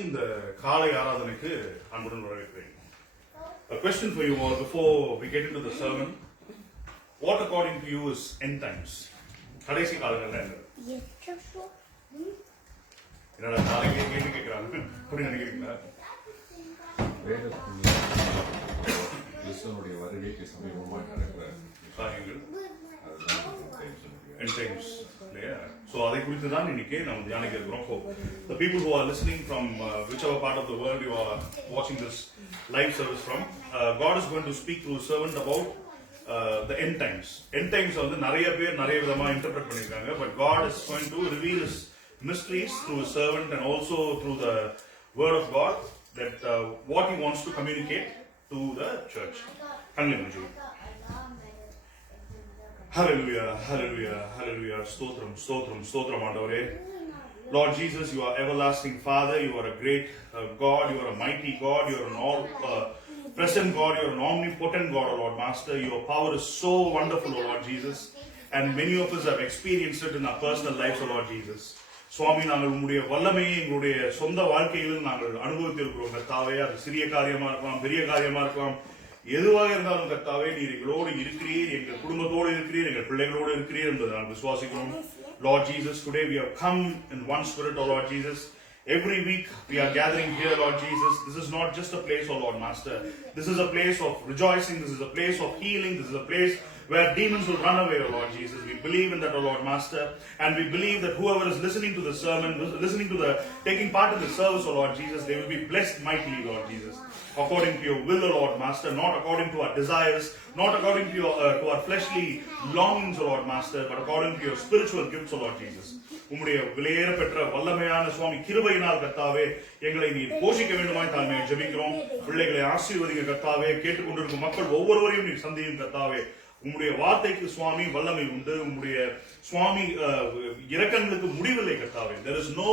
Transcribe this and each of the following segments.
இந்த காலை ஆராதனைக்கு அன்புடன் வரவேற்கிறேன். A question for you all before we get into the sermon. What according to you is end times? கடைசி காலங்கள்ல என்னடா நாளைக்கே கேள்வி கேட்கிறாங்க அப்படி நினைக்கிறீங்களா? கிறிஸ்துவனுடைய வருகைக்கு சமீபமாக நடக்கிற காரியங்கள் end times. So அதை குறித்து தான் இன்னைக்கு நம்ம தியானிக்க இருக்கிறோம். For the people who are listening from whichever part of the world you are watching this live service from, God is going to speak through a servant about the end times. End times வந்து நிறைய பேர் நிறைய விதமா interpret பண்ணிருக்காங்க. But God is going to reveal His mysteries through a servant and also through the word of God, that what He wants to communicate to the church. Hallelujah, hallelujah, hallelujah. Stotram, stotram, stotram, Andavare. Lord Jesus, you are everlasting Father. You are a great God. You are a mighty God. You are an all-present God. You are an omnipotent God, O Lord Master. Your power is so wonderful, O Lord Jesus. And many of us have experienced it in our personal lives, O Lord Jesus. சுவாமி, நாங்கள் உங்களுடைய வல்லமையை எங்களுடைய சொந்த வாழ்க்கையில் நாங்கள் அனுபவித்திருக்கிறோம் கர்த்தாவே. அது சிறிய காரியமா இருக்கலாம், பெரிய காரியமா இருக்கலாம், எதுவாக இருந்தாலும் கர்த்தாவே, நீர் எங்களோடு இருக்கிறீர், எங்கள் குடும்பத்தோடு இருக்கிறீர், எங்கள் பிள்ளைகளோடு இருக்கிறீர் என்பதை நாங்கள் விசுவாசிக்கிறோம். Lord Jesus, today we have come in one spirit, O Lord Jesus. Every week we are gathering here, Lord Jesus. This is not just a place, O Lord Master. This is a place of rejoicing. This is a place of healing. This is a place where demons will run away, O Lord Jesus. We believe in that, O Lord Master. And we believe that whoever is listening to the sermon, listening to taking part in the service, O Lord Jesus, they will be blessed mightily, Lord Jesus. According to your will, O Lord Master, not according to our desires, not according to our fleshly longings, O Lord Master, but according to your spiritual gifts, O Lord Jesus. உம்முடைய விலையேற பெற்ற வல்லமையான சுவாமி கிருபையினால் கர்த்தாவே, எங்களை நீர் போஷிக்க வேண்டுமாய் தாழ்மையை ஜெபிக்கிறோம். பிள்ளைகளை ஆசீர்வதிங்க கர்த்தாவே. கேட்டுக்கொண்டிருக்கும் மக்கள் ஒவ்வொருவரையும் நீர் சந்தியும் கர்த்தாவே. உம்முடைய வார்த்தைக்கு சுவாமி வல்லமை உண்டு. உம்முடைய சுவாமி இரக்கங்களுக்கு முடிவில்லை கர்த்தாவே. There is no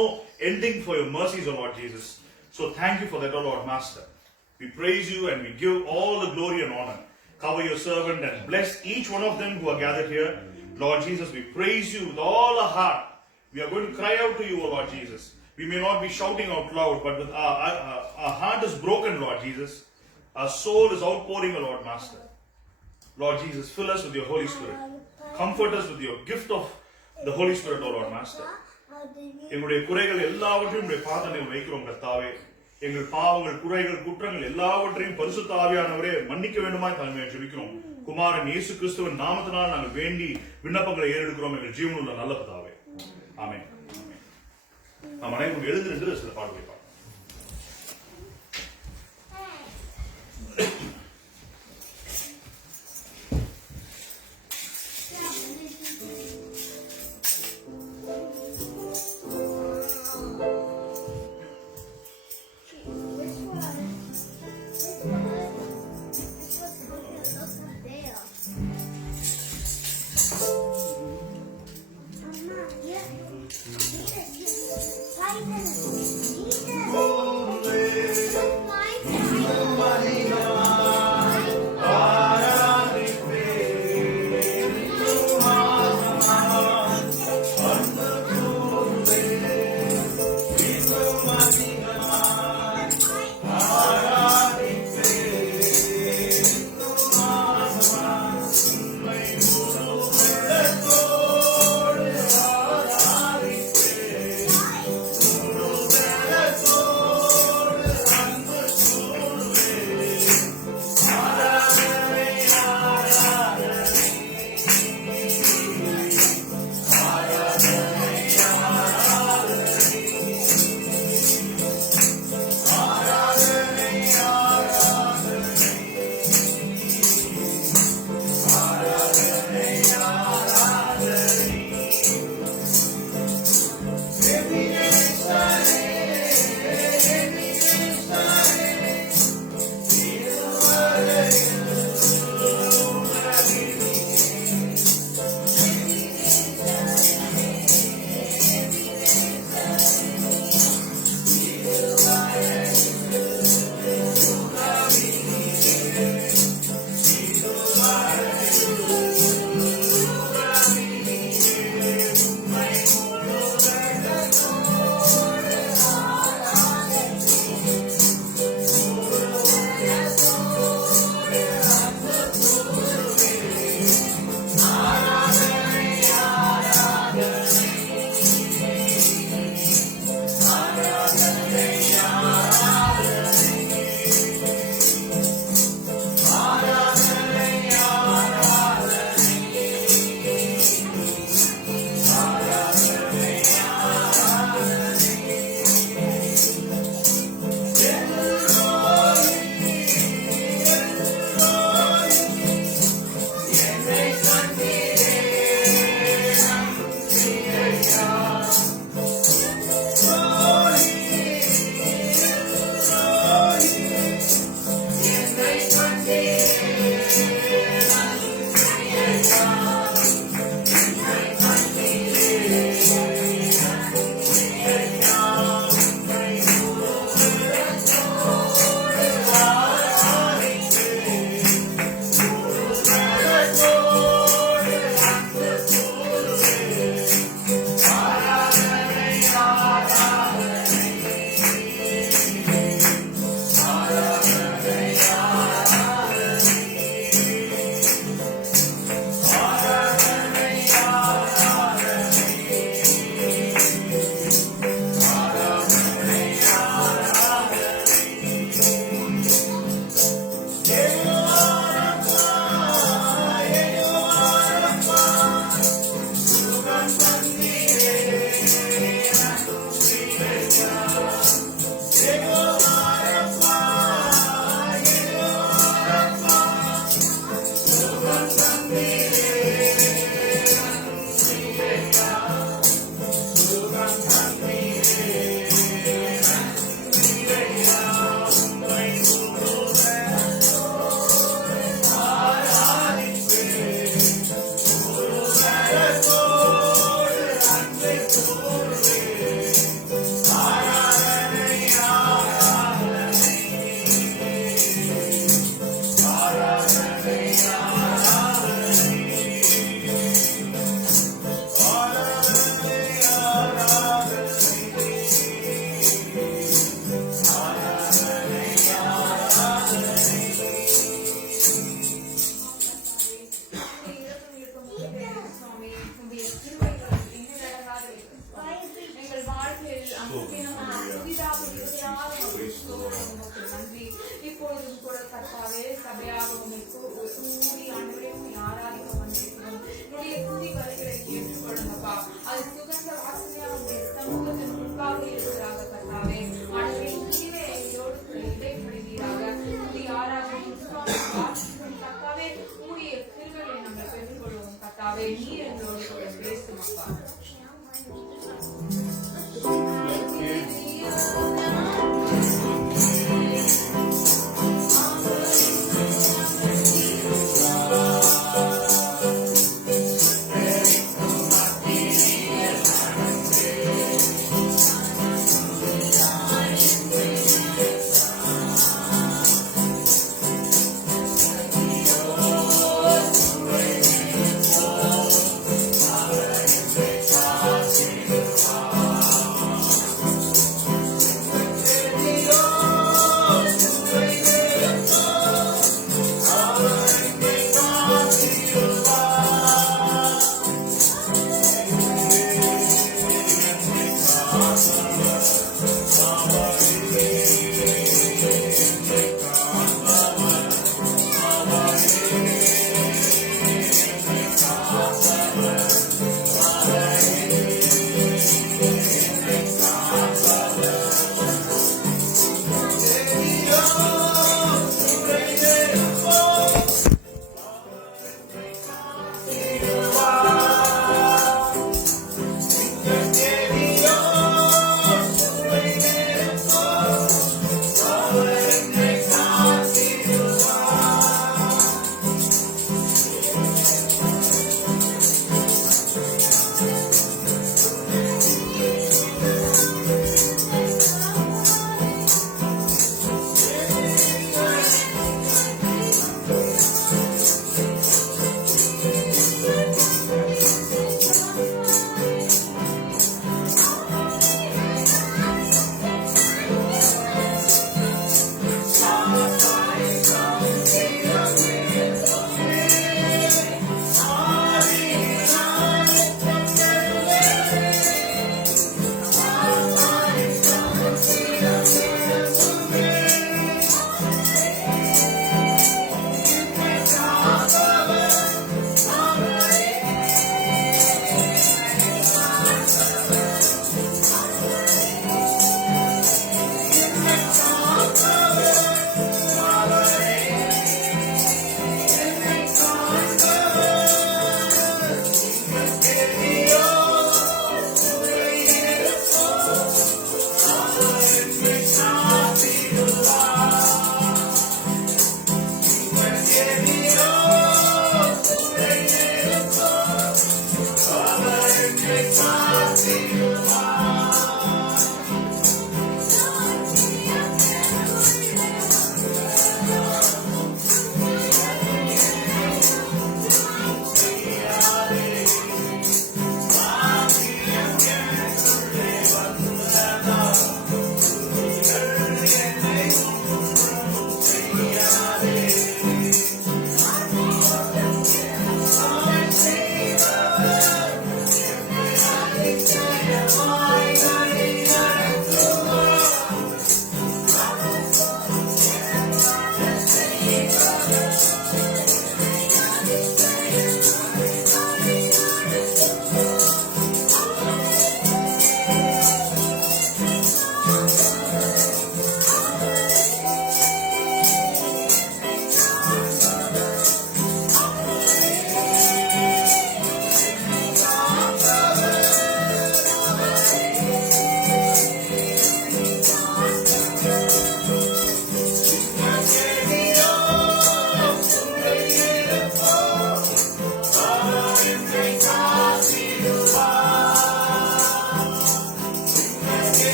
ending for your mercies, O Lord Jesus. So thank you for that, O Lord Master. We praise you and we give all the glory and honor. Cover your servant and bless each one of them who are gathered here. Lord Jesus, we praise you with all our heart. We are going to cry out to you, O Lord Jesus. We may not be shouting out loud, but with our heart is broken, Lord Jesus. Our soul is outpouring, O Lord Master. Lord Jesus, fill us with your Holy Spirit. Comfort us with your gift of the Holy Spirit, O Lord Master. எங்களுடைய குறைகள் எல்லாவற்றையும் உடைய பாதத்தில் வைக்கிறோம் கர்த்தாவே. எங்கள் பாவங்கள், குறைகள், குற்றங்கள் எல்லாவற்றையும் பரிசுத்த ஆவியானவரே மன்னிக்க வேண்டுமாய் தாழ்மையை ஜெபிக்கிறோம். குமாரன் இயேசு கிறிஸ்துவின் நாமத்தினால் நாங்கள் வேண்டி விண்ணப்பங்களை ஏறெடுக்கிறோம் எங்கள் ஜீவனுள்ள நல்ல பிதாவே. ஆமென். நாம் அனைவரும் எழுந்து நின்று சில பாடல்களை பாடுவோம். Yeah. நாளும் உமக்கு ஸ்தோத்திரம், உமக்கு நன்றி. இப்பொழுதும் கூட கர்த்தாவே சபையாக உமக்கு கூடி ஆண்டவரே உம்மை ஆராதிக்க வந்திருக்கிறோம். என்னுடைய துதி வரிகளை ஏற்றுக்கொள்ளுங்கப்பா. அது சுகந்த வாசனையா உங்களுடைய சமூகத்தின் முன்பாக இருக்கிறாங்க கர்த்தாவே. ஆண்டவரே இனிமே எங்களோடு கூட இடைப்படுவீராக. உம்முடைய ஆராதனை கர்த்தாவே, உம்முடைய கிருபைகளை நாங்கள் பெற்றுக்கொள்வோம் கர்த்தாவே. நீர் எங்களோடு கூட பேசும் அப்பா.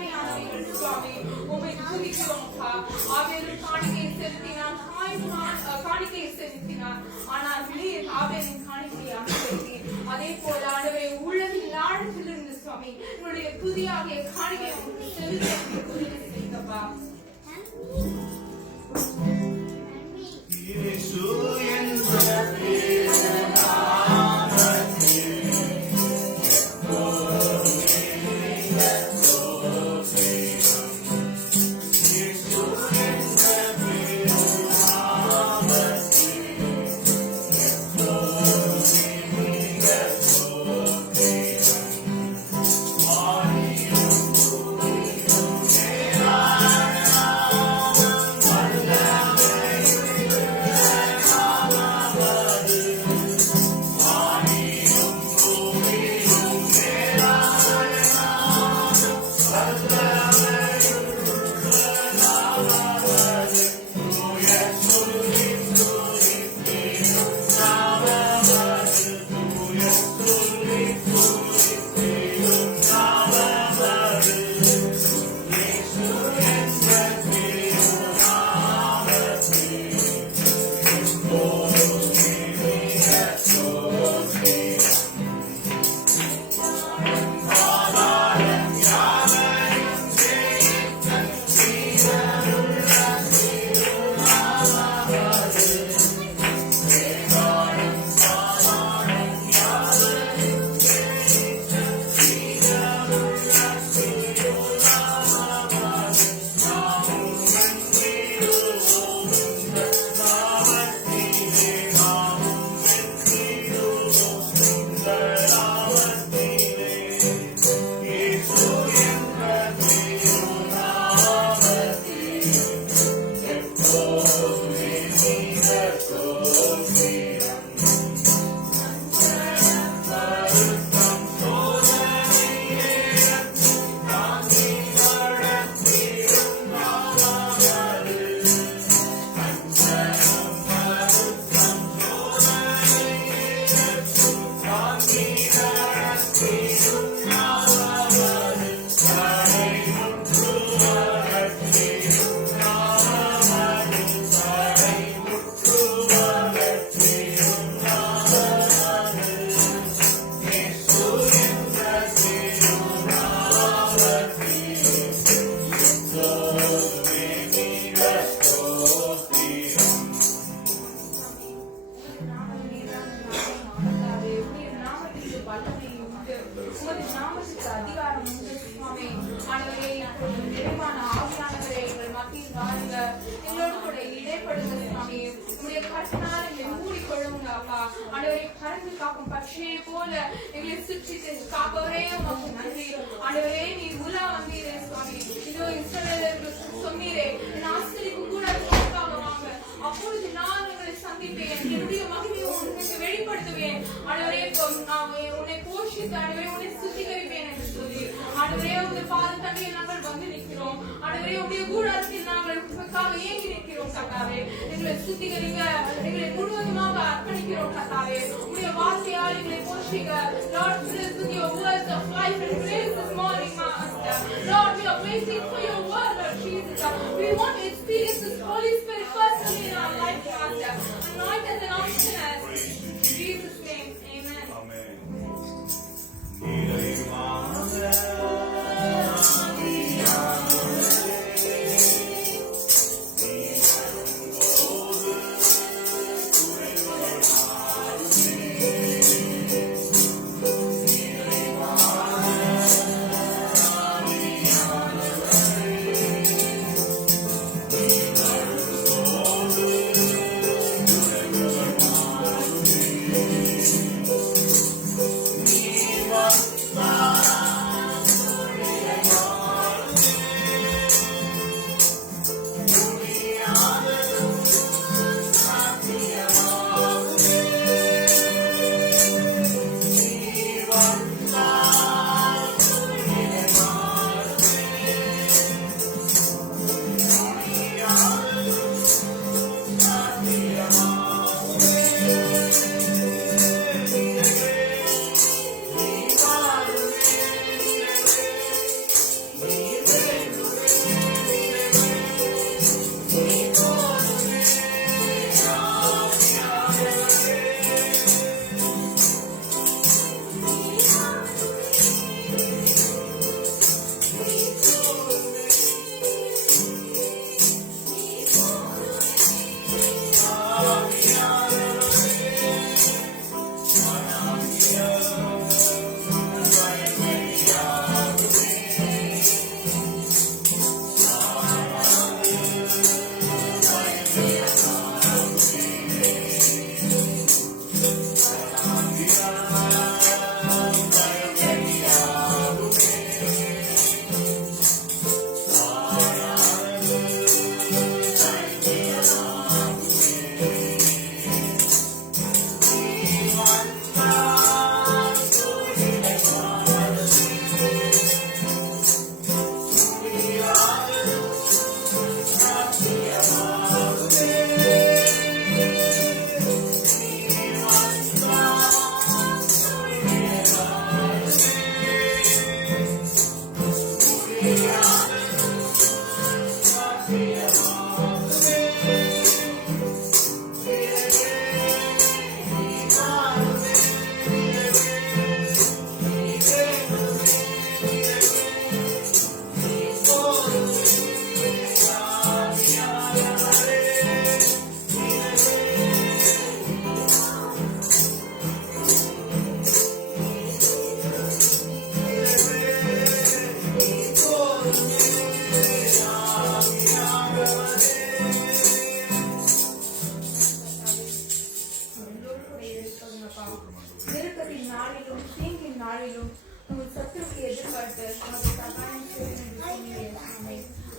நன்மையானவைகள் சுவாமி. உம்மை துதிக்கிறோம் அப்பா. ஆபேலும் காணிக்கையை செலுத்தினான், காணிக்கையை செலுத்தினான். ஆனால் நீர் ஆபேலின் காணிக்கையை அனுமதித்தீர். அதே போல ஆண்டவரே உலகின் ஆழத்திலிருந்து சுவாமி உங்களுடைய துதியாகிய காணிக்கையை உங்களுக்கு செலுத்த உதவி செய்யுங்கப்பா.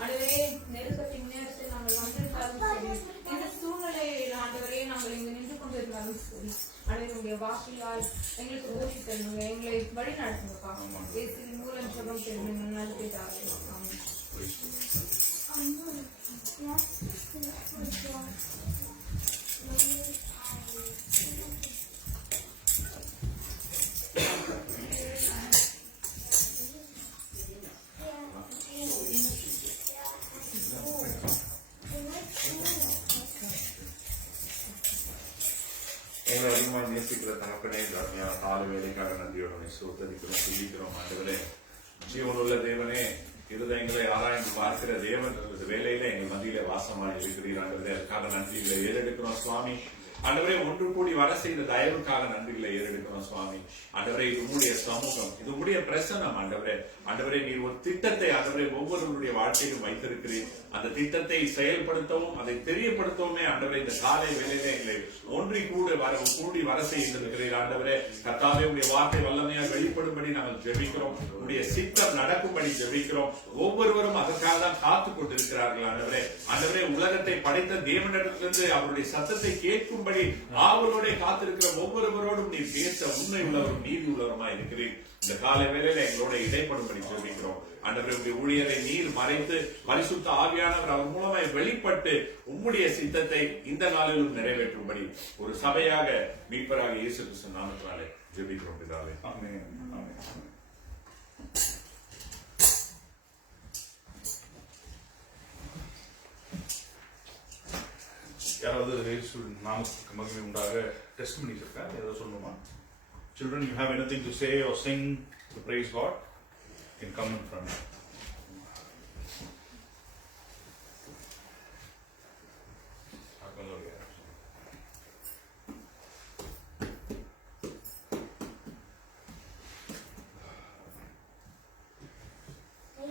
ஆண்டவரே நெருக்கத்தின் நேரத்தில் நாங்கள் வந்திருந்தாலும் சரி, இந்த சூழ்நிலையில் ஆண்டவரே நாங்கள் இங்கு நின்று கொண்டிருந்தாலும் சரி, ஆண்டவருடைய வாக்கியால் எங்களுக்கு ஓடி தருங்க, எங்களை வழி நடத்துங்கப்பா. இயேசுவின் மூலம் ஜெபம் செய்யுங்க, நல்ல பிதாவே. ஆமென். எங்களை அதிகமாக நேசிக்கிற தகப்பனே, இந்த கால வேலைக்காக நன்றியோட சோதரிக்கிறோம், துதிக்கிறோம். ஆண்டவரே, ஜீவனுள்ள தேவனே, இருதயங்களை ஆராய்ந்து பார்க்கிற தேவன் வேலையில எங்கள் மத்தியில வாசமாக இருக்கிறீர். ஆண்டவரே, அதுக்காக நன்றிகளை ஏறெடுக்கிறோம் சுவாமி. ஆண்டவரே, ஒன்று கூடி வர செய்த தயவுக்காக நன்றிகளை ஏறெடுக்கிறோம் சுவாமி. ஆண்டவரே, இது உங்களுடைய சமூகம், இது உங்களுடைய பிரசனம். ஆண்டவரே, ஆண்டவரே, நீர் ஒரு திட்டத்தை ஆண்டவரே ஒவ்வொருவருடைய வாழ்க்கையிலும் வைத்திருக்கிறீர். அந்த திட்டத்தை செயல்படுத்தவும் அதை தெரியப்படுத்தவுமே ஆண்டவரே இந்த காலை வேலையில எங்களை ஒன்றி கூடி வர செய்திருக்கிறீர். ஆண்டவரே, கர்த்தாவே, உடைய வார்த்தை வல்லமையாக வெளிப்படும்படி நாங்கள் ஜெபிக்கிறோம். உடைய சித்தம் நடக்கும்படி ஜெபிக்கிறோம். ஒவ்வொருவரும் அதற்காக தான் காத்து கொண்டிருக்கிறார்கள். ஆண்டவரே, ஆண்டவரே, உலகத்தை படைத்த தேவனிடத்திலிருந்து அவருடைய சத்தத்தை கேட்கும்படி ஆவலோட காத்திருக்கிற ஒவ்வொருவரோடும் நீர் பேச உண்மை உள்ளவரும் நீதி உள்ளவருமாய் இருக்கிறீர். இந்த காலை வேளையில எங்களோட இடைப்படும்படி ஜெபிக்கிறோம். ஆண்டவரே, உங்களுடைய ஊழியரை நீர் மறைத்து பரிசுத்த ஆவியானவர் அவர் மூலமாய் வெளிப்பட்டு உம்முடைய சித்தத்தை இந்த நாளிலும் நிறைவேற்றும்படி ஒரு சபையாக மீட்பராக இயேசு கிறிஸ்து நாமத்தினாலே ஜெபிக்கிறோம் பிதாவே. ஆமென். ஆமென். யாராவது இயேசுவின் நாமத்துக்கு மகிமை உண்டாக டெஸ்டிமனிஸ் இருக்கா? ஏதாவது சொல்லணுமா? Children, you have anything to say or sing to praise God? You can come in front.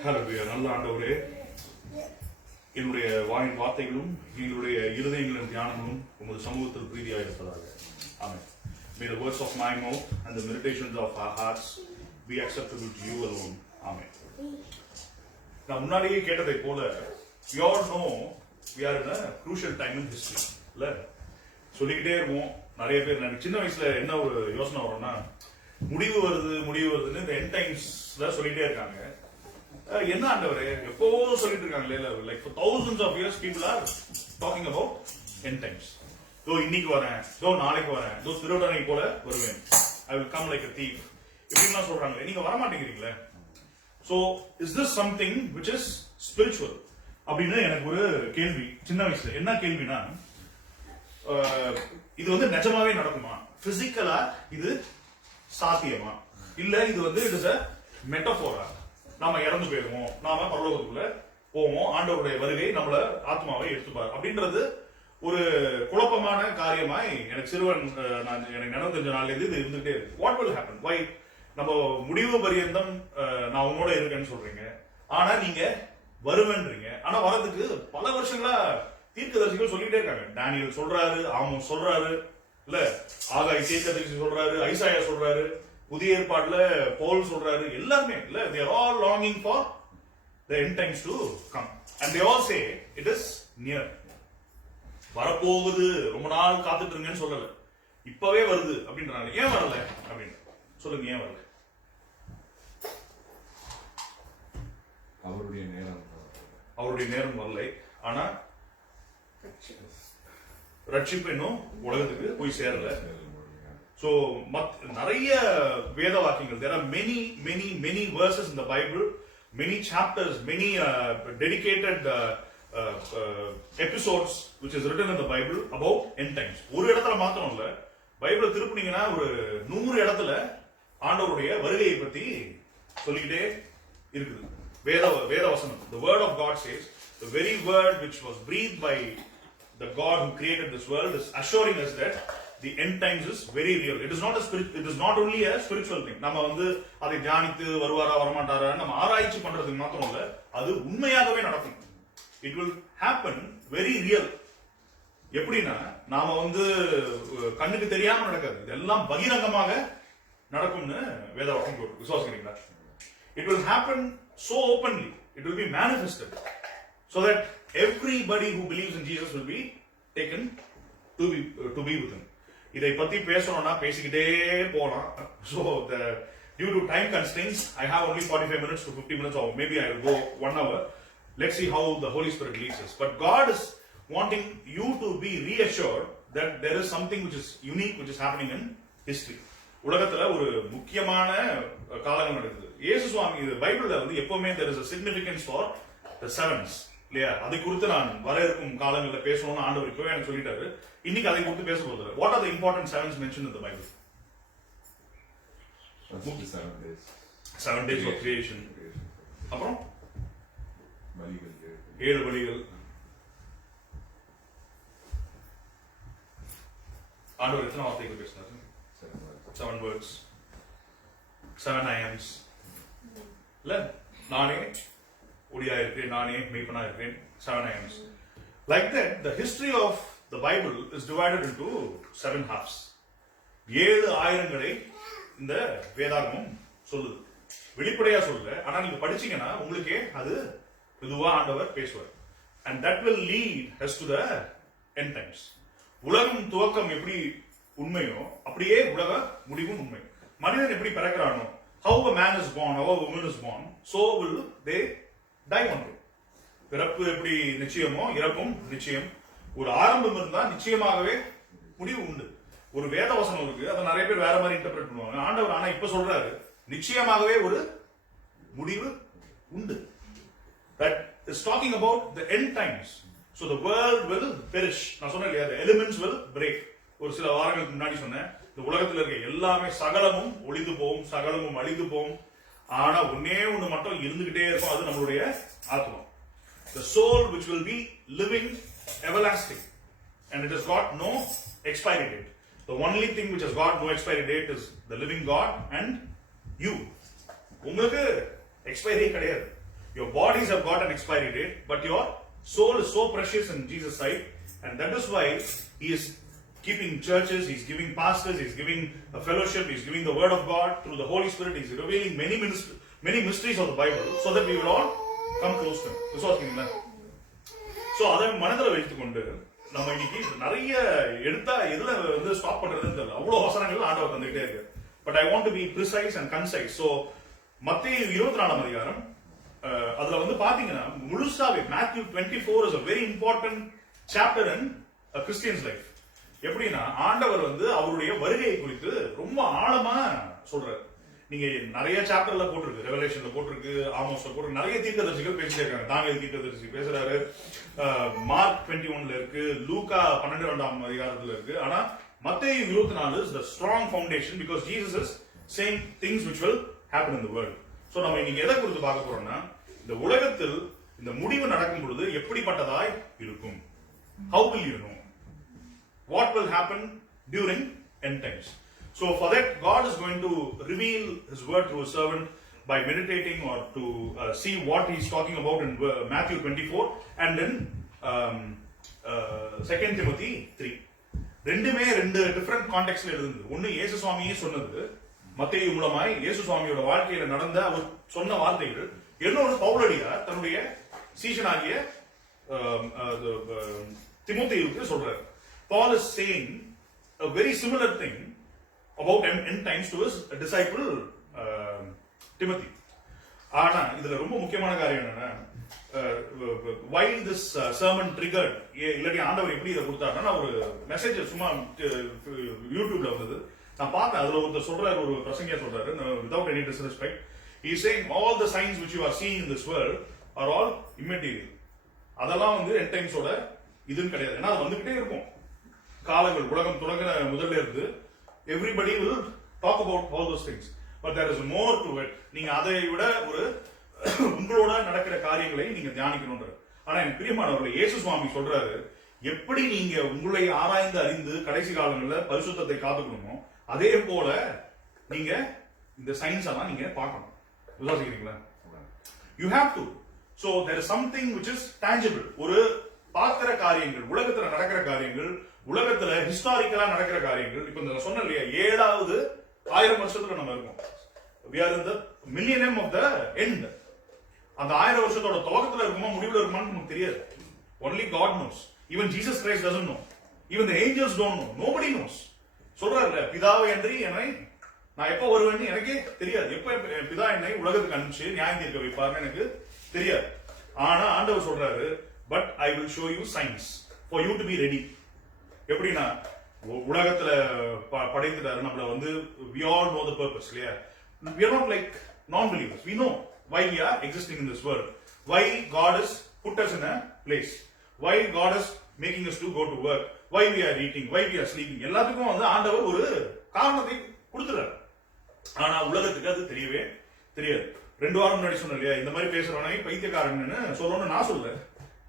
ஹல்லேலூயா. நல்ல ஆண்டவரே, என்னுடைய வாயின் வார்த்தைகளும் எங்களுடைய இருதயங்களின் தியானங்களும் உமது சமூகத்தில் பிரீதியாக இருப்பதாக. ஆமென். May the words of my mouth and the meditations of our hearts be acceptable to you alone. Amen. நான் முன்னாடியே கேட்டதை போல, we all know we are in a crucial time in history. இல்ல சொல்லிக்கிட்டே இருப்போம். நிறைய பேர் எனக்கு சின்ன வயசுல என்ன ஒரு யோசனை வரும்னா, முடிவு வருதுன்னு இந்த எண்ட் டைம்ஸ்ல சொல்லிட்டே இருக்காங்க. என்ன ஆண்டவரே எப்போவும் சொல்லிட்டு இருக்காங்களே, like for thousands of years people are talking about end times. தோ இன்னைக்கு வரேன், தோ நாளைக்கு வரேன், தோ திருடனை போல வருவேன், I will come like a thief, இப்படிலாம் சொல்றாங்களே, நீங்க வர மாட்டேங்கிறீங்களே. So is this something which is spiritual? அப்படின்னு எனக்கு ஒரு கேள்வி சின்ன வயசுல. என்ன கேள்வினா, இது வந்து நிஜமாவே நடக்குமா? பிசிக்கலா இது சாத்தியமா? இல்ல இது வந்து இட் இஸ் a மெட்டபோரா? நாம இறந்து போயிருவோம், நாம பரலோகத்துக்குள்ள போவோம், ஆண்டவருடைய வருகை நம்மள ஆத்மாவை எடுத்துப்பார் அப்படின்றது ஒரு குழப்பமான காரியமாய் எனக்கு சிறுவன் எனக்கு நினைவு தெரிஞ்ச நாள்ல இருந்து இது இருந்துகிட்டே இருக்கு. What will happen? வை நம்ம முடிவு பரியந்தம் நான் உங்களோட இருக்கேன்னு சொல்றீங்க, ஆனா நீங்க வருவேன்றீங்க. ஆனா வரதுக்கு பல வருஷங்களா தீர்க்கதரிசிகள் சொல்லிட்டே இருக்காங்க. டேனியல் சொல்றாரு, ஆமோஸ் சொல்றாரு, இல்ல ஆகாய் தீர்க்கதரிசி சொல்றாரு, ஐசாயா சொல்றாரு, புதிய ஏற்பாடுல பவுல் சொல்றாரு, எல்லாருமே இல்ல, they are all longing for the end times to come and they all say it is near. வரப்போகுது, ரொம்ப நாள் காத்துட்டு இருங்கன்னு சொல்லல, இப்பவே வருது அப்படின்றாங்க. ஏன் வரல அப்படின்னு சொல்லுங்க, ஏன் வரல? அவருடைய நேரம் வரலை. ஆனா ரட்சிப்பு இன்னும் உலகத்துக்கு போய் சேரல. So நிறைய வேத வாக்கியங்கள், there are many verses in the Bible, many chapters, many dedicated episodes which is written in the Bible about end times. ஒரு இடத்துல மாத்திரம் இல்ல, பைபிளை திருப்பினீங்கன்னா ஒரு 100 இடத்துல ஆண்டவருடைய வருகையை பத்தி சொல்லிக்கிட்டே இருக்குது. வேத வசனம், the word of God says, the very word which was breathed by the God who created this world is assuring us that the end times is very real. It is not only a spiritual thing. நம்ம வந்து அதை தியானித்து வருவாரா வரமாட்டாரா நம்ம ஆராய்ச்சி பண்றதுக்கு மாத்திரம் இல்ல, அது உண்மையாகவே நடக்கும். It will happen very real. எப்படின்னா நாம வந்து கண்ணுக்கு தெரியாம நடக்காது, இதெல்லாம் பகிரங்கமாக நடக்கும்னு வேதவாக்கியம் விசுவாசிக்கிறீங்களா? It will happen so openly, it will be manifested. so that everybody who believes in Jesus will be taken to be with him. இதை பத்தி பேசணும்னா பேசிக்கிட்டே போலாம். So due to time constraints, I have only 45 minutes to 50 minutes, or maybe I will go 1 hour. Let's see how the Holy Spirit leads us. But God is wanting you to be reassured that there is something which is unique, which is happening in history. உலகத்துல ஒரு முக்கியமான காலங்கள் நடக்குது. இயேசு சுவாமி இது பைபிள்ல வந்து எப்பவுமே there is a significance for the sevens. இல்லையா? அதை குறித்து நான் வர இருக்கும் காலங்களில் பேசணும்னு ஆண்டவர் இப்பவே எனக்கு சொல்லிட்டாரு. இன்னைக்கு அதை குறித்து பேச போறது. What are the important sevens mentioned in the Bible? 7 days. 7 days of creation. அப்புறம் 7 பலிகள். ஆண்டவர் எத்தனை வார்த்தைகள் பேசினாரு? 7 words. 7 I ams. இல்ல நானே ஒளியா இருக்கிறேன், நானே மெய்ப்பனா இருக்கிறேன். 7 I ams. Like that, the history of the Bible is divided into 7 halves. 7 ஆயிரங்களை இந்த வேதாகமம் சொல்லுது. வெளிப்படையா சொல்லல, ஆனா நீங்க படிச்சீங்கன்னா உங்களுக்கே அது மெதுவா ஆண்டவர் பேசுவார். And that will lead us to the end times. உலகம் துவக்கம் எப்படி உண்மையோ அப்படியே உலக முடிவும் உண்மை. மனிதன் எப்படி பிறக்கிறானோ, how a man is born, how a woman is born, so will they die one day. பிறப்பு எப்படி நிச்சயமோ இறப்பும் நிச்சயம். ஒரு ஆரம்பம் இருந்தா நிச்சயமாகவே முடிவு உண்டு. ஒரு வேத வசனம் இருக்கு, அதை நிறைய பேர் வேற மாதிரி இன்டர்பிரேட் பண்ணுவாங்க. ஆண்டவர் ஆனா இப்ப சொல்றாரு, நிச்சயமாகவே ஒரு முடிவு உண்டு. That is talking about the end times. So the world will perish. நான் சொன்னேன் இல்லையா, the elements will break. ஒரு சில வாரங்களுக்கு முன்னாடி சொன்னேன், இந்த உலகத்தில் இருக்க எல்லாமே சகலமும் ஒளிந்து போகும், சகலமும் அழிந்து போகும். ஆனா ஒன்னே ஒண்ணு மட்டும் இருந்துகிட்டே இருக்கும், அது நம்மளுடைய ஆத்மா. The soul which will be living everlasting, and it has got no expiry date. The only thing which has got no expiry date is the living God and you. உங்களுக்கு expiry கிடையாது. Your bodies have got an expiry date, but your soul is so precious in Jesus' sight, and that is why He is keeping churches, He's giving pastors, He's giving a fellowship, He's giving the Word of God through the Holy Spirit. He's revealing many mysteries of the Bible, so that we will all come close to Him. விசுவாசிக்கிறீங்களா? So அதை மனதில் வைத்துக் கொண்டு நம்ம இன்னைக்கு நிறைய எடுத்தா எதுல வந்து ஸ்டாப் பண்றதுன்னு தெரியல. அவ்வளவு வசனங்கள் ஆண்டவர் தந்துகிட்டே இருக்கு. But I want to be precise and concise. So மத்தேயு 24ஆம் அதிகாரம், அதுல வந்து பாத்தீங்கன்னா முழுசாவே Matthew 24 is a very important chapter in a Christian's life. எப்படின்னா ஆண்டவர் வந்து அவருடைய வருகையை குறித்து ரொம்ப ஆழமா சொல்றாரு. நீங்க நிறைய சாப்டர்ல போட்டிருக்கு, ரெவலேஷன்ல போட்டிருக்கு, ஆமோஸ்ல போட்டிருக்கு, நிறைய தீர்க்கதரிசிகள் பேசிட்டே இருக்காங்க. தானியேல் தீர்க்கதரிசி பேசுறாரு, மார்க் 21ல இருக்கு, லூக்கா 12ஆம் அதிகாரத்துல இருக்கு. ஆனா மத்தேயு 24 is the strong foundation, because Jesus is saying things which will happen in the world. So நம்ம இன்னைக்கு எதை குறித்து பார்க்க போறோம்னா, இந்த உலகத்தில் இந்த முடிவு நடக்கும் பொழுது எப்படிப்பட்டதாய் இருக்கும். How will you know? What will happen during end times? So for that, God is going to reveal His word through a servant by meditating or to see what He's talking about in Matthew 24 and in 2 Timothy 3. ரெண்டுமே ரெண்டு different கான்டெக்ட்ல எழுதுது. ஒன்னு இயேசு சுவாமியே சொன்னது, மத்தேயு மூலமாய் இயேசு சுவாமியோட வாழ்க்கையில நடந்த அவர் சொன்ன வார்த்தைகள். இன்னொன்று பவுலடியார் தன்னுடைய சீஷனாகிய திமோத்தேயுவுக்கு சொல்றாரு. Paul is saying a very similar thing about end times to his disciple Timothy. ஆனா இதுல ரொம்ப முக்கியமான காரியம் என்னன்னா, why this sermon triggered, இல்லாட்டி ஆண்டவர் எப்படி இதை கொடுத்தாருன்னா, ஒரு மெசேஜ் சும்மா யூடியூப்ல வந்தது, நான் பார்த்தேன். அதுல ஒருத்தர் சொல்றாரு, ஒரு பிரசங்கியா சொல்றாரு, without any disrespect, he is saying all the signs which you are seeing in this world are all immaterial. அதெல்லாம் வந்து end times ஓட இதுன்னு கிடையாது. ஏன்னா அது வந்துகிட்டே இருக்கும். காலங்கள் உலகம் தொடங்கின முதல்ல இருந்து everybody will talk about all those things, but there is more to it. நீங்க அதை விட ஒரு உங்களோட நடக்கிற காரியங்களை நீங்க தியானிக்கணும்ன்ற. ஆனா எனக்கு பிரியமானவர்களே, இயேசு சுவாமி சொல்றாரு, எப்படி நீங்க உங்களை ஆராய்ந்து அறிந்து கடைசி காலங்களில் பரிசுத்தத்தை காத்துக்கணுமோ அதே போல நீங்க இந்த சயின்ஸ் எல்லாம் நீங்க பார்க்கணும். விசுவாசிக்கிறீங்களா? You have to. So there is something which is tangible. ஒரு பார்க்கிற காரியங்கள், உலகத்துல நடக்கிற காரியங்கள், உலகத்துல ஹிஸ்டாரிக்கலா நடக்கிற காரியங்கள். இப்ப இந்த சொன்ன இல்லையா, 7வது 1000 வருஷத்துல நம்ம இருக்கோம். We are in the millennium of the end. அந்த 1000 வருஷத்தோட துவக்கத்துல இருக்குமா முடிவுல இருக்குமான்னு நமக்கு தெரியாது. Only God knows. Even Jesus Christ doesn't know. Even the angels don't know. Nobody knows. சொல்றாரு, பிதாவை அன்றி என்னை நான் எப்ப வருவேன்னு எனக்கே தெரியாது. எப்ப பிதா என்னை உலகத்துக்கு அனுப்பிச்சு நியாயம் தீர்க்க வைப்பாருன்னு எனக்கு தெரியாது. ஆனா ஆண்டவர் சொல்றாரு, but I will show you science for you to be ready. எப்படின்னா உலகத்துல படைத்துட்டாரு நம்மள வந்து we all know the purpose, இல்லையா? We are not like non-believers. We know why we are existing in this world. Why God has put us in a place. Why God is making us to go to work. Why we are eating. Why we are sleeping. எல்லாத்துக்கும் வந்து ஆண்டவர் ஒரு காரணத்தை கொடுத்துறாரு. ஆனா உலகத்துக்கு அது தெரியவே தெரியாது. 2 வாரம் முன்னாடி சொன்ன இல்லையா, இந்த மாதிரி பேசுறவனை பைத்தியக்காரன்னு சொல்லணும்னு நான் சொல்ல.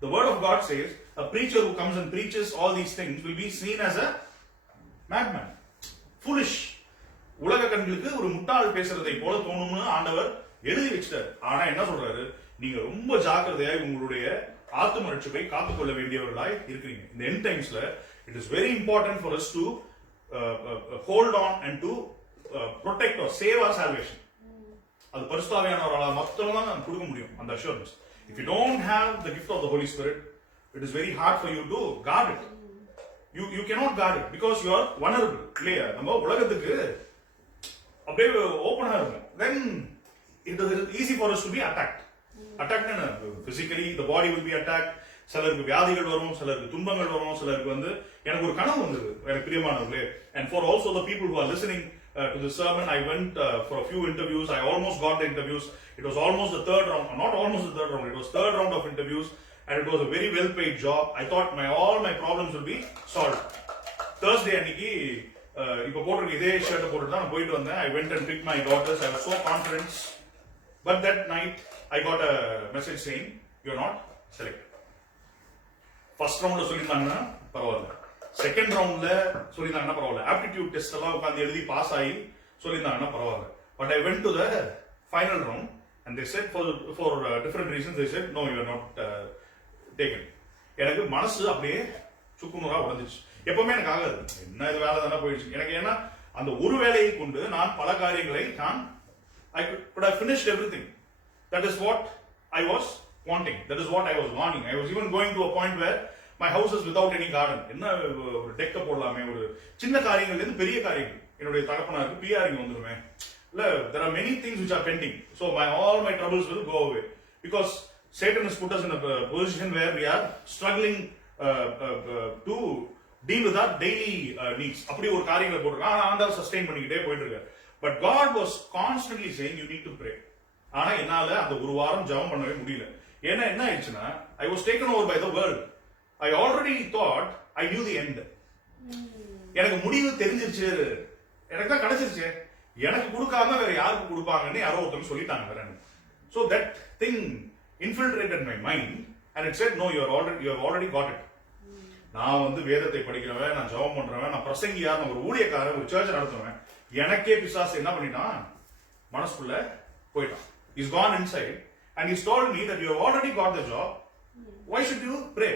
The word of God says a preacher who comes and preaches all these things will be seen as a madman, foolish. உலக கண்களுக்கு ஒரு முட்டாள் பேசுறதை போல தோணும்னு ஆண்டவர் எழுதி வச்சிட்டாரு. ஆனா என்ன சொல்றாரு, நீங்க ரொம்ப ஜாக்கிரதையாய் உங்களுடைய ஆத்தும ரட்சிப்பை காத்துக்கொள்ள வேண்டியவர்களாய் இருக்கிறீங்க. இந்த எண்ட் டைம்ஸ்ல it is very important for us to hold on and to protect or save our salvation. அது பரிசுத்தாவியானவரால் மட்டும்தான் நான் கொடுக்க முடியும் அந்த assurance. If you don't have the gift of the Holy Spirit, it is very hard for you to guard it. You cannot guard it because you are vulnerable. இல்லையா, நம்ம உலகத்துக்கு அப்படியே ஓபனா இருக்கும். Then it is easy for us to be attacked. Attacked physically, the body will be attacked. சிலருக்கு வியாதிகள் வரும், சிலருக்கு துன்பங்கள் வரும், சிலருக்கு வந்து எனக்கு ஒரு கனவு வந்தது எனக்கு பிரியமானவர்களே. And for also the people who are listening to the sermon, I went for a few interviews. I almost got the interviews. It was almost the third round, not almost the third round, it was third round of interviews, and it was a very well paid job. I thought all my problems will be solved. Thursday அன்னைக்கு இப்ப போட்டிருக்க இதே shirt போட்டுட்டு தான் நான் போயிட்டு வந்தேன். I went and picked my daughters. I was so confident. But that night I got a message saying you're not selected. First ரவுண்ட்ல சொல்லிருந்தாங்கன்னா பரவாயில்ல, செகண்ட் ரவுண்ட்ல சொல்லிருந்தாங்கன்னா பரவாயில்ல, ஆப்டிடியூட் டெஸ்ட் எல்லாம் உட்காந்து எழுதி பாஸ் ஆகி சொல்லிருந்தாங்கன்னா பரவாயில்ல. But I went to the final round and they said for different reasons they said no, you are not taken. எனக்கு மனசு அப்படியே சுக்குநூறா உடைஞ்சிச்சு. எப்பவுமே எனக்கு ஆகாது, என்ன இது வேலை தானே போயிடுச்சு எனக்கு. ஏன்னா அந்த ஒரு வேலையை கொண்டு நான் பல காரியங்களை I could have finished everything. That is what I was wanting. That is what I was wanting. I was even going to a point where my house is without any garden. என்ன ஒரு டெக்க போடலாமே, ஒரு சின்ன காரியங்கள்ல இருந்து பெரிய காரியங்கள். என்னுடைய தகப்பனாருக்கு பிஆரிங் வந்துருமே. இல்ல, there are many things which are pending. So all my troubles will go away. Because Satan has put us in a position where we are struggling to deal with our daily needs. அப்படி ஒரு காரியங்களை போட்டுருக்கான். ஆண்டவர் sustain பண்ணிக்கிட்டே போயிட்டு இருக்காரு. But God was constantly saying you need to pray. ஆனா என்னால அந்த ஒரு வாரம் ஜெபம் பண்ணவே முடியல. ஏன்னா என்ன ஆயிடுச்சுன்னா, I was taken over by the world. I already thought I knew the end. எனக்கு முடிவு தெரிஞ்சிருச்சு, எனக்கு தான் கிடைச்சிருச்சு, எனக்கு கொடுக்காம வேற யாருக்கு கொடுப்பாங்கன்னு யாரோ ஒருத்தவங்க சொல்லிட்டாங்க வேற. So that thing infiltrated my mind and it said no, you have already got it. நான் வந்து வேதத்தை படிக்கிறவன், நான் ஜெபம் பண்றவன், நான் பிரசங்கியா, நான் ஒரு ஊழியக்காரன், ஒரு சர்ச் நடத்துவேன். எனக்கே பிசாசு என்ன பண்ணிட்டான், மனசுக்குள்ள போயிட்டான். He's gone inside and he's told me that you have already got the job. Why should you pray?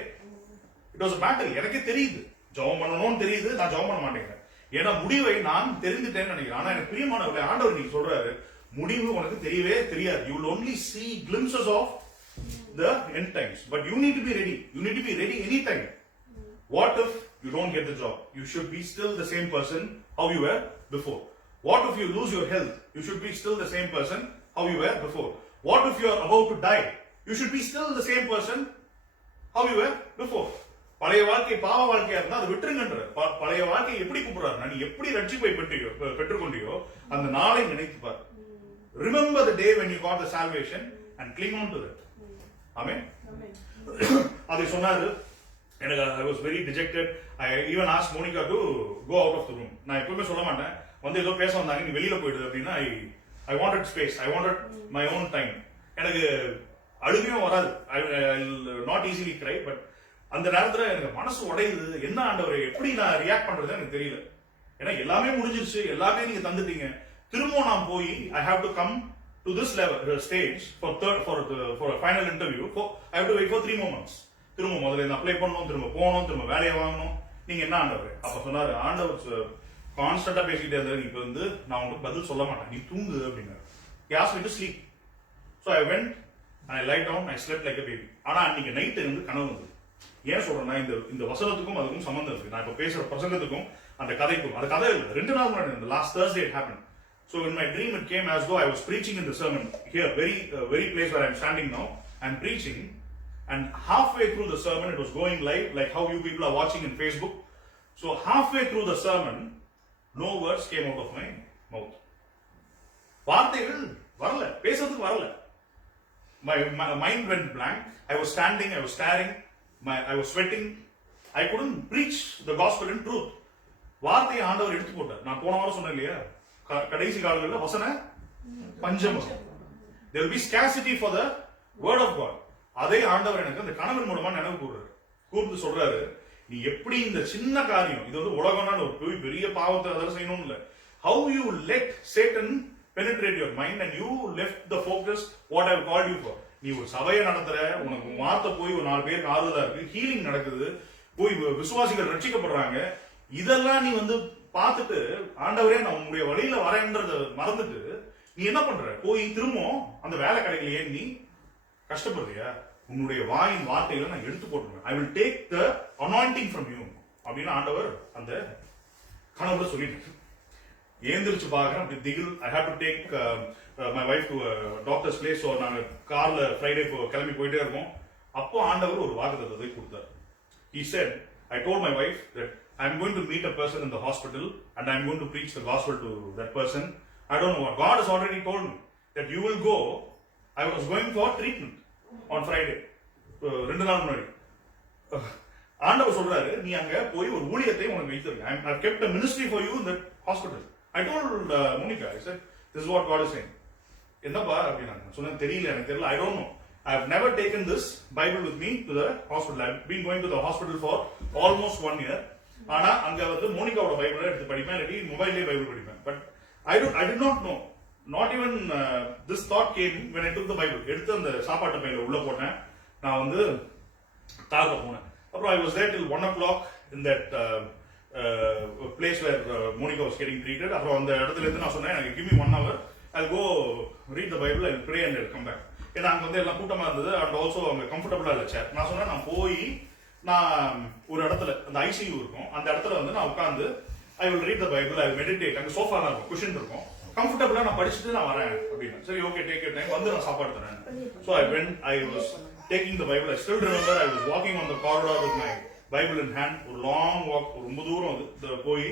It was a battle. எனக்கே தெரியுது ஜெபம் பண்ணணும்னு தெரியுது, நான் ஜெபம் பண்ண மாட்டேங்கிறேன். ஏன்னா முடிவை நான் தெரிஞ்சுட்டேன்னு நினைக்கிறேன். ஆனா எனக்கு பிரியமானவர்களே, ஆண்டவர் நீங்க சொல்றாரு முடிவு உனக்கு தெரியவே தெரியாது. You will only see glimpses of the end times, but you need to be ready. You need to be ready anytime. What if you don't get the job? You should be still the same person how you were before. What if you lose your health? You should be still the same person how you were before. What if you are about to die? You should be still the same person how you were before. பழைய வாழ்க்கை பாவ வாழ்க்கையா இருந்தா அதை விட்டுருங்கன்ற. பழைய வாழ்க்கையை எப்படி கூப்பிடுறாரு, நீ எப்படி ரட்சிப்பை பெற்றுக்கொண்டியோ அந்த நாளை நினைத்து பார். Remember the day when you got the salvation and cling on to that. Amen. அதை சொன்னாரு. எனக்கு I was very dejected. I even asked Monica to go out of the room. நான் எப்பவுமே சொல்ல மாட்டேன், வந்து ஏதோ பேச வந்தாங்க நீ வெளியில போயிடுது அப்படின்னா I wanted space. I wanted my own time. எனக்கு அழுகையும் வராது. I will not easily cry, but அந்த நேரத்துல எனக்கு மனசு உடையுது. என்ன ஆண்டவரே, எப்படி நான் ரியாக்ட் பண்றது எனக்கு தெரியல. ஏன்னா எல்லாமே முடிஞ்சிருச்சு, எல்லாமே நீங்க தந்துட்டீங்க. திரும்பவும் நான் போய் I have to come to this level stage for a final interview. I have to wait for 3 more months. திரும்ப முதல்ல இருந்து அப்ளை பண்ணணும், திரும்ப போகணும், திரும்ப வேலையை வாங்கணும். நீங்க என்ன ஆண்டவரே? அப்ப சொன்னாரு, ஆண்டவர் கான்ஸ்டன்டா பேசிக்கிட்டே இருந்தாரு, இப்ப வந்து நான் உங்களுக்கு பதில் சொல்ல மாட்டேன், நீ தூங்கு அப்படின்னாரு. He asked me to sleep. So I went and I lie down, I slept like a baby. ஆனா அன்னைக்கு நைட் எனக்கு கனவு வந்தது. ஏன் சொல்றேன்னா இந்த வசனத்துக்கும் அதுக்கும் சம்பந்தம் இருக்கு. நான் இப்ப பேசுற பிரசங்கத்துக்கும் அந்த கதைக்கும், அது கதை இல்லை, 2 நாள் முன்னாடி, the last Thursday it happened. So in my dream it came as though I was preaching in the sermon here, very place where I'm standing now. I'm preaching, and halfway through the sermon it was going live, like how you people are watching in Facebook. So halfway through the sermon, no words came out of my mouth. வார்த்தைகள் வரல, பேசுறதுக்கு வரல. My mind went blank. I was standing, I was staring, I was sweating. I couldn't preach the gospel in truth. வார்த்தையை ஆண்டவர் எடுத்து போட்டார். நான் போன வாரம் சொன்னேன் இல்லையா, கடைசி காலங்களில் வசன பஞ்சம், there will be scarcity for the word of God. அதே ஆண்டவர் எனக்கு அந்த கனவின் மூலமா நினைவு கூர்ந்து சொல்றாரு, நீ எப்படி இந்த சின்ன காரியம், இது வந்து உலகம்னா ஒரு பெரிய பாவத்தை அதெல்லாம் செய்யணும் இல்ல, how you let Satan penetrate your mind and you left the focus what I've called you for. நீ ஒரு சபையை நடத்துற, உனக்கு வார்த்தை போய் ஒரு 4 பேருக்கு ஆறுதலா இருக்கு, ஹீலிங் நடக்குது, போய் விசுவாசிகள் ரட்சிக்கப்படுறாங்க, இதெல்லாம் நீ வந்து பார்த்துட்டு ஆண்டவரே நான் உங்களுடைய வழியில வரேன்றத மறந்துட்டு நீ என்ன பண்ற, போய் திரும்பவும் அந்த வேலை கிடைக்கலையே நீ கஷ்டப்படுறியா, உன்னுடைய வாயின் வார்த்தைகளை நான் எடுத்து போட்டுருவேன், I will take the anointing from you அப்படின்னு ஆண்டவர் அந்த கனவுல சொல்லிட்டு ஏந்திரிச்சு பாக்குறேன். அப்படி திகில், I had to take my wife to a doctor's place. So நாங்க கார்ல ஃப்ரைடே கிளம்பி போயிட்டே இருக்கோம். அப்போ ஆண்டவர் ஒரு வாக்குத்தத்தத்தை கொடுத்தார். He said, I told my wife that I'm going to meet a person in the hospital and I'm going to preach the gospel to that person. I don't know what. God has already told me that you will go. I was going for treatment on Friday. 2 நாள் முன்னாடி ஆண்டவர் சொல்றாரு, நீ அங்க போய் ஒரு ஊழியத்தை உனக்கு வைத்திருக்க. I've kept a ministry for you in that hospital. I told Monica, I said, this is what God is saying. என்னப்பா அப்படின்னா சொன்னேன், தெரியல, எனக்கு தெரியல, I don't know. I have never taken this Bible with me to the hospital. I've been going to the hospital for almost 1 year. ஆனா அங்க வந்து மோனிகாவோட பைபிளை எடுத்து படிப்பேன், இல்லாட்டி மொபைல்லேயே பைபிள் படிப்பேன். But I did not know. Not even this thought came when I took the Bible. எடுத்து அந்த சாப்பாட்டு பையில உள்ள போட்டேன். நான் வந்து தாக்க போனேன். அப்புறம் I was there till 1 o'clock in that place where Monica was getting treated. அப்புறம் அந்த இடத்துல இருந்து நான் சொன்னேன், எனக்கு give me 1 hour. I'll go read the Bible, I'll pray and I'll come back. ஏன்னா அங்க வந்து எல்லாம் கூட்டமா இருந்தது, அண்ட் ஆல்சோ அங்க கம்ஃபர்டபுளா இல்ல சேர். நான் சொன்னேன், நான் போய் நான் ஒரு இடத்துல அந்த ஐசியூ இருக்கும், அந்த இடத்துல வந்து நான் உட்காந்து I will read the Bible, I will meditate. அங்க சோஃபா இருக்கும், குஷன் இருக்கும், கம்ஃபர்டபுளா நான் படிச்சுட்டு நான் வரேன் அப்படின்னு. சரி, ஓகே, டேக் யூர் டைம், வந்து நான் சாப்பாடு தரேன். So I went, I was taking the Bible. I still remember I was walking on the corridor with my Bible in hand. ஒரு லாங் வாக், ரொம்ப தூரம் வந்து போய்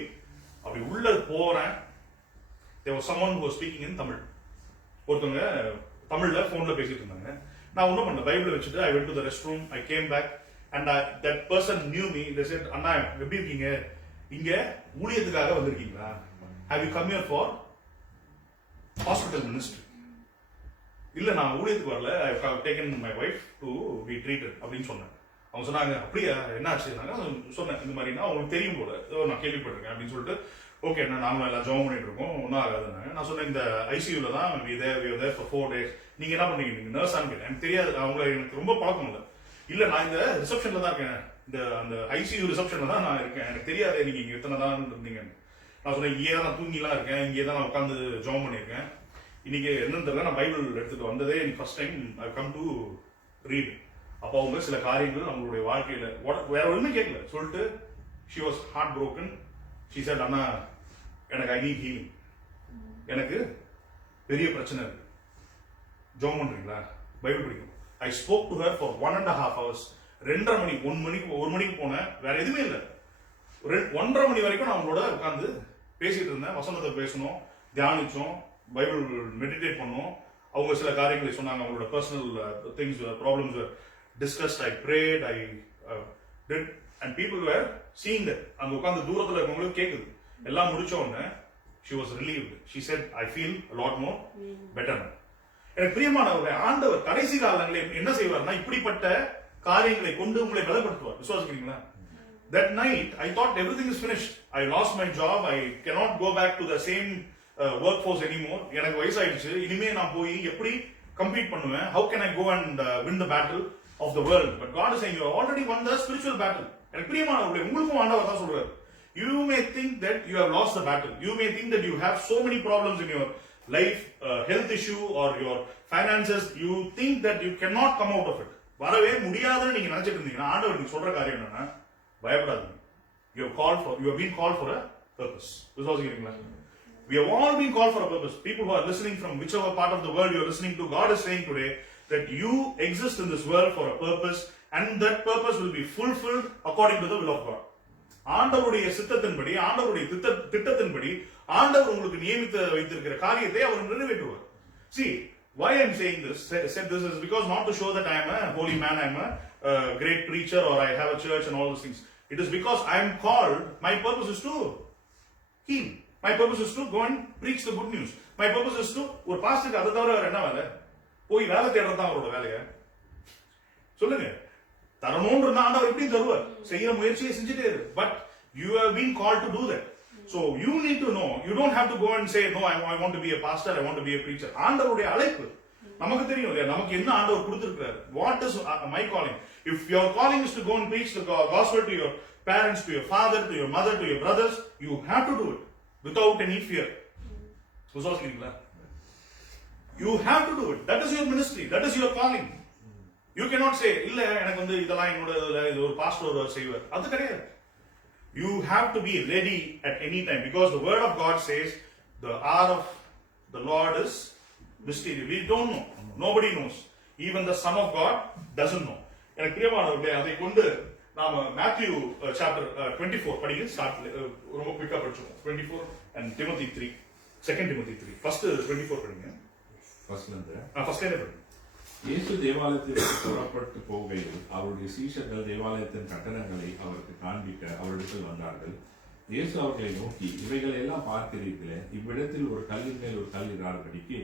அப்படி உள்ள போறேன். There was someone who was speaking in Tamil. ஒருத்தவங்க தமிழ்ல போன்ல பேசிட்டு இருந்தாங்க. நான் ஒன்றும் பண்ணல, பைபிள் வச்சுட்டு I went to the restroom, I came back and that person knew me. They said, அண்ணா எப்படி இருக்கீங்க, இங்க ஊழியத்துக்காக வந்திருக்கீங்களா, have you come here for hospital ministry? இல்ல, நான் ஊழியத்துக்கு வரல, I have taken my wife to be treated அப்படின்னு சொன்னேன். அவங்க சொன்னாங்க, அப்படியா, என்ன ஆச்சு? சொன்னேன், இந்த மாதிரி அவங்களுக்கு தெரியும் போல, நான் கேள்விப்பட்டிருக்கேன் அப்படின்னு சொல்லிட்டு, ஓகே, நாங்களும் எல்லாம் ஜாம் பண்ணிட்டு இருக்கோம், ஒன்றும் ஆகாதுன்னாங்க. நான் சொன்னேன், இந்த ஐசியூல தான் we were there for 4 days. நீங்க என்ன பண்ணீங்க, நீங்க நர்ஸான்னு கேட்டேன். எனக்கு தெரியாது, அவங்கள எனக்கு ரொம்ப பழக்கம் இல்லை. இல்ல, நான் இந்த ரிசப்ஷன்ல தான் இருக்கேன், அந்த ஐசியூ ரிசப்ஷன்ல தான் நான் இருக்கேன், எனக்கு தெரியாது நீங்க இங்க எத்தனை தான் இருந்தீங்க. நான் சொன்னேன், இங்கே தான் நான் தூங்கிலாம் இருக்கேன், இங்கே தான் நான் உட்காந்து ஜாம் பண்ணியிருக்கேன், இன்னைக்கு என்னன்னு தெரியல, நான் பைபிள் எடுத்துட்டு வந்ததே எனக்கு first time I come to read. அப்போ அவங்க சில காரியங்கள் அவங்களுடைய வாழ்க்கையில வேற ஒண்ணுமே கேட்கல சொல்லிட்டு, she was heartbroken. She said, அண்ணா எனக்கு I need healing, எனக்கு பெரிய பிரச்சனை இருக்கு, ஜாம் பண்றீங்களா, பைபிள் படிக்கும். I spoke to her for 1.5 hours. 2:30 மணி, 1 மணிக்கு போனேன், வேற எதுவுமே இல்லை. 1:30 மணி வரைக்கும் நான் அவங்களோட உட்காந்து பேசிட்டு இருந்தேன், வசனத்தை பேசணும், தியானிச்சோம், பைபிள் மெடிடேட் பண்ணோம். அவங்க சில காரியங்களை சொன்னாங்க, அவங்களோட personal things, problems discussed. I prayed, I did, and people were seeing that. அங்க உட்கார்ந்து தூரத்துல இருக்கவங்களுக்கு கேக்குது. எல்லாம் முடிச்ச உடனே she was relieved. She said, I feel a lot more better now. எனக்கு பிரியமானவர்களே, ஆண்டவர் கடைசி காலங்களில் என்ன செய்வார்னா, இப்படிப்பட்ட காரியங்களை கொண்டு உங்களை பலப்படுத்துவார். விசுவாசிக்கிறீங்களா? That night I thought everything is finished. I lost my job. I cannot go back to the same workforce anymore. எனக்கு வயசாயிடுச்சு, இனிமே நான் போய் எப்படி கம்பீட் பண்ணுவேன்? How can I go and win the battle of the world? But God is saying, you have already won the spiritual battle. எனக்கு பிரியமானவர்களே, உங்களுக்கும் ஆண்டவர் தான் சொல்றாரு, you may think that you have lost the battle. You may think that you have so many problems in your life health issue or your finances, you think that you cannot come out of it. வரவே முடியாதுன்னு நீங்க நினைச்சிட்டு இருந்தீங்கன்னா ஆண்டவர் நீங்க சொல்ற காரியம் என்னன்னா பயப்படாதீங்க. You have been called for a purpose. விசுவாசிக்கிறீங்களா? We have all been called for a purpose. People who are listening from whichever part of the world you are listening to, God is saying today that you exist in this world for a purpose, and that purpose will be fulfilled according to the will of God. ஆண்டவருடைய சித்தத்தின்படி, ஆண்டவருடைய திட்டத்தின்படி, ஆண்டவர் உங்களுக்கு நியமித்து வைத்திருக்கிற காரியத்தை அவர் நிறைவேற்றுவார். See, why I am saying this, said this is because not to show that I am a holy man, I am a great preacher, or I have a church and all those things. It is because I am called, my purpose is to heal. My purpose is to go and preach the good news. My purpose is to, ஒரு பாஸ்டருக்கு அதை தவிர வேற என்ன வேலை? போய் வேலை தேடுறதுதான் அவரோட வேலையை. சொல்லுங்க, தரணும்னு இருந்தா ஆண்டவர் எப்படி தருவார்? செய்யற முயற்சியை செஞ்சுட்டே இரு. But you have been called to do that. So you need to know. You don't have to go and say, no, I want to be a pastor, I want to be a preacher. ஆண்டவருடைய அழைப்பு நமக்கு தெரியும் இல்லையா? நமக்கு என்ன ஆண்டவர் கொடுத்திருக்கிறார்? What is my calling? If your calling is to go and preach the gospel to your parents, to your father, to your mother, to your brothers, you have to do it without any fear. விசுவாசிக்கிறீங்களா? You have to do it. That is your ministry. That is your calling. You cannot say, இல்ல எனக்கு வந்து இதெல்லாம் என்னோட இது ஒரு pastor செய்வார். அது கிடையாது. You have to be ready at any time because the word of God says the hour of the Lord is mysterious. We don't know. Nobody knows. Even the Son of God doesn't know. எனக்கு பிரியமானவர்களே, அதை கொண்டு நாம Matthew chapter 24 படிங்க. Start ரொம்ப குயிக்கா படிச்சோம். 24 and Timothy 3. 2 Timothy 3. First 24 படிங்க. ஃபர்ஸ்ட்ல படிங்க. இயேசு தேவாலயத்திற்கு புறப்பட்டு போகையில் அவருடைய சீஷர்கள் தேவாலயத்தின் கட்டணங்களை அவருக்கு காண்பிக்க அவரிடத்தில் வந்தார்கள். இயேசு அவர்களை நோக்கி, இவைகளை எல்லாம் பார்க்கிறீர்களே, இவ்விடத்தில் ஒரு கல்லின் மேல் ஒரு கல் இராதபடிக்கு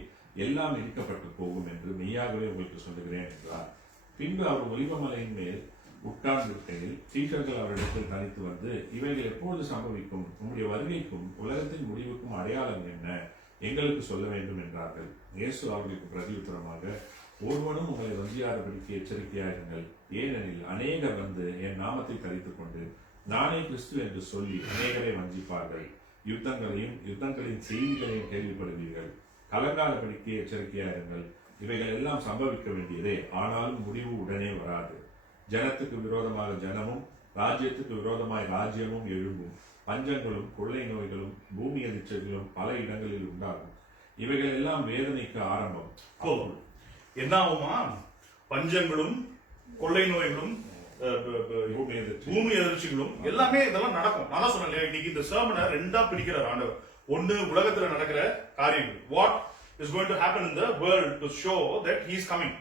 எல்லாம் இடிக்கப்பட்டு போகும் என்று மெய்யாகவே உங்களுக்கு சொல்லுகிறேன் என்றார். பின்பு அவர் ஒலிவமலையின் மேல் உட்கார்ந்திருக்கையில் சீஷர்கள் அவரிடத்தில் தனித்து வந்து, இவைகள் எப்பொழுது சம்பவிக்கும்? உம்முடைய வருகைக்கும் உலகத்தின் முடிவுக்கும் அடையாளம் என்ன? எங்களுக்கு சொல்ல வேண்டும் என்றார்கள். இயேசு அவர்களுக்கு பிரதியுத்தரமாக, ஒருவனும் உங்களை வஞ்சியாதபடிக்கு எச்சரிக்கையாயிருங்கள். ஏனெனில் அநேகர் வந்து என் நாமத்தை கரித்துக் கொண்டு நானே கிறிஸ்து என்று சொல்லி அநேகரை வஞ்சிப்பார்கள். யுத்தங்களின் செய்திகளையும் கேள்விப்படுவீர்கள். கலங்காதபடிக்கு எச்சரிக்கையாயிருங்கள். இவைகள் எல்லாம் சம்பவிக்க வேண்டியதே, ஆனாலும் முடிவு உடனே வராது. ஜனத்துக்கு விரோதமாக ஜனமும் ராஜ்யத்துக்கு விரோதமாய் ராஜ்யமும் எழும்பும். பஞ்சங்களும் கொள்ளை நோய்களும் பூமி அதிர்ச்சிகளும் பல இடங்களில் உண்டாகும். இவைகள் எல்லாம் வேதனைக்கு ஆரம்பம். என்ன ஆகுமா? பஞ்சங்களும் கொள்ளை நோய்களும் பூமி அதிர்ச்சிகளும் எல்லாமே இதெல்லாம் நடக்கும். நான் சொன்னேன் இன்னைக்கு இந்த சர்மனை ரெண்டா பிடிக்கிறார் ஆண்டவர். ஒன்னு உலகத்துல நடக்கிற காரியங்கள், what is going to happen in the world to show that he is coming.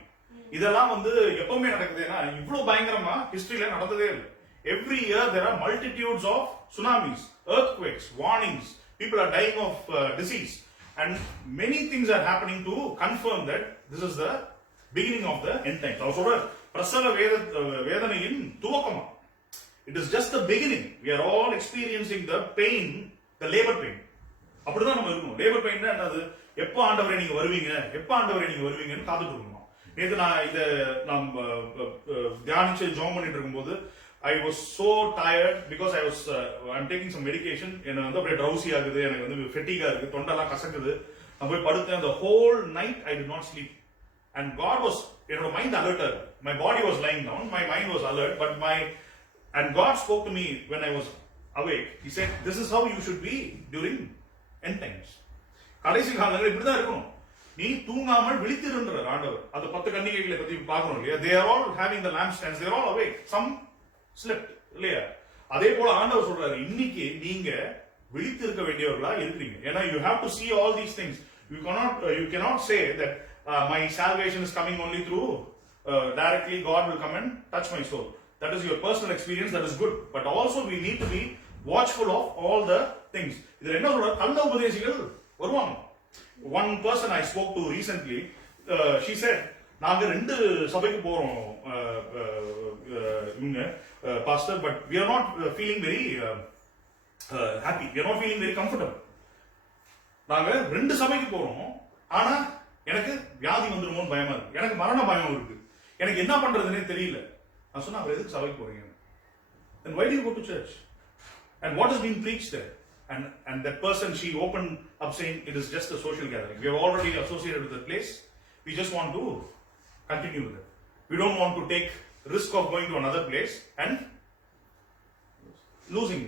இதெல்லாம் வந்து எப்பவுமே நடக்குதுன்னா இவ்வளவு பயங்கரமா ஹிஸ்டரியில நடந்ததே இல்லை. Every year there are multitudes of tsunamis, earthquakes, warnings. People are dying of disease, and many things are happening to confirm that this is the beginning of the end times. Also, பிரசவ வேதனையின் துவக்கமா. It is just the beginning. We are all experiencing the pain, the labor pain. அப்படிதான் நம்ம இருக்கணும். Labour pain என்னது? எப்போ ஆண்டவரே நீங்க வருவீங்க, எப்போ ஆண்டவரே நீங்க வருவீங்கன்னு காத்துட்டு இருக்கணும். நேற்று நான் இதை தியானிச்சு ஜாம் பண்ணிட்டு இருக்கும்போது I was so tired because I'm taking some medication. எனக்கு வந்து அப்படியே drowsy ஆகுது, எனக்கு வந்து fatigue ஆ இருக்கு, தொண்டெல்லாம் கசக்குது. நான் போய் படுத்தேன். The whole night I did not sleep. And God was, என்னோட மைண்ட் அலர்ட் ஆகுது. My body was lying down, my mind was alert, and God spoke to me when I was awake. He said, this is how you should be during end times. கடைசி காலங்கள் இப்படிதான் இருக்கணும். நீ தூங்காமல் விழித்திருன்ற ஆண்டவர். அது 10 கன்னிகைகளை பத்தி பார்க்கணும் இல்லையா? They are all having the lampstands, they are all awake. Some slept இல்லையா? அதே போல ஆண்டவர் சொல்றாரு, இன்னைக்கு நீங்க விழித்திருக்க வேண்டியவர்களா இருக்கிறீங்க. ஏன்னா you have to see all these things. You cannot say that my salvation is coming only through directly God will come and touch my soul. That is your personal experience, that is good. But also we need to be watchful of all the things. இதுல என்ன சொல்ற? கள்ள உபதேசிகள் வருவாங்க. One person I spoke to recently, she said, நாங்க 2 சபைக்கு போறோம் pastor, but we are not feeling very happy, we are not feeling very comfortable. நாங்க 2 சபைக்கு போறோம், ஆனா எனக்கு வியாதி வந்துருமோன்னு பயமா இருக்கு, எனக்கு மரண பயம் இருக்கு, எனக்கு என்ன பண்றதுன்னே தெரியல. நான் சொன்னா, அப்புறம் எதுக்கு சபைக்கு போறீங்க? Then why do you go to church? And what is being preached there? and that person, she opened up saying it is just a social gathering. We have already associated with the place. We just want to continue with it. We don't want to take risk of going to another place and losing.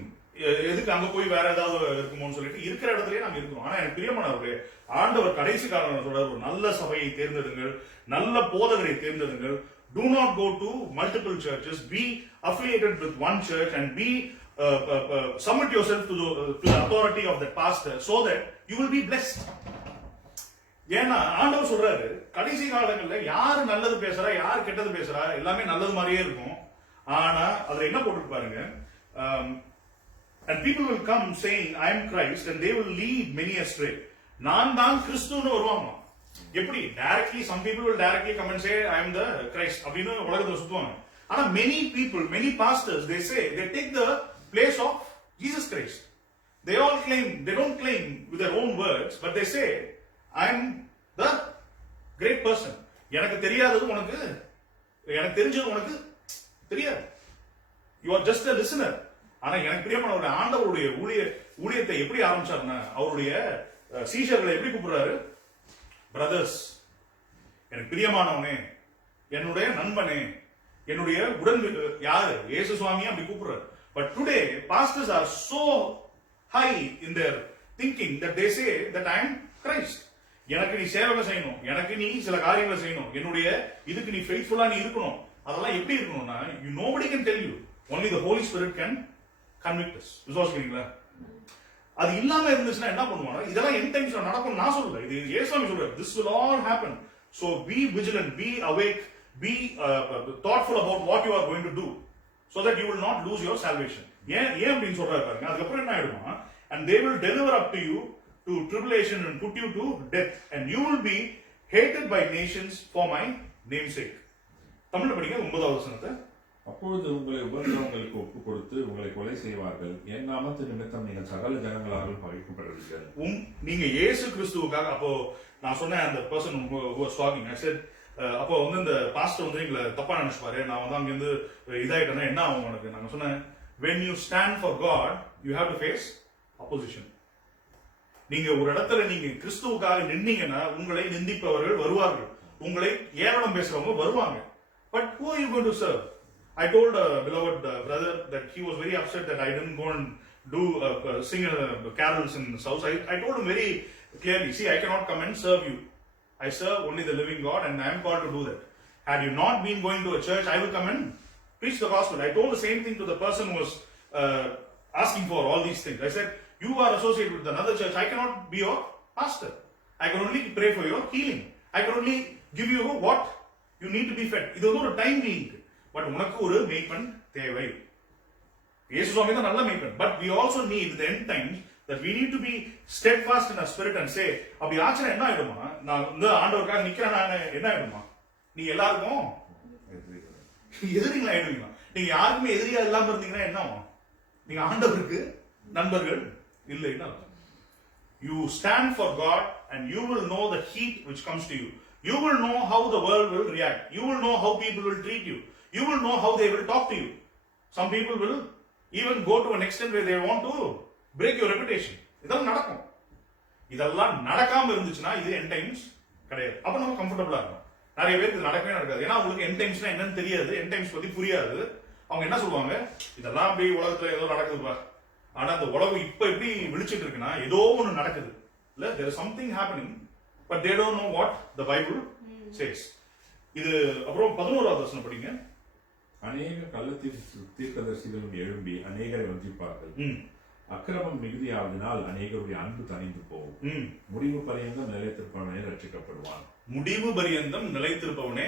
எதுக்கு அங்க போய் வேற ஏதாவது இருக்குமோன்னு சொல்லிட்டு இருக்கிற இடத்துலயே நாங்க இருக்கிறோம். ஆனா எனக்கு பிரியமானவர்களே, ஆண்டவர் கடைசி காலம் சொல்றாரு, ஒரு நல்ல சபையை தேர்ந்தெடுங்கள், நல்ல போதகரை தேர்ந்தெடுங்கள். Do not go to multiple churches. Be affiliated with one church and be submit yourself to the authority of the pastor so that you will be blessed. ஏன்னா ஆண்டவர் சொல்றாரு, கடைசி காலங்கள்ல யாரு நல்லது பேசுறா, யாரு கெட்டது பேசுறா, எல்லாமே நல்லது மாதிரியே இருக்கும். ஆனா அதுல என்ன போட்டு பாருங்க, and people will come saying I am Christ and they will lead many astray. நான் தான் கிறிஸ்துன்னு வருவாங்க. எப்படி directly, some people will directly come and say I am the Christ அப்படின்னு உலகத்துல சுத்துவாங்க. ஆனா many people, many pastors, they say they take the place of Jesus Christ. They all claim, they don't claim with their own words, but they say I am the great person. எனக்கு தெரியாதது உனக்கு, எனக்கு தெரிஞ்சது உனக்கு தெரியாது. You are just a listener. ஆனா எனக்கு பிரியமானவருடைய ஆண்டவருடைய ஊழியத்தை எப்படி ஆரம்பிச்சாருன்னா, அவருடைய சீஷர்களை எப்படி கூப்பிடுறாரு? பிரதர்ஸ், எனக்கு பிரியமானவனே, என்னுடைய நண்பனே, என்னுடைய உடன் யாரு? இயேசு சுவாமியா அப்படி கூப்பிடுறாரு. But today pastors are so high in their thinking that they say that I am Christ. எனக்கு நீ சேவை செய்யணும், எனக்கு நீ சில காரியங்களை செய்யணும், என்னுடைய இதுக்கு நீ ஃபெய்த்ஃபுல்லா நீ இருக்கணும். அதெல்லாம் எப்படி இருக்கணும்னா, you nobody can tell you, only the Holy Spirit can convict us. விசுவாசிக்கிறீங்களா? அது இல்லாம இருந்துச்சுன்னா என்ன பண்ணுவாங்க? இதெல்லாம் என் டைம்ஸ்ல நடக்கும் நான் சொல்லல, இது இயேசுவாமி சொல்றாரு. This will all happen. So be vigilant, be awake, be thoughtful about what you are going to do, so that you will not lose your salvation. ஏன் அப்படின்னு சொல்றாரு பாருங்க. அதுக்கப்புறம் என்ன ஆயிடுமா? And they will deliver up to you to tribulation and put you to death, and you will be hated by nations for my name's sake. தமிழ்ல படிங்க 9வது வசனத்தை. அப்பொழுது உங்களை உபத்திரவங்களுக்கு ஒப்பு கொடுத்து உங்களை கொலை செய்வார்கள், என் நாமத்து நிமித்தம் நீங்கள் சகல ஜனங்களாலும் பகைக்கப்படுவீர்கள். நீங்க இயேசு கிறிஸ்துவுக்காக, அப்போ நான் சொன்னேன் அந்த person who was talking, I said, அப்போ வந்து இந்த பாஸ்டர் வந்து எங்களை தப்பா நினைச்சுப்பாரு, நான் வந்து அங்க இருந்து இதாயிட்டேன்னா என்ன ஆகும் உனக்கு? நாங்க சொன்னேன், when you stand for God you have to face opposition. நீங்க ஒரு இடத்துல நீங்க கிறிஸ்துவுக்காக நின்னீங்கன்னா உங்களை நிந்திப்பவர்கள் வருவார்கள், உங்களை ஏளனம் பேசுறவங்க வருவாங்க. But who are you going to serve? I told a beloved brother that he was very upset that I didn't go and do sing carols in his house. I told him very clearly, see, I cannot come and serve you. I serve only the living God and I am called to do that. Had you not been going to a church, I will come and preach the gospel. I told the same thing to the person who was asking for all these things. I said, you are associated with another church, I cannot be your pastor. I can only pray for your healing. I can only give you what you need to be fed. இது வந்து ஒரு time NEET. But உனக்கு ஒரு மேய்ப்பன் தேவை. இயேசு சுவாமி தான் நல்ல மேய்ப்பன். But we also need the end times that we need to be steadfast in our spirit and say, அப்படி ஆச்சுனா என்ன ஆயிடுமா? நான் இந்த ஆண்டவருக்காக நிக்கிறேன், நான் என்ன ஆயிடுமா? நீ எல்லாருக்கும் எதிரிங்களா ஆயிடுவீங்களா? நீங்க யாருக்குமே எதிரியா இல்லாம இருந்தீங்கன்னா என்ன ஆகும்? நீங்க ஆண்டவருக்கு நண்பர்கள் இல்லைன்னா. You stand for God and you will know the heat which comes to you. You will know how the world will react. You will know how people will treat you. You will know how they will talk to you. Some people will even go to an extent where they want to break your reputation. இதெல்லாம் நடக்கும். இதெல்லாம் நடக்காம இருந்துச்சுன்னா இது end times கிடையாது. அப்ப நம்ம கம்ஃபர்டபுளா இருக்கும். நிறைய பேருக்கு இது நடக்கவே நடக்காது. ஏன்னா உங்களுக்கு எண்ட் டைம்ஸ்னா என்னன்னு தெரியாது, எண்ட் டைம்ஸ் பத்தி புரியாது. அவங்க என்ன சொல்லுவாங்க, இதெல்லாம் அப்படியே உலகத்துல ஏதோ நடக்குதுப்பா, ஆனா அந்த உலகம் இப்ப எப்படி விழிச்சிட்டு இருக்குன்னா ஏதோ ஒண்ணு நடக்குது இல்ல, there is something happening, but they don't know what the Bible says. இது அப்புறம் 11வது வசனம் படிங்க. அநேக கள்ளத்தில் தீர்க்கதரிசிகளும் எழும்பி அநேகரை வஞ்சிப்பார்கள். அக்கிரமம் மிகுதியாவதினால் அநேகருடைய அன்பு தணிந்து போகும். முடிவு பரியந்தம் நிலைத்திருப்பவனே ரட்சிக்கப்படுவான். முடிவு பரியந்தம் நிலைத்திருப்பவனே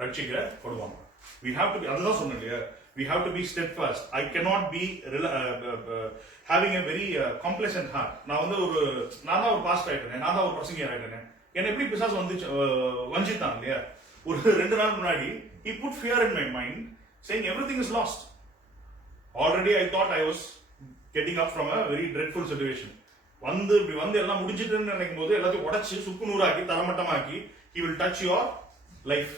ரட்சிக்கப்படுவான். We have to be, அதுதான் சொன்னேன் இல்லையா, we have to be steadfast. I cannot be having a very complacent heart. நான் தான் ஒரு பாஸ்டர் ஆயிட்டேன், நான் தான் ஒரு பிரசங்கியர் ஆயிட்டேன், என்ன எப்படி பிசாசு வந்து வஞ்சித்தான் இல்லையா. ஒரு 2 நாள் முன்னாடி he put fear in my mind saying everything is lost. Already I thought I was getting up from a very dreadful situation. வந்து எல்லாம் முடிஞ்சிட்டுன்னு நினைக்கும் போது எல்லாத்தையும் உடைச்சு சுக்கு நூறாக்கி தரமட்டமாக்கி he will touch your life,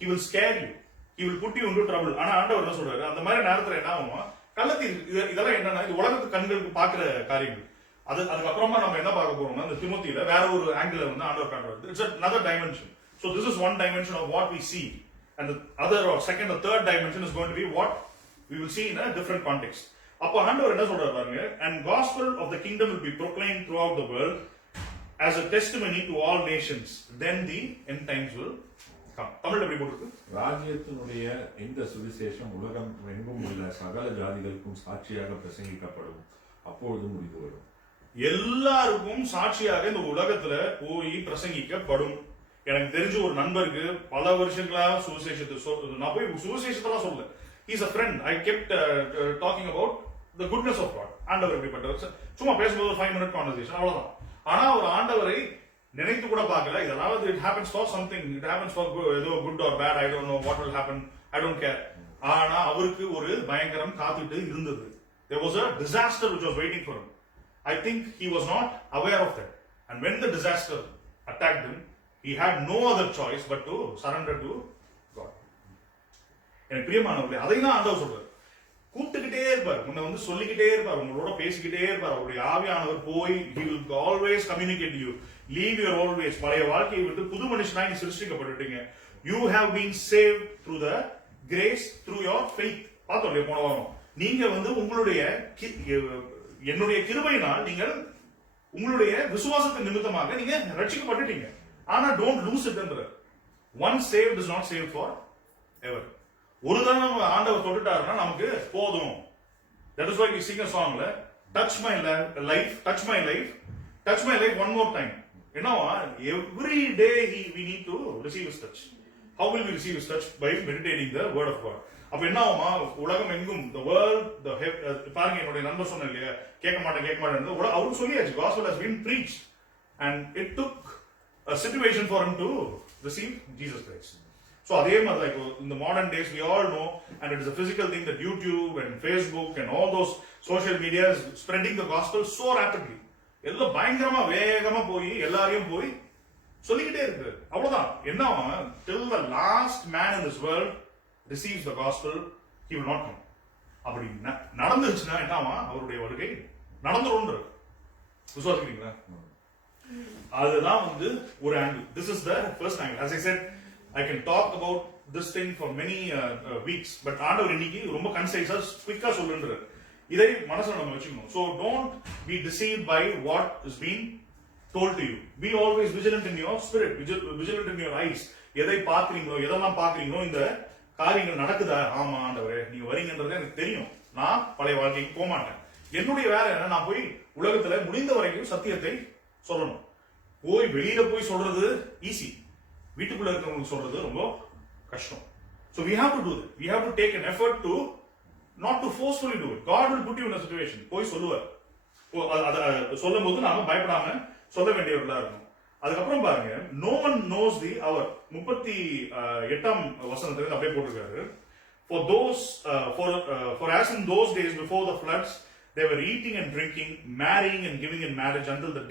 he will scare you, he will put you into trouble. ஆனா ஆண்டவர் என்ன சொல்றாரு, அந்த மாதிரி நேரத்துல என்ன ஆகுமா, கள்ளத்தீர் இதெல்லாம் என்னன்னா இது உலகத்து கண்களுக்கு பாக்குற காரியங்கள். அதுக்கப்புறமா நம்ம என்ன பார்க்க போறோம்னா இந்த திமோத்தியில வேற ஒரு ஆங்கிள் வந்து ஆண்டவர் காட்டுறது. It's another dimension. So this is one dimension of what we see, and the other or second or third dimension is going to be what we will see in a different context. அப்ப ஆண்டவர் என்ன சொல்றாரு பாருங்க, and gospel of the kingdom will be proclaimed throughout the world as a testimony to all nations, then the end times will come. தமிழ்ல எப்படி போட்டுருக்கு? ராஜ்யத்தினுடைய இந்த சுவிசேஷம் உலகம் எங்கும் உள்ள சகல ஜாதிகளுக்கும் சாட்சியாக பிரசங்கிக்கப்படும், அப்பொழுது முடிவு வரும். எல்லாருக்கும் சாட்சியாக இந்த உலகத்துல போய் பிரசங்கிக்கப்படும். எனக்கு தெரிஞ்ச ஒரு நண்பருக்கு பல வருஷங்களா சுவிசேஷத்தை நான் போய் சுவிசேஷத்தெல்லாம் சொல்லல. He's a friend. I kept talking about the goodness of God. ஆண்டவர் எப்படிப்பட்டவர், சும்மா பேசும்போது 5 minute conversation அவ்வளவுதான். ஆனா ஒரு ஆண்டவரை நினைத்து கூட பார்க்கல. இதெல்லாம் it happens for something, it happens for ஏதோ good or bad, I don't know what will happen, I don't care. ஆனா அவருக்கு ஒரு பயங்கரம் காத்துட்டு இருந்தது. There was a disaster which was waiting for him. I think he was not aware of that. And when the disaster attacked him, he had no other choice but to surrender to God. எனக்கு பிரியமானவர்களே, அதை தான் ஆண்டவர் சொல்றாரு. கூப்பிட்டுக்கிட்டே இருப்பார், உன்னை வந்து சொல்லிக்கிட்டே இருப்பார், உங்களோட பேசிக்கிட்டே இருப்பார். அவருடைய ஆவியானவர் போய் he will always communicate to you. Leave your old ways. பழைய வாழ்க்கையை விட்டு புது மனுஷனாய் நீ சிருஷ்டிக்கப்பட்டுட்டீங்க. You have been saved through the grace, through your faith. பார்த்தோம் இல்லையா போன வாரம்? நீங்க வந்து உங்களுடைய என்னுடைய கிருபையினால் நீங்கள் உங்களுடைய விசுவாசத்தின் நிமித்தமாக நீங்க ரட்சிக்கப்பட்டுட்டீங்க. ஆனா டோன்ட் லூஸ் இட் என்ற one saved is not saved for ever. ஒரு தடவை ஆண்டவர் தொட்டுட்டாருன்னா நமக்கு போதும். That is why we sing a songல touch my life, touch my life, touch my life one more time. என்னவா every day we need to receive his touch. How will we receive his touch? By meditating the word of God. அப்ப என்ன ஆகுமா, உலகம் எங்கும் the world, the பாருங்க, என்னுடைய நண்பர் சொன்ன இல்லையா, கேட்க மாட்டேன் அவருக்கு சொல்லியாச்சு, gospel has been preached and it took a situation for him to receive Jesus Christ. So அதே மாதிரி like in the modern days we all know, and it is a physical thing that YouTube and Facebook and all those social media is spreading the gospel so rapidly. எல்லாம் பயங்கரமா வேகமா போய் எல்லாரையும் போய் சொல்லிக்கிட்டே இருக்கு. அவ்வளவுதான். என்ன till the last man in this world receives the gospel, he will not come. அப்படி நடந்துருச்சுன்னா என்னவா, அவருடைய வருகை நடந்துரும்ன்ற விசுவாசிக்கிறீங்களா? அதுதான் வந்து ஒரு angle. This is the first angle. As I said, I can talk about this thing for many weeks, but ஆண்டவர் இன்னைக்கு ரொம்ப கன்சைஸா குயிக்கா சொல்லுன்றாரு. இதை மனசுல நம்ம வச்சுக்கணும். So don't be deceived by what is being told to you. Be always vigilant in your spirit, vigilant in your eyes. எதை பார்க்கிறீங்களோ, எதெல்லாம் பார்க்கிறீங்களோ, இந்த காரியங்கள் நடக்குதா? ஆமா ஆண்டவரே நீங்க வரீங்கன்றது எனக்கு தெரியும். நான் பழைய வாழ்க்கைக்கு போக மாட்டேன். என்னுடைய வேலை என்ன, நான் போய் உலகத்துல முடிந்த வரைக்கும் சத்தியத்தை சொல்லணும். போய் வெளியில போய் சொல்றது ஈஸி, வீட்டுக்குள்ள இருக்கிறவங்களுக்கு சொல்றது ரொம்ப கஷ்டம். So we have to do that. We have to take an effort to not to forcefully do it. God will put you in a situation. போய் சொல்லுவார். சொல்லும் போது நாம பயப்படாம சொல்ல வேண்டியவர்களா இருக்கணும். அதுக்கப்புறம் பாருங்க, no one knows the hour. 38ஆம் வசனத்துல அப்படியே போட்டிருக்காரு. For those for as in those days before the floods they were eating and drinking, marrying and giving in marriage until the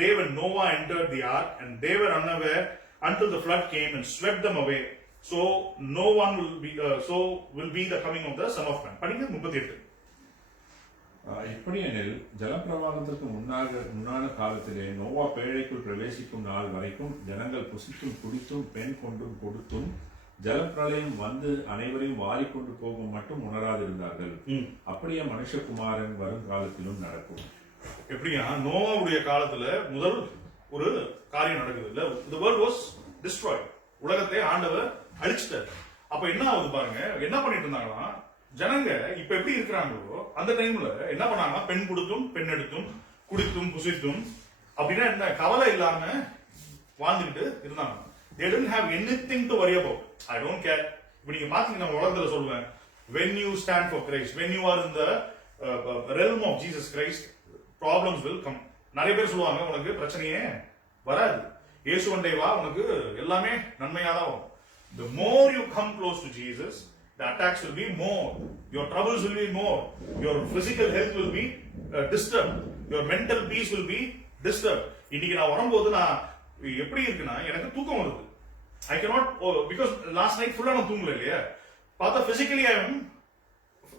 day when Noah entered the ark, and they were unaware until the flood came and swept them away. So no one will be the coming of the Son of Man. படிங்க 38. இப்படி எனில் ஜலப்பிரவாகத்திற்கு முன்னான காலத்திலே நோவா பேழைக்குள் பிரவேசிக்கும் நாள் வரைக்கும் ஜனங்கள் புசித்தும் குடித்தும் பெண் கொண்டும் கொடுத்தும் ஜலப்பிரளயம் வந்து அனைவரையும் வாரிக்கொண்டு போகும் மட்டும் உணராதிருந்தார்கள். அப்படியே மனுஷகுமாரன் வரும் காலத்திலும் நடக்கும். எப்படியா, நோவாவுடைய காலத்துல முதல் ஒரு காரியம் நடக்குது இல்ல, the world was destroyed. உலகத்தை ஆண்டவர் அழிச்சிட்டார். அப்ப என்ன ஆகுது பாருங்க, என்ன பண்ணிட்டு இருந்தாங்கன்னா ஜனங்க இப்ப எப்படி இருக்கிறாங்களோ அந்த டைம்ல என்ன பண்ணாங்க, பெண் கொடுத்தும் பெண் எடுத்தும் குடித்தும் புசித்தும் அப்படின்னா என்ன, கவலை இல்லாம வாழ்ந்துட்டு இருந்தாங்க. They didn't have anything to worry about. I don't care. இப்ப நீங்க பாத்தீங்கன்னா உலகத்துல சொல்லுவேன், when you stand for Christ, when you are in the realm of Jesus Christ, problems will come. நிறைய பேர் சொல்லுவாங்க உனக்கு பிரச்சனையே வராது, இயேசுவண்டை வா, உனக்கு எல்லாமே நன்மையா தான் வரும். The more you come close to Jesus, the attacks will be more, your troubles will be more, your physical health will be disturbed, your mental peace will be disturbed. இன்னைக்கு நான் வரும்போது நான் எப்படி இருக்குன்னா எனக்கு தூக்கம் வருது. I cannot, because last night full நான் தூங்கல இல்லையா, பார்த்தா physically I am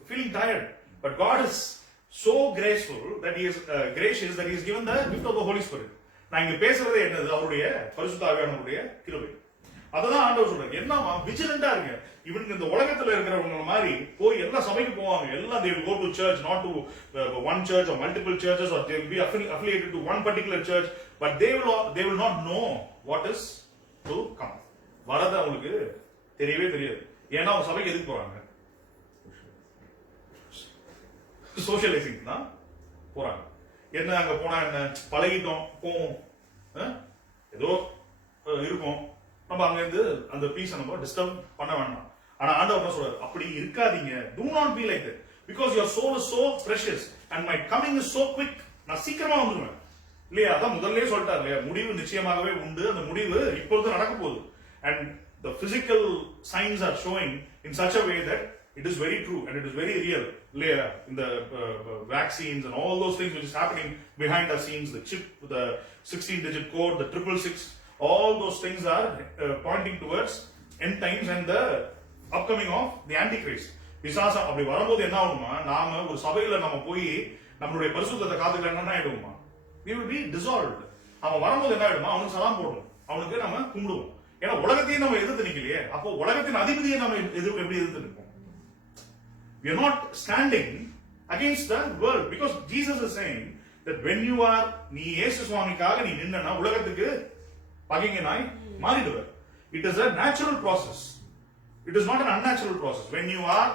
feeling tired, but God is so graceful that he is gracious that he has given the gift of the Holy Spirit. நான் இங்க பேசுறது என்னது? அவருடைய பரிசுத்த ஆவியானவருடைய கிருபை. அததான் ஆண்டவர் சொல்றாரு, என்னமா விஜிலண்டா இருங்க. இவனுக்கு இந்த உலகத்துல இருக்கிறவங்க மாதிரி போய் எல்லா சபைக்கு போவாங்க, எல்லாம் they will go to church, not to one church or multiple churches, or they will be affiliated to one particular church, but they will not know what is to come. வரது அவங்களுக்கு தெரியவே தெரியாது. ஏன்னா அவங்க சபைக்கு எதுக்கு போறாங்க? சோசியலைசிங் தான் போறாங்க. என்ன அங்க போனா என்ன, பழகிட்டோம் போவோம், ஏதோ இருக்கும், நம்ம அங்க இருந்து அந்த பீஸை நம்ம டிஸ்டர்ப் பண்ண வேண்டாம். ஆனா ஆண்டவர் என்ன சொல்றாரு, அப்படி இருக்காதீங்க. do not be like that because your soul is so precious and my coming is so quick. நான் சீக்கிரமா வந்துருவேன் இல்லையா? அதான் முதல்லயே சொல்லிட்டாரு இல்லையா, முடிவு நிச்சயமாகவே உண்டு, அந்த முடிவு இப்பொழுது நடக்க போகுது. and the physical signs are showing in such a way that it is very true and it is very real இல்லையா? இந்த vaccines and all those things which is happening behind the scenes, the chip, the 16-digit code, the 666, all those things are pointing towards end times and the upcoming of the antichrist. பிசாசம் அப்படி வரும்போது என்ன ஆகுமா, நாம ஒரு சபையில நம்ம போய் நம்மளுடைய பரிசுத்தத்தை காத்துக்கலன்னா என்ன ஆயிடுவோமா, we will be dissolved. அவன் வரும்போது என்ன ஆயிடுமா, அவனுக்கு சலாம் போடணும், அவனுக்கு நம்ம கும்பிடுவோம். ஏன்னா உலகத்தையும் நம்ம எதிர்த்து நிக்கலையே, அப்போ உலகத்தின் அதிபதியை நம்ம எப்படி எதிர்த்து நிற்போம்? We are not standing against the world because Jesus is saying that when you are, நீ இயேசு சுவாமிக்காக நீ நின்னா உலகத்துக்கு பகைஞனாய் மாறிடுவர். It is a natural process. It is not an unnatural process. When you are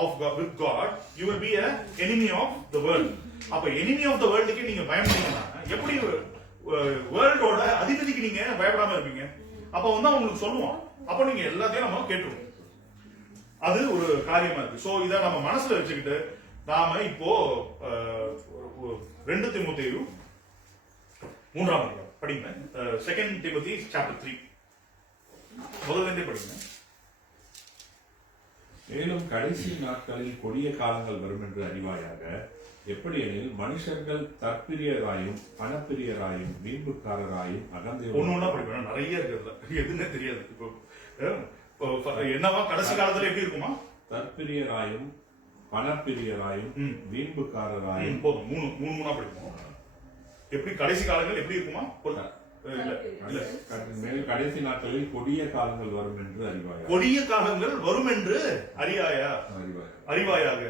of God, with God, you will be an enemy of the world. அப்ப enemy of the world க்கு நீங்க பயப்படீங்கன்னா எப்படி வேர்ல்டோட அதிபதிக்கு நீங்க பயப்படாம இருப்பீங்க? அப்ப வந்து உங்களுக்கு சொல்லுவான், அப்ப நீங்க எல்லாத்தையும் நம்ம கேட்டுருவோம். அது ஒரு காரியமா இருக்கு. சோ இத நம்ம மனசுல வச்சுக்கிட்டு நாம இப்போ 2 தீமோத்தேயு 3ஆம் அதிகாரம் படிங்க. 2 Timothy chapter 3 முதல்ல இருந்தே படிங்க. மேலும் கடைசி நாட்களில் கொடிய காலங்கள் வரும் என்று அறிவாயாக. எப்படி எனில் மனுஷர்கள் தற்பிரியராயும் பணப்பிரியராயும் வீம்புக்காரராயும் அகந்தை. ஒன்னொன்னா படிப்பேன், நிறைய இருக்கு, எதுன்னே தெரியாது. இப்போ என்னவா கடைசி காலத்துல எப்படி இருக்குமா? தற்பிரியராயும் பணப்பிரியராயும் வீம்புக்காரராயும். போதும், மூணா படிப்போம். எப்படி கடைசி காலங்கள் எப்படி இருக்குமா? கடைசி நாட்களில் கொடிய காலங்கள் வரும் என்று அறிவாயா. கொடிய காலங்கள் வரும் என்று அறிவாயாக.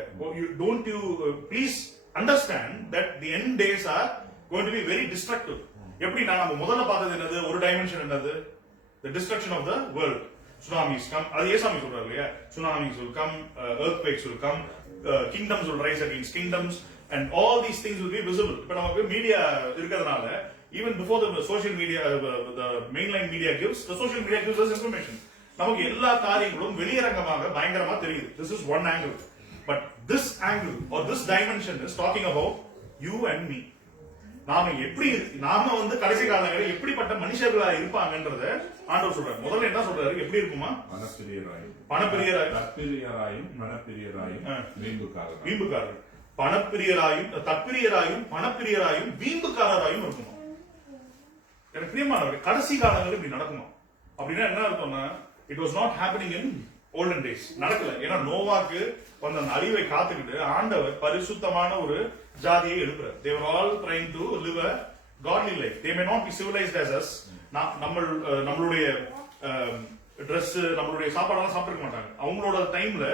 Don't you please understand that the end days are going to be very destructive. எப்படி நம்ம முதல்ல பார்த்தது என்னது, ஒரு டைமென்ஷன் என்னது, the destruction of the world. Tsunamis come, அது ஏசாமி சொல்றாரு இல்லையா, tsunamis will come, earthquakes will come, kingdoms will rise against kingdoms and all these things will be visible. இப்ப நமக்கு மீடியா இருக்கிறதுனால, even before the social media, the mainline media gives, the social media gives us information. நமக்கு எல்லா காரியங்களும் வெளியரங்கமாக பயங்கரமா தெரியுது. This is one angle. But this angle or this dimension is talking about you and me. நாம வந்து கடைசி காலங்களில் எப்படிப்பட்ட மனுஷர்களா இருப்பாங்கன்றத ஆண்டவர் சொல்றாரு. முதல்ல என்ன சொல்றாரு, எப்படி இருக்குமா? பணப்பிரியராயும் மனப்பிரியராயும் வீம்புக்காரர். பணப்பிரியராயும் தற்பிரியராயும் பணப்பிரியராயும் வீம்புக்காரராயும் இருக்குமா? எனக்கு பிரியமானவர், கடைசி காலங்களில் இப்படி நடக்குமா? அப்படின்னா என்ன அர்த்தம்னா, it was not happening in olden days. நடக்கல. ஏன்னா நோவாக்கு வந்த அந்த அழிவை காத்துக்கிட்டு ஆண்டவர் பரிசுத்தமான ஒரு ஜாதியை எழுப்புறார். They were all trying to live a godly life. They may not be civilized as us. நம்மளுடைய ட்ரெஸ், நம்மளுடைய சாப்பாடெல்லாம் சாப்பிட்டுக்க மாட்டாங்க. அவங்களோட டைம்ல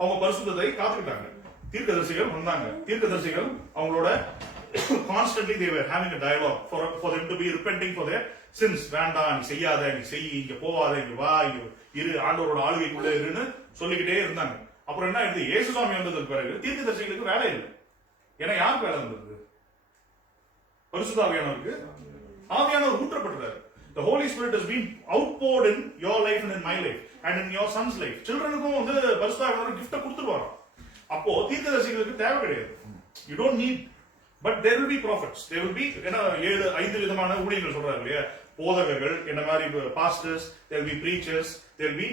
அவங்க பரிசுத்தத்தை காத்துக்கிட்டாங்க. தீர்க்கதரிசிகள் வந்தாங்க. தீர்க்கதரிசிகள் அவங்களோட constantly they were having a dialogue for them to be repenting for their sins. வேண்டாம், நீ செய்யாத, நீ செய், இங்க போவாத, இங்க வா, இங்க இரு, ஆண்டவரோட ஆளுகைக்குள்ள இருன்னு சொல்லிக்கிட்டே இருந்தாங்க. அப்புறம் என்ன ஆயிடுது, இயேசு சுவாமி வந்ததுக்கு பிறகு தீர்க்கதரிசிகளுக்கு வேலை இல்லை. ஏன்னா யாருக்கு வேலை இருந்தது? பரிசுத்த ஆவியானவருக்கு. ஆவியானவர் ஊற்றப்பட்டார். The Holy Spirit has been outpoured in your life and in my life and in your son's life. சில்ட்ரனுக்கும் வந்து பரிசுத்த ஆவியானவர் கிஃப்ட் கொடுத்துருவாங்க. அப்போ தீர்க்கதரிசிகளுக்கு தேவை கிடையாது. You don't need, but there will be prophets. There will be, ஏன்னா 5 விதமான ஊழியர்கள் சொல்றாங்க இல்லையா, போதகர்கள், என்ன மாதிரி pastors, there will be preachers, there will be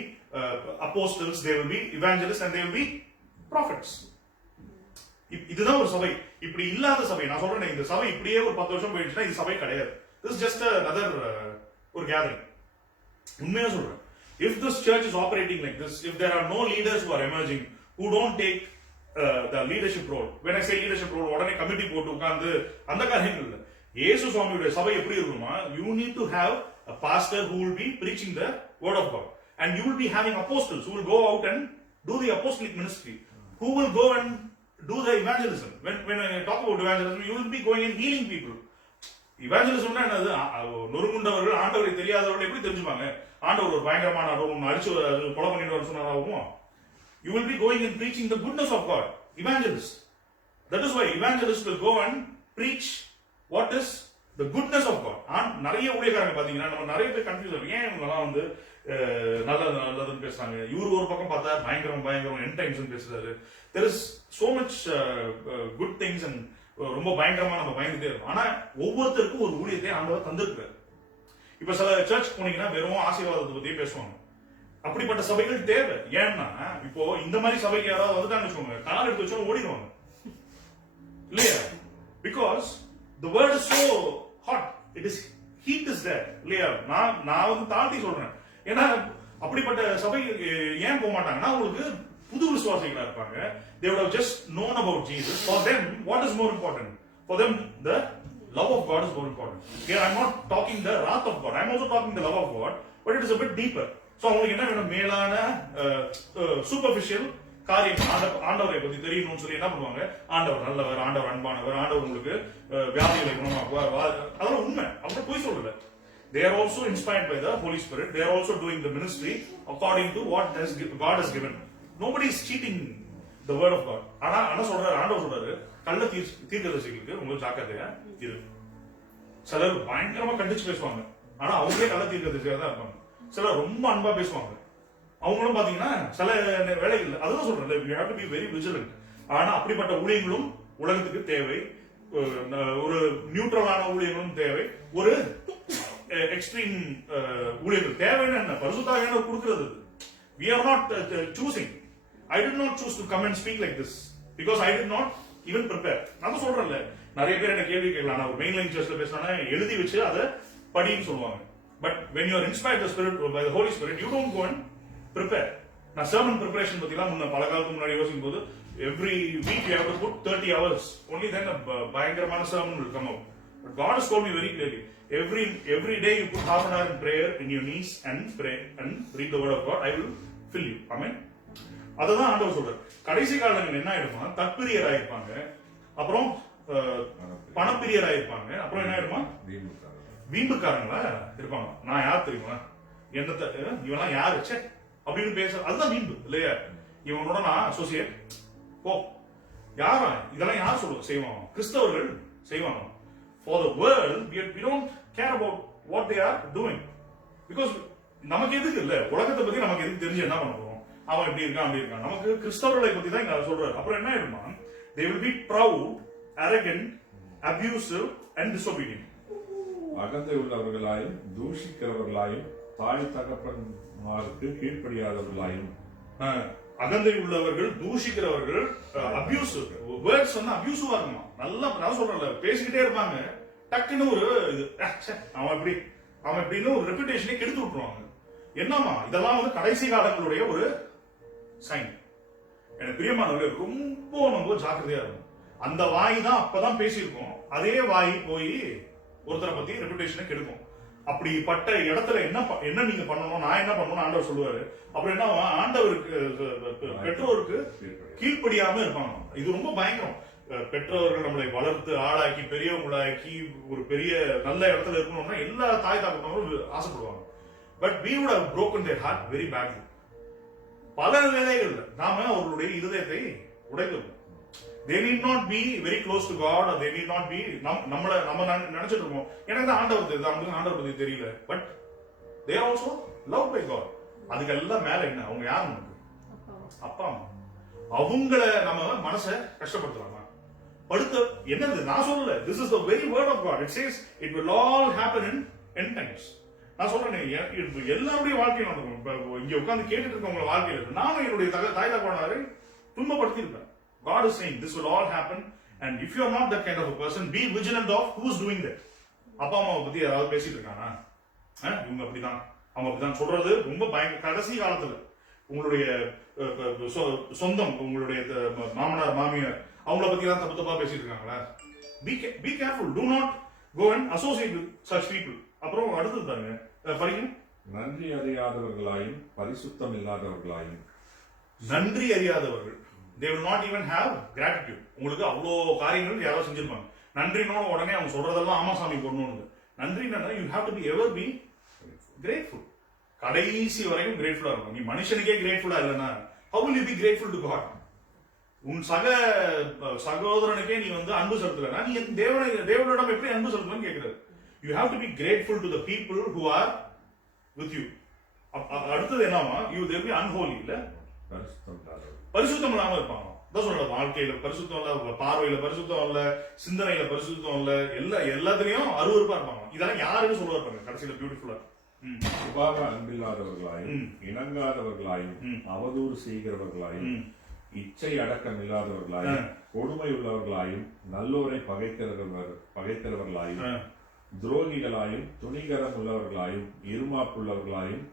apostles, there will be evangelists and there will be prophets. இதுதான் ஒரு சபை. இப்படி இல்லாத சபை, நான் சொல்றேன், இந்த சபை இப்படியே ஒரு 10 வருஷம் போயிடுச்சுன்னா இது சபை கிடையாது. This is just another ஒரு gathering. உண்மையா சொல்றேன், if this church is operating like this, if there are no leaders who are emerging, who don't take the leadership role. When I say leadership role, உடனே committee போட்டு உட்கார்ந்து அந்த காரியங்கள் இல்ல. இயேசு சுவாமியுடைய சபை எப்படி இருக்குமா? You need to have a pastor who will be preaching the word of God, and you will be having apostles who will go out and do the apostolic ministry, who will go and do the evangelism. When I talk about evangelism, you will be going and healing people. இவாஞ்சலிசம்னா என்னது? நொறுங்குண்டவர்கள் ஆண்டவரை தெரியாதவர்கள் எப்படி தெரிஞ்சுப்பாங்க? ஆண்டவர் ஒரு பயங்கரமான ஆண்டவர் அடிச்சு கொலை பண்ணிட்டு சொன்னாராகும். You will be going and preaching the goodness of God. Evangelist. That is why evangelists will go and preach what is the goodness of God. நிறைய ஊழியக்காரங்க பாத்தீங்கன்னா நம்ம நிறைய பேர் கன்ஃபியூஸ் ஆகும். ஏன் இவங்கெல்லாம் வந்து நல்லதுன்னு பேசுறாங்க, இவரு ஒரு பக்கம் பார்த்தா பயங்கரம் என் டைம்ஸ் பேசுறாரு. There is so much good things and ரொம்ப பயங்கரமா நம்ம பயந்துட்டே இருக்கோம். ஆனா ஒவ்வொருத்தருக்கும் ஒரு ஊழியத்தை ஆண்டவர் தந்திருக்காரு. இப்ப சில சர்ச் போனீங்கன்னா வெறும் ஆசீர்வாதத்தை பத்தியே பேசுவாங்க. அப்படிப்பட்ட சபைகள் தேவை. ஏன்னா இப்போ இந்த மாதிரி சபைக்கு யாராவது வந்துட்டாங்க வச்சுக்கோங்க, கால் எடுத்து வச்சோம் ஓடிடுவாங்க இல்லையா? Because the word is so hot, it is heat is there இல்லையா? நான் வந்து தாழ்த்தி சொல்றேன். ஏன்னா அப்படிப்பட்ட சபை ஏன் போக மாட்டாங்கன்னா உங்களுக்கு புது விசுவாசிகளா இருப்பாங்க. They would have just known about Jesus. For them, what is more important? For them, the love of God is more important. Here, I'm not talking the wrath of God. I'm also talking the love of God, but it is a bit deeper. So, அவங்களுக்கு என்ன வேணும்? மேலான superficial காரியம். ஆண்டவரை பத்தி தெரியணும்னு சொல்லி என்ன பண்ணுவாங்க? ஆண்டவர் நல்லவர், ஆண்டவர் அன்பானவர், ஆண்டவர் உங்களுக்கு வியாதிகளை குணமாக்குவார். அதெல்லாம் உண்மை. அவங்க போய் சொல்லல. They are also inspired by the Holy Spirit. They are also doing the ministry according to what God has given. Nobody is cheating the word of God. ஆனா சொல்றாரு, ஆண்டவர் சொல்றாரு, கள்ள தீர்க்கதரிசிகளுக்கு உங்களுக்கு ஜாக்கிரதையா இரு. சிலர் பயங்கரமா கண்டிச்சு பேசுவாங்க, ஆனா அவங்களே கள்ள தீர்க்கதரிசியா தான் இருப்பாங்க. சிலர் ரொம்ப அன்பா பேசுவாங்க, அவங்களும் பாத்தீங்கன்னா சில வேலைகள். அதுதான் சொல்றேன், we have to be very vigilant. ஆனா அப்படிப்பட்ட ஊழியங்களும் உலகத்துக்கு தேவை. ஒரு நியூட்ரலான ஊழியங்களும் தேவை. ஒரு எக்ஸ்ட்ரீம் ஊழியர்கள் தேவைன்னு என்ன? பரிசுத்த ஆவியானவர் கொடுக்கிறது. We are not choosing. I did not choose to come and speak like this because I did not even prepare. நான் சொல்றேன்ல, நிறைய பேர் என்ன கேள்வி கேட்கலாம். நான் ஒரு மெயின்லைன் சர்ச்ல பேசினா எழுதி வச்சு அதை படின்னு சொல்லுவாங்க. But when you are inspired by the Holy Spirit, you don't go and prepare. நான் sermon preparation பத்திலாம் முன்ன பல காலத்துக்கு முன்னாடி யோசிக்கும் போது every week you have to put 30 hours. Only then a பயங்கரமான sermon will come out. But God has told me very clearly, every day you put half an hour in prayer in your knees and pray and read the word of God. I will fill you. Amen. அததான் ஆண்டவர் சொல்றாரு. கடைசி காலங்கள் என்ன ஆயிடுமா? தற்பிரியராயிருப்பாங்க, அப்புறம் பணப்பிரியராயிருப்பாங்க, அப்புறம் என்ன ஆயிடுமா? வீம்புக்காரங்களா இருப்பாங்க. நான் யார் தெரியுமா? என்னத்த இவெல்லாம் யாரு சே அப்படின்னு பேச, அதுதான் வீம்பு இல்லையா? இவனோட நான் அசோசியேட் போ. யாரா இதெல்லாம் யார் சொல்லுவோம் செய்வாங்க? கிறிஸ்தவர்கள் செய்வாங்க. For the world, we don't care about what they are doing. Because நமக்கு எதுக்கு இல்ல, உலகத்தை பத்தி நமக்கு எதுக்கு தெரிஞ்சு என்ன பண்ண போறோம்? அவன் இப்படி இருக்கான் அப்படி இருக்கான். நமக்கு கிறிஸ்தவர்களை பத்தி தான் இங்க சொல்றாரு. அப்புறம் என்ன ஆயிடுமா? They will be proud, arrogant, abusive and disobedient. அகந்தை உள்ளவர்களாயும் தூஷிக்கிறவர்களாயும் தாய் தகப்பன்மாருக்கு கீழ்ப்படியாதவர்களாயும். அகந்தை உள்ளவர்கள், தூஷிக்கிறவர்கள், அபியூசிவ் வேர்ட்ஸ் வந்து அபியூசிவா இருக்குமா? நல்லா நான் சொல்றேன்ல, பேசிக்கிட்டே இருப்பாங்க. டக்குன்னு ஒரு இது அவன் இப்படின்னு ஒரு ரெப்புடேஷனை கெடுத்து விட்டுருவாங்க. என்னமா இதெல்லாம் வந்து கடைசி காலங்களுடைய ஒரு சைன். எனக்கு பிரியமானவர்களே, ரொம்ப நம்ம ஜாக்கிரதையா இருக்கும். அந்த வாய் தான் அப்பதான் பேசியிருக்கோம், அதே வாய் போய் ஒருத்தரை பத்தி ரெப்புடேஷனை கெடுக்கும். அப்படிப்பட்ட இடத்துல என்ன நீங்க பண்ணணும், நான் என்ன பண்ணணும் ஆண்டவர் சொல்லுவாரு. அப்புறம் என்ன, ஆண்டவருக்கு பெற்றோருக்கு கீழ்ப்படியாம இருப்பாங்க. இது ரொம்ப பயங்கரம். பெற்றோர்கள் நம்மளை வளர்த்து ஆளாக்கி பெரியவங்களாக்கி ஒரு பெரிய நல்ல இடத்துல இருக்கணும்னா எல்லா தாய் தாக்கத்தவங்களும் ஆசைப்படுவாங்க. But we would have broken their heart very badly. பல வேளைகள்ல நாம அவர்களுடைய இருதயத்தை உடைக்கிறோம். They need not be very close to God, or they need not be நம்ம நினைச்சிட்டு இருக்கோம் எனக்கு தான் ஆண்டவர் தெரியுது, அவங்களுக்கு ஆண்டவர் பத்தி தெரியல. But they are also loved by God. அதுக்கு எல்லாம் மேல என்ன, அவங்க யார்? நமக்கு அப்பா அம்மா. அவங்கள நம்ம மனசை கஷ்டப்படுத்தலாமா? படுத்த என்னது நான் சொல்லல, this is the very word of God. It says it will all happen in end times. நான் சொல்றேன், எல்லாருடைய வாழ்க்கையும் நடக்கும். இங்க உட்கார்ந்து கேட்டுட்டு இருக்கவங்க வாழ்க்கையில நானும் என்னுடைய தாய் தகப்பனாரை துன்பப்படுத்தி இருப்பேன். God is saying this will all happen, and if you are not that kind of a person, be vigilant of who is doing that. அப்பா அம்மாவை பத்தி யாராவது பேசிட்டு இருக்கானா? இவங்க அப்படிதான் அவங்க அப்படிதான் சொல்றது ரொம்ப பயங்கர. கடைசி காலத்துல உங்களுடைய சொந்தம் உங்களுடைய மாமனார் மாமியார் அவங்கள பத்தி தான் தப்பு தப்பா பேசிட்டு இருக்காங்களா? Be careful, do not go and associate with such people. அப்புறம் அடுத்தது பாருங்க, படிங்க. நன்றி அறியாதவர்களாயும் பரிசுத்தம் இல்லாதவர்களாயும். நன்றி அறியாதவர்கள், they will not even have gratitude. உங்களுக்கு அவ்வளோ காரியங்கள் யாராவது செஞ்சிருப்பாங்க, நன்றினோட உடனே அவங்க சொல்றதெல்லாம் ஆமா சாமி போடணும்னு. நன்றி என்னன்னா you have to be ever be grateful. கடைசி வரைக்கும் கிரேட்ஃபுல்லா இருக்கும். நீ மனுஷனுக்கே கிரேட்ஃபுல்லா இல்லைன்னா how will you be grateful to God? உன் சகோதரனுக்கே நீ வந்து அன்பு செலுத்தலன்னா நீ தேவனிடம் எப்படி அன்பு செலுத்தணும்னு கேட்கிறாரு. You have to be grateful to the people who are with you. அடுத்தது என்னவா, you they will be unholy, இல்ல பரிசுத்தம் இல்லாம இருப்பாங்க. அதான் சொல்ற, வாழ்க்கையில பரிசுத்தம் இல்ல, பார்வையில பரிசுத்தம் இல்ல, சிந்தனையில பரிசுத்தம் இல்ல, எல்லாத்துலயும் அருவருப்பா இருப்பாங்க. இதெல்லாம் யாருன்னு சொல்லுவார் பாருங்க கடைசியில பியூட்டிஃபுல்லா. சுபாவ அன்பில்லாதவர்களாயும் இணங்காதவர்களாயும் அவதூறு செய்கிறவர்களாயும் இச்சை அடக்கம் இல்லாதவர்களாயும் கொடுமை உள்ளவர்களாயும் நல்லோரை பகைக்கிறவர்களாயும் துரோகிகளாயும் துணிகரம் உள்ளவர்களாயும் இருமாப்புள்ளவர்களாயும்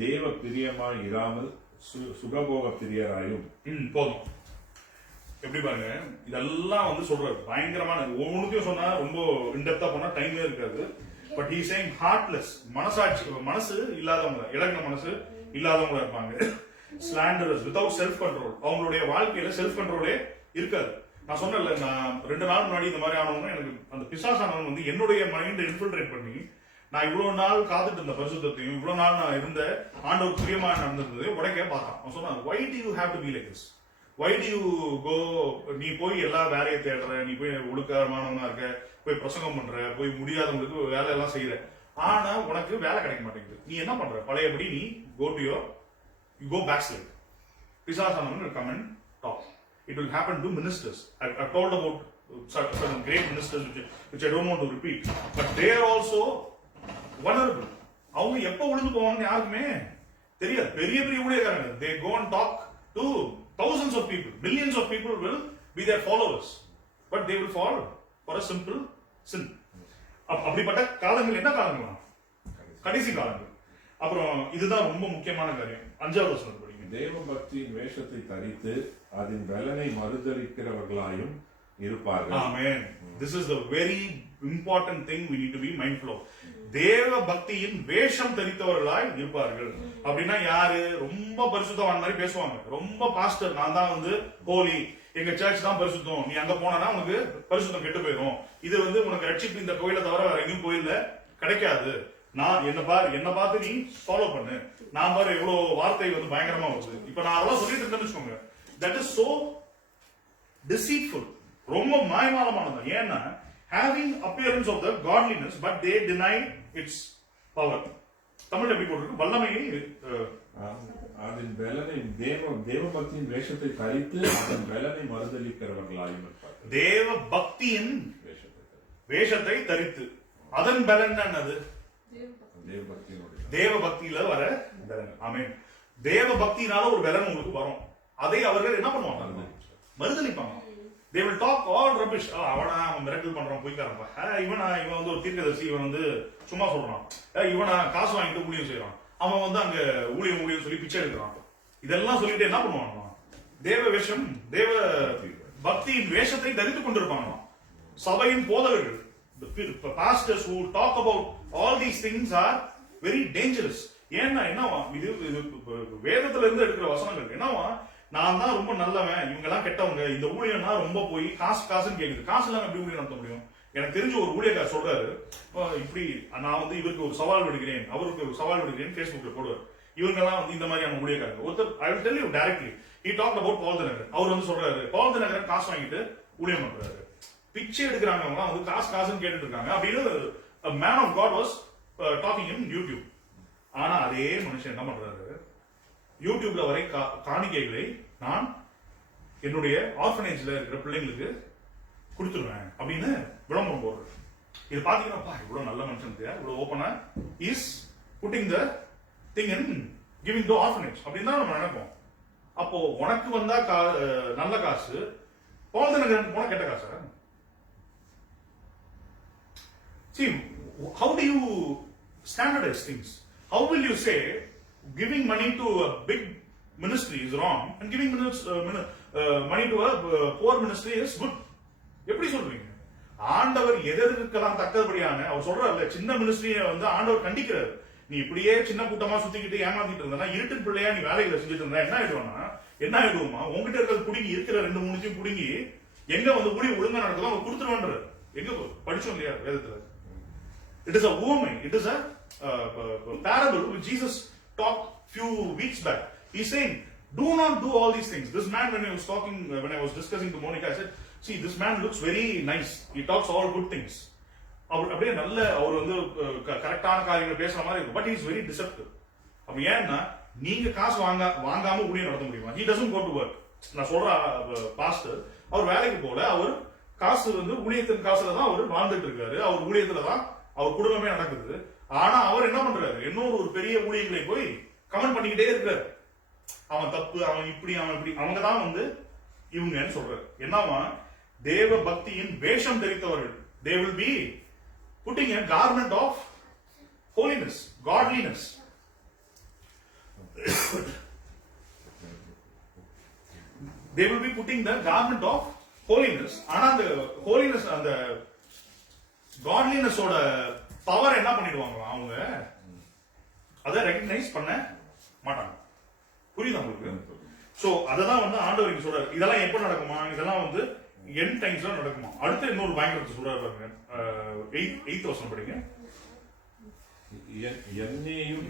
தேவ பிரியமாய் இராமல் சுகபோக பிரியராயும். போதும். எப்படி பாருங்க, இதெல்லாம் வந்து சொல்றாரு பயங்கரமான, ஒவ்வொன்றுத்தையும் சொன்னா ரொம்ப இன்டெப்தா போனா டைமே இருக்காது. பட் ஹி சேயிங் ஹார்ட்லெஸ், மனசு இல்லாதவங்க, இலகின மனசு இல்லாதவங்க இருப்பாங்க. ஸ்லாண்டரஸ், வித்வுட் செல்ஃப் கண்ட்ரோல், அவங்களுடைய வாழ்க்கையில செல்ஃப் கண்ட்ரோலே இருக்காது. நான் சொன்னேன்ல, நான் 2 நாள் முன்னாடி இந்த மாதிரி ஆனவங்க, எனக்கு அந்த பிசாசானவன் வந்து என்னுடைய மைண்ட் இன்ஃபில்ட்ரேட் பண்ணி, நான் இவ்வளவு நாள் காத்துட்டு இருந்த பரிசுத்தத்தையும் இவ்வளவு நாள் நான் இருந்த ஆண்டவர் பிரியமா நடந்ததையும் உடைக்க பார்த்தான். அவன் சொன்னான், why do you have to be like this? Why do you go? நீ போய் எல்லா வேலையை தேடுற, நீ போய் ஒழுக்கமானவனா இருக்க, போய் பிரசங்கம் பண்ற, போய் முடியாதவங்களுக்கு வேலை எல்லாம் செய்யற, ஆனா உனக்கு வேலை கிடைக்க மாட்டேங்குது. நீ என்ன பண்ற? பழையபடி நீ you go backslide. பிசாசானவன் will come and talk. It will happen to ministers. I've told about certain great ministers which I don't want to repeat, but they are also vulnerable. அவங்க எப்ப விழுந்து போவாங்கன்னு யாருக்குமே தெரியாது. பெரிய பெரிய ஊழியக்காரங்க, they go and talk to thousands of people, millions of people will be their followers, but they will fall for a simple sin. அப்படிப்பட்ட காலங்கள் என்ன காலங்களா? கடைசி காலங்கள். அப்புறம் இதுதான் ரொம்ப முக்கியமான காரியம். 5வது வசனம் படிங்க. தேவ பக்தியின் வேஷத்தை தரித்து அதன் பலனை மறுதலிக்கிறவர்களாயும் இருப்பார்கள். ஆமென். This is the very important thing we need to be mindful of. தேவ பக்தியின் வேஷம் தரித்தவர்களாய் இருப்பார்கள். அப்படின்னா யாரு? ரொம்ப பரிசுத்தவான் மாதிரி பேசுவாங்க. ரொம்ப பாஸ்டர், நான் தான் வந்து ஹோலி, எங்க சர்ச் தான் பரிசுத்தம், நீ அங்க போனா உனக்கு பரிசுத்தம் கெட்டு போயிடும், இது வந்து உனக்கு ரட்சிப்பு இந்த கோயிலை தவிர வேற எங்கேயும் கோயில்ல கிடைக்காது, நான் என்ன பார்த்து நீ ஃபாலோ பண்ணு, நான் பாரு எவ்வளவு வார்த்தை வந்து பயங்கரமா வருது. இப்ப நான் அதெல்லாம் சொல்லிட்டு இருந்தேன்னு வச்சுக்கோங்க, தட் இஸ் சோ deceitful, ரொம்ப மாயமானது. ஏன்னா having appearance of the godliness but they deny its power. தமிழ்ல எப்படி போட்டிருக்கு? வல்லமையை அதன் பலனை தேவ பக்தியின் வேஷத்தை தரித்து அதன் பலனை மறுதலிக்கிறவர்களாயும் இருப்பார்கள். தேவ பக்தியின் வேஷத்தை தரித்து அதன் பலன் என்னது? தேவ பக்தியில வர பலன். ஆமென். தேவ பக்தியினால ஒரு பலன் உங்களுக்கு வரும். அதை அவர்கள் என்ன பண்ணுவாங்க? மறுதலிப்பாங்க. They will talk all rubbish. அவன் மிரக்கல் பண்றான், போய்க்காரப்பா, இவன் வந்து ஒரு தீர்க்கதரிசி, இவன் வந்து சும்மா சொல்றான், இவனை காசு வாங்கிட்டு ஊழியம் செய்யறான், அவன் வந்து அங்க ஊழியம் சொல்லி பிச்சை எடுக்கிறான். இதெல்லாம் சொல்லிட்டு என்ன பண்ணுவாங்க? தேவ வேஷம், தேவ பக்தியின் வேஷத்தை தரித்துக் கொண்டிருப்பாங்க. சபையின் போதகர்கள், the pastors who talk about all these things are very dangerous. ஏன்னா என்னவா, இது வேதத்துல இருந்து எடுக்கிற வசனங்கள் என்னவா, நான் தான் ரொம்ப நல்லவன், இவங்க எல்லாம் கெட்டவங்க, இந்த ஊழியம்னா ரொம்ப போய் காசுன்னு கேக்குது. காசு எல்லாம் எப்படி ஊழியம் நடத்த முடியும்? எனக்கு தெரிஞ்ச ஒரு ஊழியக்காரர் சொல்றாரு, இப்படி நான் வந்து இவருக்கு ஒரு சவால் விடுகிறேன், அவருக்கு ஒரு சவால் விடுகிறேன், Facebookல போடுவார். இவங்க எல்லாம் வந்து இந்த மாதிரியான ஊழியக்காரங்க. ஒருத்தர், I will tell you directly, he talked about Paul the Nagran. அவர் வந்து சொல்றாரு, Paul the Nagran காசு வாங்கிட்டு ஊழியம் பண்றாரு, பிச்சை எடுக்கிறாங்க, அவங்க வந்து காசுன்னு கேட்டுட்டு இருக்காங்க அப்படின்னு a man of God was talking in YouTube. ஆனா அதே மனுஷன் என்ன பண்றாரு? யூடியூப்ல வரை காணிக்கைகளை நான் என்னுடைய ஆர்ஃபனேஜ்ல இருக்கிற பிள்ளைங்களுக்கு கொடுத்துருவேன் அப்படின்னு விளம்பரம் போடுறேன். இது பாத்தீங்கன்னா இவ்வளவு நல்ல மனுஷன், இவ்வளவு ஓப்பனா is putting the thing in giving to orphanage அப்படின்னு தான் நம்ம நினைப்போம். அப்போ உனக்கு வந்தா நல்ல காசு, பால் தி நகரன் போனா கெட்ட காசா? See, how do you standardize things? How will you say giving money to a big ministry is wrong and giving money to a poor ministry is good. எப்படி சொல்றீங்க? ஆண்டவர் எதற்கெல்லாம் தக்கபடியான அவர் சொல்றாருல, சின்ன மினிஸ்ட்ரியை வந்து ஆண்டவர் கண்டிக்கிறார். நீ இப்படியே சின்ன கூட்டமா சுத்திக்கிட்டு ஏமாத்திட்டு இருந்தா, இருட்டு பிள்ளையா நீ வேலைகளை செஞ்சுட்டு இருந்தா என்ன ஆயிடுவோமா, உங்ககிட்ட இருக்கிறது புடுங்கி, இருக்கிற 2-3 புடுங்கி எங்க வந்து ஊழி ஒழுங்கா நடக்குதோ அவங்க கொடுத்துருவான்ற. எங்க படிச்சோம் இல்லையா வேதத்துல? It is a woman. It is a parable which Jesus talked few weeks back. He's saying, do not do all these things. This man, when I was discussing to Monica, I said, see, this man looks very nice. He talks all good things. அப்படியே நல்ல அவர் வந்து கரெக்டான காரியங்களை பேசுற மாதிரி இருக்கும். But he is very deceptive. அப்ப ஏன்னா நீங்க காசு வாங்காம ஊழியம் நடத்த முடியுமா? He doesn't go to work. நான் சொல்ற பாஸ்டர் அவர் வேலைக்கு போல, அவர் காசு வந்து ஊழியத்தின் காசுல தான் அவர் வாழ்ந்துட்டு இருக்காரு. அவர் ஊழியத்துல தான் அவர் குடும்பமே நடக்குது. ஆனா அவர் என்ன பண்றாரு? இன்னொரு ஒரு பெரிய ஊழியர்களை போய் கமெண்ட் பண்ணிக்கிட்டே இருக்காரு. அவன் தப்பு, அவன் இப்படி, அவன் இப்படி. அவங்க தான் வந்து இவங்கன்னு சொல்றாரு. என்னவா? தேவ பக்தியின் வேஷம் தரித்தவர்கள். They will be putting a garment of holiness, godliness. They will be putting the garment of holiness. ஆனா அந்த holiness, அந்த godliness ஓட பவர் என்ன பண்ணிடுவாங்களா அவங்க? அதை ரெகக்னைஸ் பண்ண மாட்டாங்க. புரியுதா உங்களுக்கு? சோ அததான் வந்து ஆண்டவர் இங்க சொல்றாரு. இதெல்லாம் எப்ப நடக்குமா? இதெல்லாம் வந்து எண்ட் டைம்ஸ்ல நடக்குமா? அடுத்து இன்னொரு பயங்கரத்தை சொல்றாரு பாருங்க. 8th வசனம் படிங்க. என்னையும்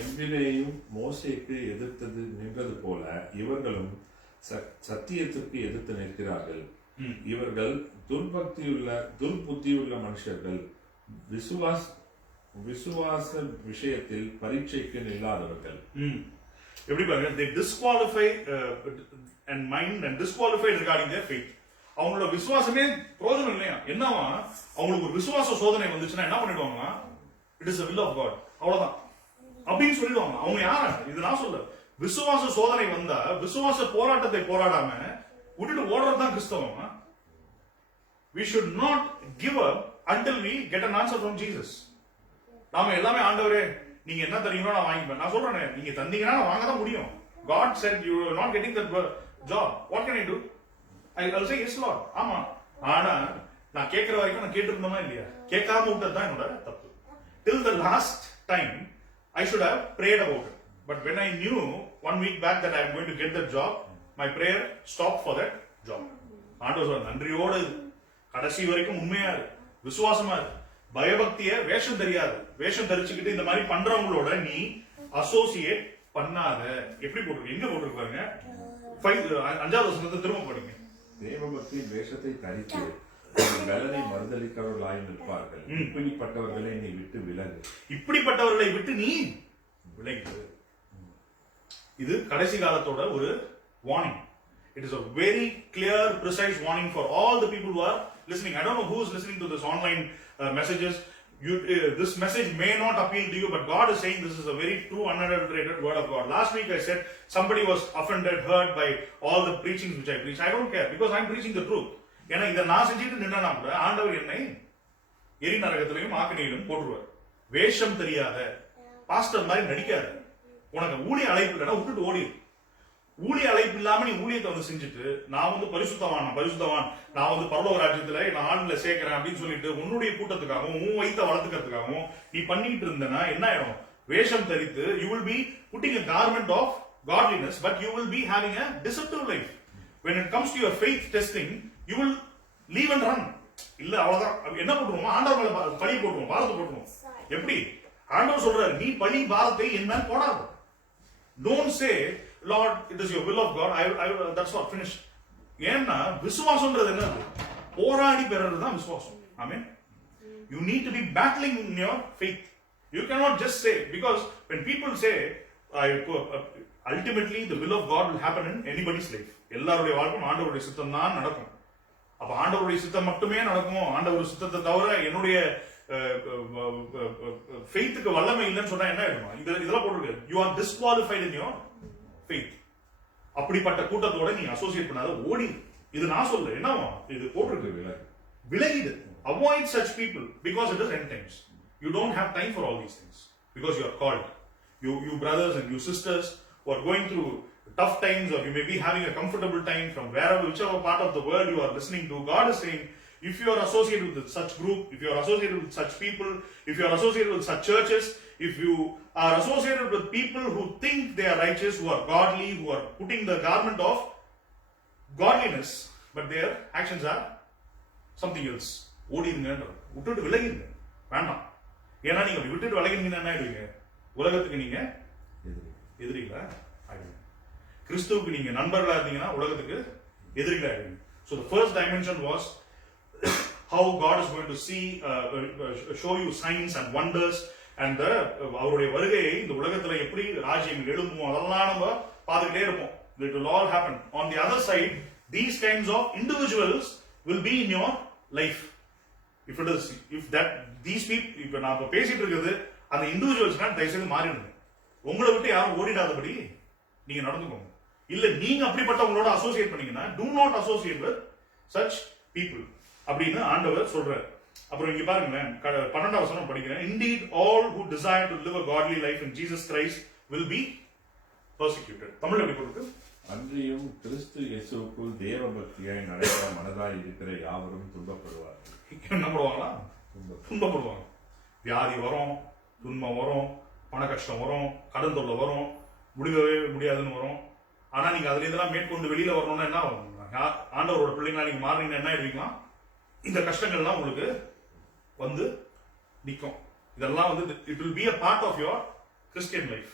எம்பிலேயும் மோசேக்கு எதிர்த்தது நின்றது போல இவர்களும் சத்தியத்திற்கு எதிர்த்து நிற்கிறார்கள். இவர்கள் துர்புத்தியுள்ள மனுஷர்கள், விசுவாச விஷயத்தில் பரீட்சைக்கு நில்லாதவர்கள். எப்படி பாருங்க? they disqualify and mind and disqualified regarding their faith. அவங்களோட விசுவாசமே பிரயோஜனம் இல்லையா? என்னவா? அவங்களுக்கு ஒரு விசுவாச சோதனை வந்துச்சுன்னா என்ன பண்ணிடுவாங்க? It is a will of God. அவ்வளவுதான் அப்படின்னு சொல்லிடுவாங்க. அவங்க யார? இது நான் சொல்ல, விசுவாச சோதனை வந்தா விசுவாச போராட்டத்தை போராடாம விட்டுட்டு ஓடுறதுதான் கிறிஸ்தவம். We should not give up until we get an answer from Jesus. நாம எல்லாமே ஆண்டவரே நீங்க என்ன தரீங்களோ நான் வாங்கிப்பேன். நான் சொல்றேன், நீங்க தந்தீங்கன்னா நான் வாங்க தான் முடியும். God said you are not getting that job. What can I do? I'll say yes Lord. ஆமா, ஆனா நான் கேட்கிற வரைக்கும் நான் கேட்டு இருந்தோமா இல்லையா? கேட்காம விட்டது தான் என்னோட தப்பு. Till the last time I should have prayed about it. But when I knew 1 week back that I am going to get that job, my prayer stopped for that job. ஆண்டவர் சொல்ற நன்றியோடு கடைசி வரைக்கும் உண்மையா இரு, விசுவாசமா இரு. பயபக்திய வேஷம் தெரியாது, வேஷம் தரிச்சுக்கிட்டு இந்த மாதிரி பண்றவங்களோட நீ அசோசியேட் பண்ணாத. எப்படி போட்டிருக்கு? எங்க போட்டிருக்காங்க? 5th வசனத்தை திரும்ப படிங்க. தேவபக்தி வேஷத்தை தரித்து பலனை மறுதளிக்கிறவர்களாய் நிற்பார்கள். இப்படிப்பட்டவர்களை நீ விட்டு விலகு. இப்படிப்பட்டவர்களை விட்டு நீ விலகு. இது கடைசி காலத்தோட ஒரு warning. It is a very clear, precise warning for all the people who are listening. I don't know who is listening to this online messages. This message may not appeal to you, but God is saying this is a very true, unadulterated word of God. Last week I said somebody was offended, hurt by all the preachings which I preach. I don't care because I'm preaching the truth. ஏன்னா இதை நான் செஞ்சுட்டு நின்னா கூட ஆண்டவர் என்னை எரி நரகத்திலையும் ஆக்கினையிலும் போட்டுருவார். வேஷம் தெரியாத பாஸ்டர் மாதிரி நடிக்காத. உனக்கு ஊழிய அழைப்பு இல்லைன்னா விட்டுட்டு ஓடிடு. ஊழிய அழைப்பு இல்லாம நீ ஊழியத்தை வந்து செஞ்சுட்டு நான் வந்து பரிசுத்தவான் நான் வந்து பரலோக ராஜ்யத்துல நான் ஆளுல சேர்க்கிறேன் அப்படின்னு சொல்லிட்டு உன்னுடைய கூட்டத்துக்காகவும் உன் வயித்தை வளர்த்துக்கிறதுக்காகவும் நீ பண்ணிட்டு இருந்தனா என்ன ஆயிடும்? வேஷம் தரித்து you will be putting a garment of godliness, but you will be having a deceptive life. When it comes to your faith testing, you will leave and run. இல்ல அவ்வளவுதான். என்ன போட்டுருவோம்? ஆண்டவர் மேல பழி போட்டுருவோம், பாரத்தை போட்டுருவோம். எப்படி? ஆண்டவர் சொல்றாரு, நீ பழி பாரத்தை என் மேல் போடாத. Don't say, Lord, it is your will of God. That's all, finished. ஏன்னா விசுவாசம்ன்றது என்னது? போராடி பெறறதுதான் விசுவாசம். ஆமென். You need to be battling in your faith. You cannot just say, because when people say, ultimately the will of God will happen in anybody's life. எல்லாருடைய வாழ்க்கையும் ஆண்டவருடைய சித்தம் தான் நடக்கும். அப்ப ஆண்டவருடைய சித்தம் மட்டுமே நடக்கும். ஆண்டவருடைய சித்தத்தை தவிர என்னுடைய ஃபெய்த்துக்கு வல்லமை இல்லைன்னு சொன்னா என்ன ஆயிடுமா? இதெல்லாம் போட்டுருக்கு. You are disqualified in your faith. அப்படிப்பட்ட கூட்டத்தோட நீ அசோசியேட் பண்ணாத, ஓடி. இது நான் சொல்றேன். என்னவா இது போட்டிருக்கு? விலகிடு. Avoid such people because it is end times. You don't have time for all these things because you are called. You brothers and you sisters who who are going through tough times, or you may be having a comfortable time from wherever, whichever part of the world you are listening to, God is saying, if you are associated with such group, if you are associated with such people, if you are associated with such churches, if you are associated with people who think they are righteous, who are godly, who are putting the garment of godliness, but their actions are something else, ஓடிடுங்கன்ற, விட்டுட்டு விலகிடுங்க, வேண்டாம். ஏன்னா நீங்க விட்டுட்டு விலகினீங்கன்னா என்ன ஆயிடுவீங்க? உலகத்துக்கு நீங்க எதிரிகளா ஆயிடுவீங்க. கிறிஸ்துவுக்கு நீங்க நண்பர்களா இருந்தீங்கன்னா உலகத்துக்கு எதிரிகளா ஆயிடுவீங்க. So the first dimension was how God is going to see, show you signs and wonders, and அவருடைய வருகையை இந்த உலகத்துல எப்படி ராஜ்யம் எழும்பும் அதெல்லாம் நம்ம பார்த்துக்கிட்டே இருப்போம். It will all happen. On the other side, these kinds of individuals will be in your life. These people, இப்ப நான் இப்ப பேசிட்டு இருக்கிறது அந்த இண்டிவிஜுவல்ஸ்னா தயவு செய்து மாறிடுங்க. உங்களை விட்டு யாரும் ஓடிடாதபடி நீங்க நடந்துக்கோங்க. இல்ல நீங்க அப்படிப்பட்டவங்களோட அசோசியேட் பண்ணீங்கன்னா do not associate with such people அப்படின்னு ஆண்டவர் சொல்றாரு. அப்புறம் இங்க பாருங்களேன், 12வது வசனம் படிக்கிறேன். Indeed all who desire to live a godly life in Jesus Christ will be persecuted. தமிழ்ல எப்படி போட்டு? அன்றியும் கிறிஸ்து இயேசுவுக்குள் தேவ பக்தியாய் நடக்கிற மனதாய் இருக்கிற யாவரும் துன்பப்படுவார்கள். என்ன பண்ணுவாங்களா? துன்பப்படுவாங்க. வியாதி வரும், துன்பம் வரும், பண கஷ்டம் வரும், கடன் தொல்லை வரும், முடியவே முடியாதுன்னு வரும். ஆனா நீங்க அதுல இதெல்லாம் மேற்கொண்டு வெளியில வரணும்னா என்ன ஆகும்? ஆண்டவரோட பிள்ளைங்களா நீங்க மாறினீங்கன்னா என்ன ஆயிடுவீங்களா? இந்த கஷ்டங்கள்லாம் உங்களுக்கு வந்து நிற்கும். இதெல்லாம் வந்து it will be a part of your Christian life.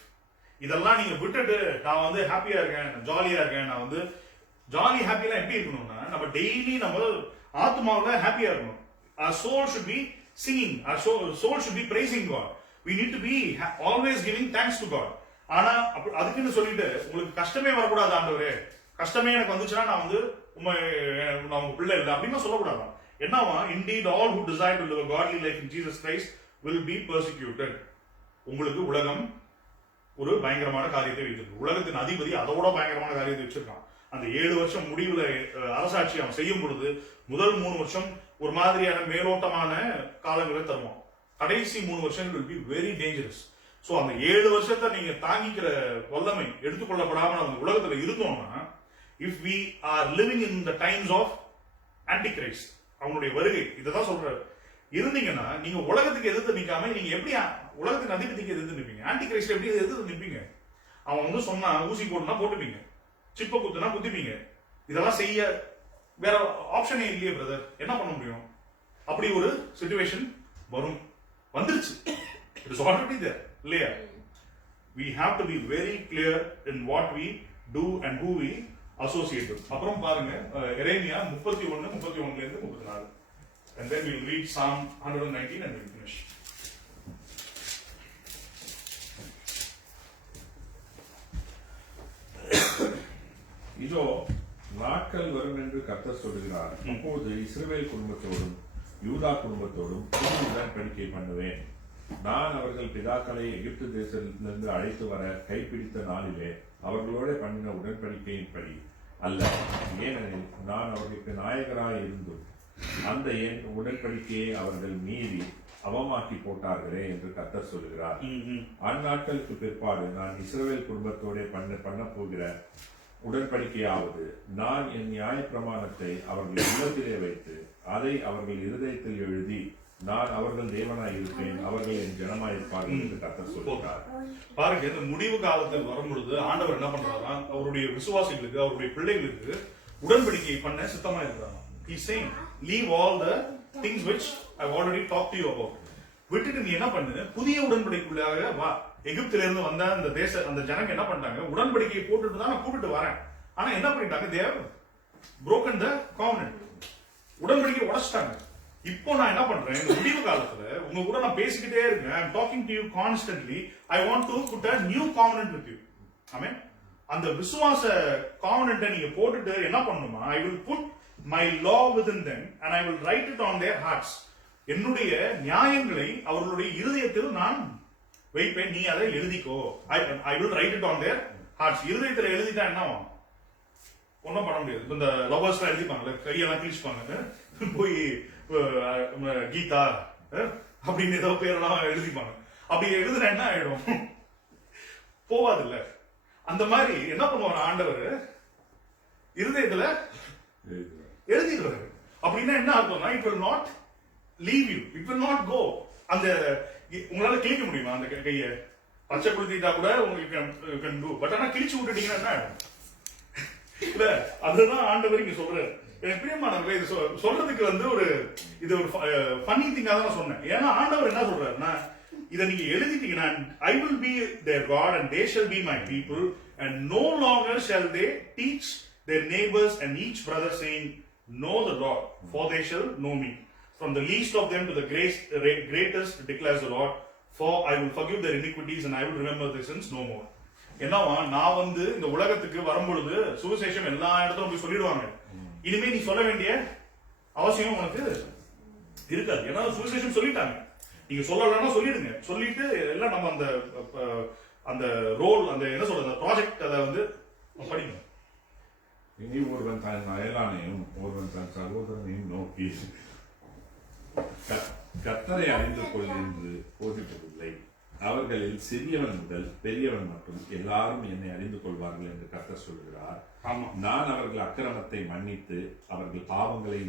இதெல்லாம் நீங்க விட்டுட்டு நான் வந்து ஹாப்பியா இருக்கேன், ஜாலியா இருக்கேன், நான் வந்து ஜாலி ஹாப்பியெல்லாம் எப்படி இருக்கணும்னா நம்ம டெய்லி நம்ம ஆத்மாவில் ஹாப்பியா இருக்கணும். Our soul should be singing, our soul should be praising God. We need to be always giving thanks to God. ஆனா அதுக்குன்னு சொல்லிட்டு உங்களுக்கு கஷ்டமே வரக்கூடாது, ஆண்டவரே கஷ்டமே எனக்கு வந்துச்சுன்னா நான் வந்து நான் உங்க பிள்ளை இல்லை அப்படின்னு சொல்லக்கூடாது. என்னவா? Indeed all who desire to live a godly life in Jesus Christ will be persecuted. உங்களுக்கு உலகம் ஒரு பயங்கரமான காரியத்தை வைத்திருக்கு. உலகத்தின் அதிபதி அதோட பயங்கரமான காரியத்தை வச்சிருக்கான். அந்த 7 வருஷம் முடிவுல அரசாட்சி அவன் செய்யும் பொழுது முதல் 3 வருஷம் ஒரு மாதிரியான மேலோட்டமான காலங்களை தருவான். கடைசி 3 வருஷங்கள் will be very dangerous. So அந்த 7 வருஷத்தை நீங்க தாங்கிக்கிற வல்லமை எடுத்துக்கொள்ளப்படாம அந்த உலகத்துல இருந்தோம்னா, if we are living in the times of Antichrist, அவனுடைய வருகை இததான் சொல்றாரு, இருந்தீங்கன்னா நீங்க உலகத்துக்கு எதிர்த்து நிக்காம நீங்க எப்படி உலகத்தின் அதிபதிக்கு எதிர்த்து நிப்பீங்க? ஆன்டிகிரைஸ்ட் எப்படி எதிர்த்து நிப்பீங்க? அவன் வந்து சொன்னா ஊசி போட்டுனா போட்டுப்பீங்க, சிப்ப குத்துனா குத்திப்பீங்க. இதெல்லாம் செய்ய வேற ஆப்ஷனே இல்லையே பிரதர், என்ன பண்ண முடியும்? அப்படி ஒரு சிச்சுவேஷன் வரும், வந்துருச்சு. இட் இஸ் ஆல்ரெடி தேர் இல்லையா? we have to be very clear in what we do and who we associate with. அப்புறம் பாருங்க எரேமியா 31:31 இருந்து 34, and then we'll read Psalm 119 and we'll finish. இதோ நாட்கள் வரும் என்று கர்த்தர் சொல்லுகிறார், அப்போது இஸ்ரவேல் குடும்பத்தோடும் யூதா குடும்பத்தோடும் உடன்படிக்கை பண்ணுவேன். நான் அவர்கள் பிதாக்களை எகிப்து தேசத்திலிருந்து அழைத்து வர கைப்பிடித்த நாளிலே அவர்களோட பண்ணின உடன்படிக்கையின்படி அல்ல, ஏனெனில் நான் அவர்களுக்கு நாயகராய் இருந்தும் அந்த என் உடன்படிக்கையை அவர்கள் மீறி அவமாக்கி போட்டார்களே என்று கர்த்தர் சொல்லுகிறார். அந்நாட்களுக்கு பிற்பாடு நான் இஸ்ரவேல் குடும்பத்தோட பண்ண போகிற உடன்படிக்கையாவது, நான் என் நியாய பிரமாணத்தை அவர்கள் உள்ளத்திலே வைத்து அதை அவர்கள் இருதயத்தில் எழுதி நான் அவர்கள் தேவனாய் இருப்பேன், அவர்கள் என் ஜனமாய் இருப்பார்கள் என்று கர்த்தர் சொல்கிறார். பாருங்க, இந்த முடிவு காலத்தில் வரும் பொழுது ஆண்டவர் என்ன பண்றாரா? அவருடைய விசுவாசிகளுக்கு, அவருடைய பிள்ளைகளுக்கு உடன்படிக்கை பண்ண சித்தமா இருக்கிறாங்க. He's saying, leave all the things which I've already talked to you about. விட்டுட்டு நீ என்ன பண்ணு, புதிய உடன்படிக்கைக்குள்ளாக வா. எகிப்தில இருந்து வந்த அந்த ஜனங்க என்ன பண்ணிட்டாங்க? உடன்படிக்கையை போட்டுட்டு தான் நான் கூப்பிட்டு வரேன். ஆனா என்ன பண்ணிட்டாங்க? they have broken the covenant. உடன்படிக்கை உடைச்சிட்டாங்க. இப்போ நான் என்ன பண்றேன்? இந்த முடிவு காலத்துல உங்க கூட நான் பேசிக்கிட்டே இருக்கேன். I'm talking to you constantly. I want to put a new covenant with you. Amen. அந்த விசுவாச covenant நீங்க போட்டுட்டு என்ன பண்ணணுமா? I will put my law within them and I will write it on their hearts. என்னுடைய நியாயங்களை அவர்களுடைய இருதயத்தில் நான் வைப்பேன், நீ அதை எழுதிக்கோ. I will write it on their hearts. இருதயத்தில் எழுதிட்டா என்ன ஆகும்? ஒன்றும் பண்ண முடியாது. இந்த லவர்ஸ்லாம் எழுதிப்பாங்கல்ல, கையெல்லாம் கிழிச்சுப்பாங்க, போய் கீதா அப்படின்னு ஏதோ பேரெல்லாம் எழுதிப்பாங்க. அப்படி எழுதுனா என்ன ஆயிடும்? போவாது இல்ல. அந்த மாதிரி என்ன பண்ணுவார் ஆண்டவர் இருதயத்துல எழுதிடுறாரு. அப்படின்னா என்ன அர்த்தம்னா it will not leave you, it will not go. அந்த உங்களால கிழிக்க முடியுமா அந்த கையை? பச்சை குளித்தா கூட உங்களுக்கு can do, பட் ஆனா கிழிச்சு விட்டுட்டீங்கன்னா என்ன ஆகும்? இல்ல அதுதான் ஆண்டவர் இங்க சொல்றாரு. எனக்கு பிரியமானவர்களே, இது சொல்றதுக்கு ஒரு இது ஒரு ஃபன்னி திங்கா தான் நான் சொன்னேன். ஏன்னா ஆண்டவர் என்ன சொல்றாருன்னா, இதை நீங்க எழுதிட்டீங்கன்னா I will be their God and they shall be my people and no longer shall they teach their neighbors and each brother saying know the Lord for they shall know me from the least of them to the greatest declares the Lord for I will forgive their iniquities and I will remember their sins no more. என்னவா, நான் இந்த உலகத்துக்கு வரும்பொழுது சுவிசேஷம் எல்லா இடத்துலயும் போய் சொல்லிடுவாங்க. இனிமே நீ சொல்ல வேண்டிய அவசியம் உனக்கு இருக்காது. ஏன்னா சுவிசேஷம் சொல்லிட்டாங்க. நீங்க சொல்லலன்னா சொல்லிடுங்க. சொல்லிட்டு எல்லாம் நம்ம அந்த அந்த ரோல் அந்த என்ன சொல்றது ப்ராஜெக்ட் அதை படிங்க. இனி ஒருவன் தன் அயலானையும் ஒருவன் தன் சகோதரனையும் நோக்கி கர்த்தரை அறிந்து கொள் என்று போதிப்பதில்லை. அவர்களில் சிறியவன் முதல் பெரியவன் மட்டும் எல்லாரும் என்னை அறிந்து கொள்வார்கள் என்று கர்த்தர் சொல்கிறார். நான் அவர்கள் அக்கிரமத்தை மன்னித்து அவர்கள் பாவங்களை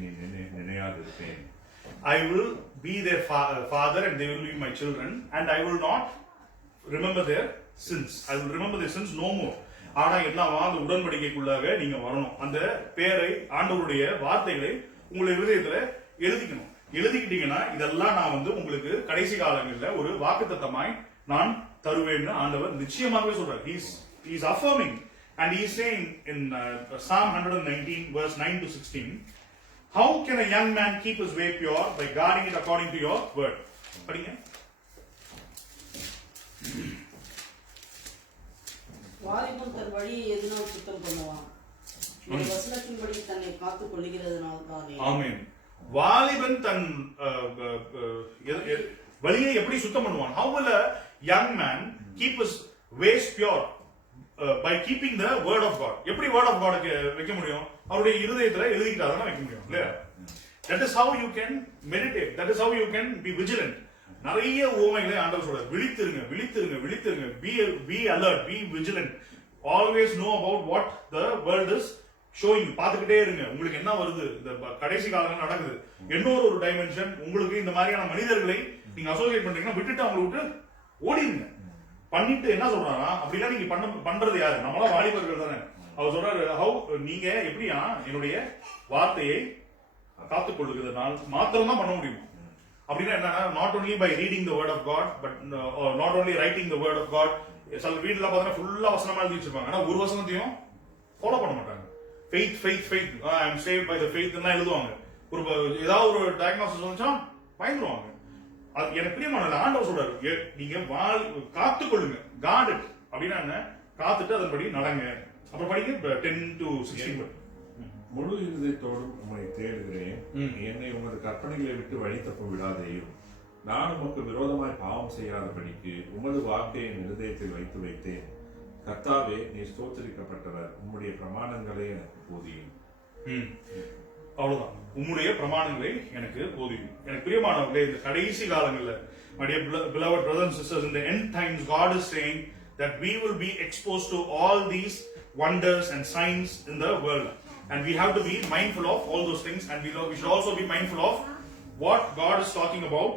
நினையாதிருப்பேன். I will be their father and they will be my children and I will not remember their sins. I will remember their sins no more. ஆனா என்னவா, அந்த உடன்படிக்கைக்குள்ளாக நீங்க வரணும். அந்த பேரை ஆண்டவருடைய வார்த்தைகளை உங்களுடைய இருதயத்துல எழுதிக்கணும். எழுதிக்கிட்டீங்கன்னா இதெல்லாம் நான் உங்களுக்கு கடைசி காலங்களில் ஒரு வாக்குத்தத்தமாய் நான் தருவேன்னு ஆண்டவர் நிச்சயமாகவே சொல்றார். He is affirming and he is saying in Psalm 119 verse 9 to 16, how can a young man keep his way pure by guarding it according to your word? படிங்க. வாலிபன் தன் வழியை எதனால் சுத்தம் பண்ணுவான்? வசனத்தின்படி தன்னை காத்துக் கொள்ளுகிறதுனால் தானே. ஆமென். வாலிபன் தன் வழியை எப்படி சுத்தம் பண்ணுவான்? How will a young man keep his ways pure? By keeping the word of God. எப்படி word of God வைக்க முடியும்? அவருடைய இருதயத்துல எழுதிக்கிட்டாதான் வைக்க முடியும் இல்லையா? That is how you can meditate. That is how you can be vigilant. நிறைய உவமைகளை ஆண்டவர் சொல்றார். விழித்திருங்க, விழித்திருங்க, விழித்திருங்க. Be alert, be vigilant. Always know about what the world is showing. பார்த்துக்கிட்டே இருங்க. உங்களுக்கு என்ன வருது, இந்த கடைசி காலங்கள் நடக்குது. இன்னொரு டைமென்ஷன் உங்களுக்கு இந்த மாதிரியான மனிதர்களை நீங்க அசோசியேட் பண்றீங்கன்னா விட்டுட்டு அவங்களை விட்டு ஓடிடுங்க. பண்ணிட்டு என்ன சொல்றாரா, அப்படின்னா நீங்க பண்றது யாரு? நம்மளா வாலிபர்கள் தானே. அவர் சொல்றாரு, நீங்க எப்படியா என்னுடைய வார்த்தையை காத்துக் கொள்ளுகிறதுனால் மாத்திரம் தான் பண்ண முடியும். அப்படின்னா என்னன்னா, not only by reading the word of God but not only writing the word of God. சில வீட்டுல பாத்தீங்கன்னா ஃபுல்லா வசனமா எழுதி வச்சிருப்பாங்க, ஆனா ஒரு வசனத்தையும் ஃபாலோ பண்ண மாட்டாங்க. Faith faith faith I am saved by the faith எல்லாம் எழுதுவாங்க. ஏதாவது ஒரு டயக்னோசிஸ் வந்துச்சா பயந்துருவாங்க. அது எனக்கு பிரியமான ஆண்டவர் சொல்றாரு, நீங்க காத்துக்கொள்ளுங்க. காட் இட் அப்படின்னா என்ன? காத்துட்டு அதன்படி நடங்க. அப்புறம் படிக்க 10 to 16. முழு இருதயத்தோடும் உம்மை தேடுகிறேன், என்னை உமது கற்பனைகளை விட்டு வழி தப்ப விடாதேயும். நான் உமக்கு விரோதமாய் பாவம் செய்யாதபடிக்கு உமது வாக்கை என் இருதயத்தில் வைத்து வைத்தேன். கர்த்தாவே, நீ ஸ்தோத்திரிக்கப்பட்டவர், உம்முடைய பிரமாணங்களே எனக்கு போதியும். அவ்வளவுதான். உம்முடைய பிரமாணங்களை எனக்கு போதியும். எனக்கு பிரியமானவர்களே, இந்த கடைசி காலங்களில் my dear beloved brothers and sisters, in the end times God is saying that we will be exposed to all these wonders and signs in the world and we have to be mindful of all those things and we should also be mindful of what God is talking about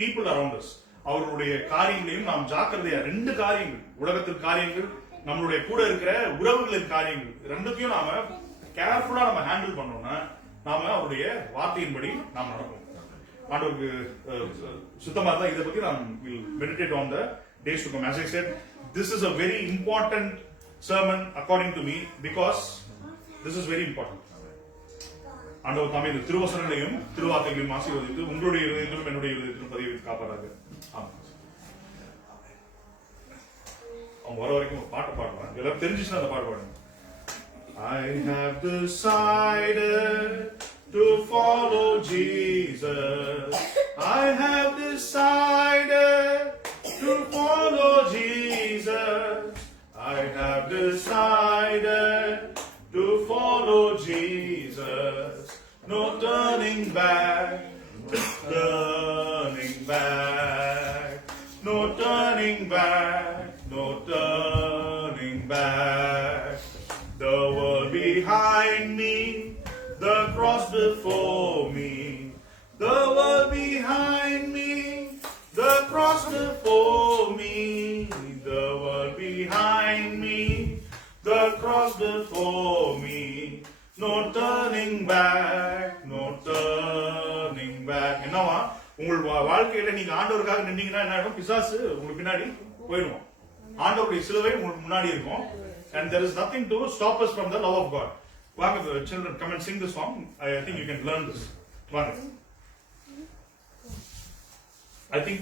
people around us. அவருடைய காரியங்களையும் நாம் ஜாக்கிரதையா, ரெண்டு காரியங்கள், உலகத்தின் காரியங்கள், நம்மளுடைய கூட இருக்கிற உறவுகளின் காரியங்கள், ரெண்டுத்தையும் நாம கேர்ஃபுல்லா நம்ம ஹேண்டில் பண்ணோம்னா நாம அவருடைய வார்த்தையின்படி நாம் நடப்போம். ஆண்டவருக்கு சுத்தமா தான். இதை பத்தி நாம் will meditate on the days to come. As I said, this is a very important sermon according to me because this is very important. ஆண்டவர் தாமே இந்த திருவசனங்களையும் திருவார்த்தைகளையும் ஆசீர்வதித்து உங்களுடைய இருதயத்திலும் என்னுடைய இருதயத்திலும் பதிவு காப்பாராக. அவங்க வர வரைக்கும் பாட்டு பாடுவாங்க. எல்லாரும் தெரிஞ்சிச்சுன்னா அந்த பாட்டு பாடுங்க. I have decided to follow Jesus. I have decided to follow Jesus. I have decided to follow Jesus. No turning back, no turning back, no turning back, no turning back. the cross before me, the world behind me, the cross before me, the world behind me, the cross before me, no turning back, no turning back. என்னவா உங்கள் வாழ்க்கையில நீங்க ஆண்டவருக்காக நின்னீங்கன்னா என்ன ஆகும்? பிசாசு உங்களுக்கு பின்னாடி போயிடுவோம். ஆண்டவருடைய சிலுவை உங்களுக்கு முன்னாடி இருக்கும். And there is nothing to stop us from the love of God. Vaanga, the children, come and sing this song. I think you can learn this. Vaanga. I think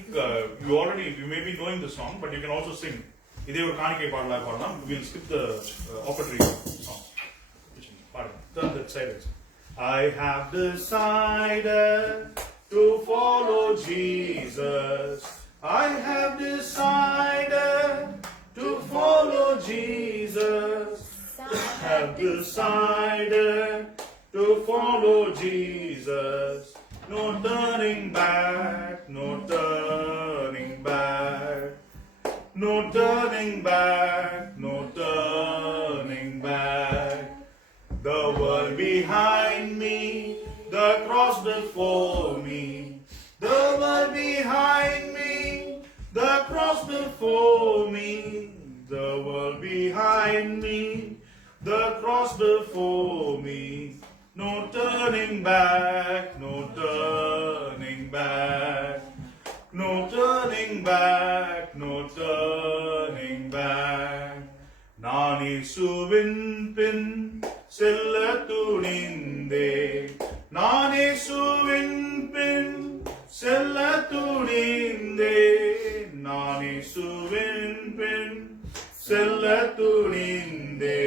you may be knowing the song, but you can also sing. இதே ஒரு காணிக்கை பாடலா பாடலாம். We'll skip the offertory song. Turn that side. I have decided to follow Jesus. I have decided to follow Jesus. I have decided to follow Jesus. No turning back, no turning back. No turning back, no turning back. The world behind me, the cross before me. The world behind me, the cross before me. The world behind me, the cross before me. No turning back, no turning back. No turning back, no turning back. நான் இயேசுவின் பின் செல்ல துணிந்தே, நான் இயேசுவின் பின் செல்ல துணிந்தே, நான் இயேசுவின் பின் செல்ல துணிந்தே,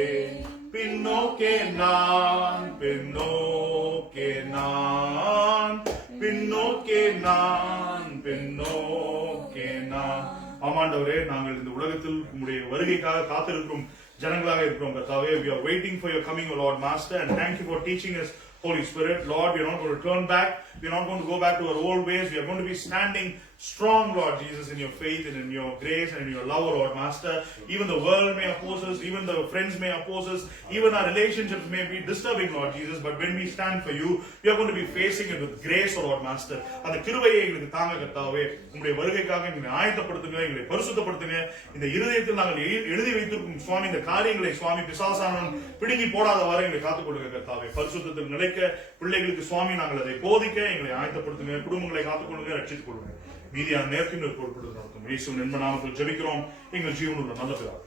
பின்னோக்கே நான், பின்னோக்கே நான், பின்னோக்கே நான், பின்னோக்கே நான். ஆமாண்டவரே, நாங்கள் இந்த உலகத்தில் உம்முடைய வருகைக்காக காத்திருக்கும் ஜனங்களாக இருக்கிறோம் கர்த்தாவே. We are waiting for your coming, O Lord Master, and thank you for teaching us, Holy Spirit. Lord, we are not going to turn back. We are not going to go back to our old ways. We are going to be standing strong, Lord Jesus, in your faith and in your grace and in your love, Lord Master. Even the world may oppose us, even the friends may oppose us, even our relationships may be disturbing, Lord Jesus, but when we stand for you, we are going to be facing it with grace, Lord Master. அந்த கிருபையை எங்களுக்கு தாங்க கர்த்தாவே. உம்முடைய வருகைக்காக எங்களை ஆயத்தப்படுத்துங்க, எங்களை பரிசுத்தப்படுத்துங்க. இந்த இருதயத்தில் நாங்கள் எழுதி வைத்திருக்கும் சுவாமி இந்த காரியங்களை சுவாமி பிசாசானவன் பிடுங்கி போடாதவாறு எங்களை காத்துக் கொடுங்க கர்த்தாவே. பரிசுத்தத்தில் நிலைக்க பிள்ளைகளுக்கு சுவாமி நாங்கள் அதை போதிக்க எங்களை ஆயத்தப்படுத்துங்க. குடும்பங்களை காத்துக் கொள்ளுங்க, ரட்சித்துக் கொள்ளுங்க. மீதியான நேரத்தையும் பொறுப்படுத்த நடத்தும். இயேசுவின் நண்ப நாமத்தில் ஜெபிக்கிறோம் எங்கள் ஜீவனுள்ள நல்ல பிதாவே.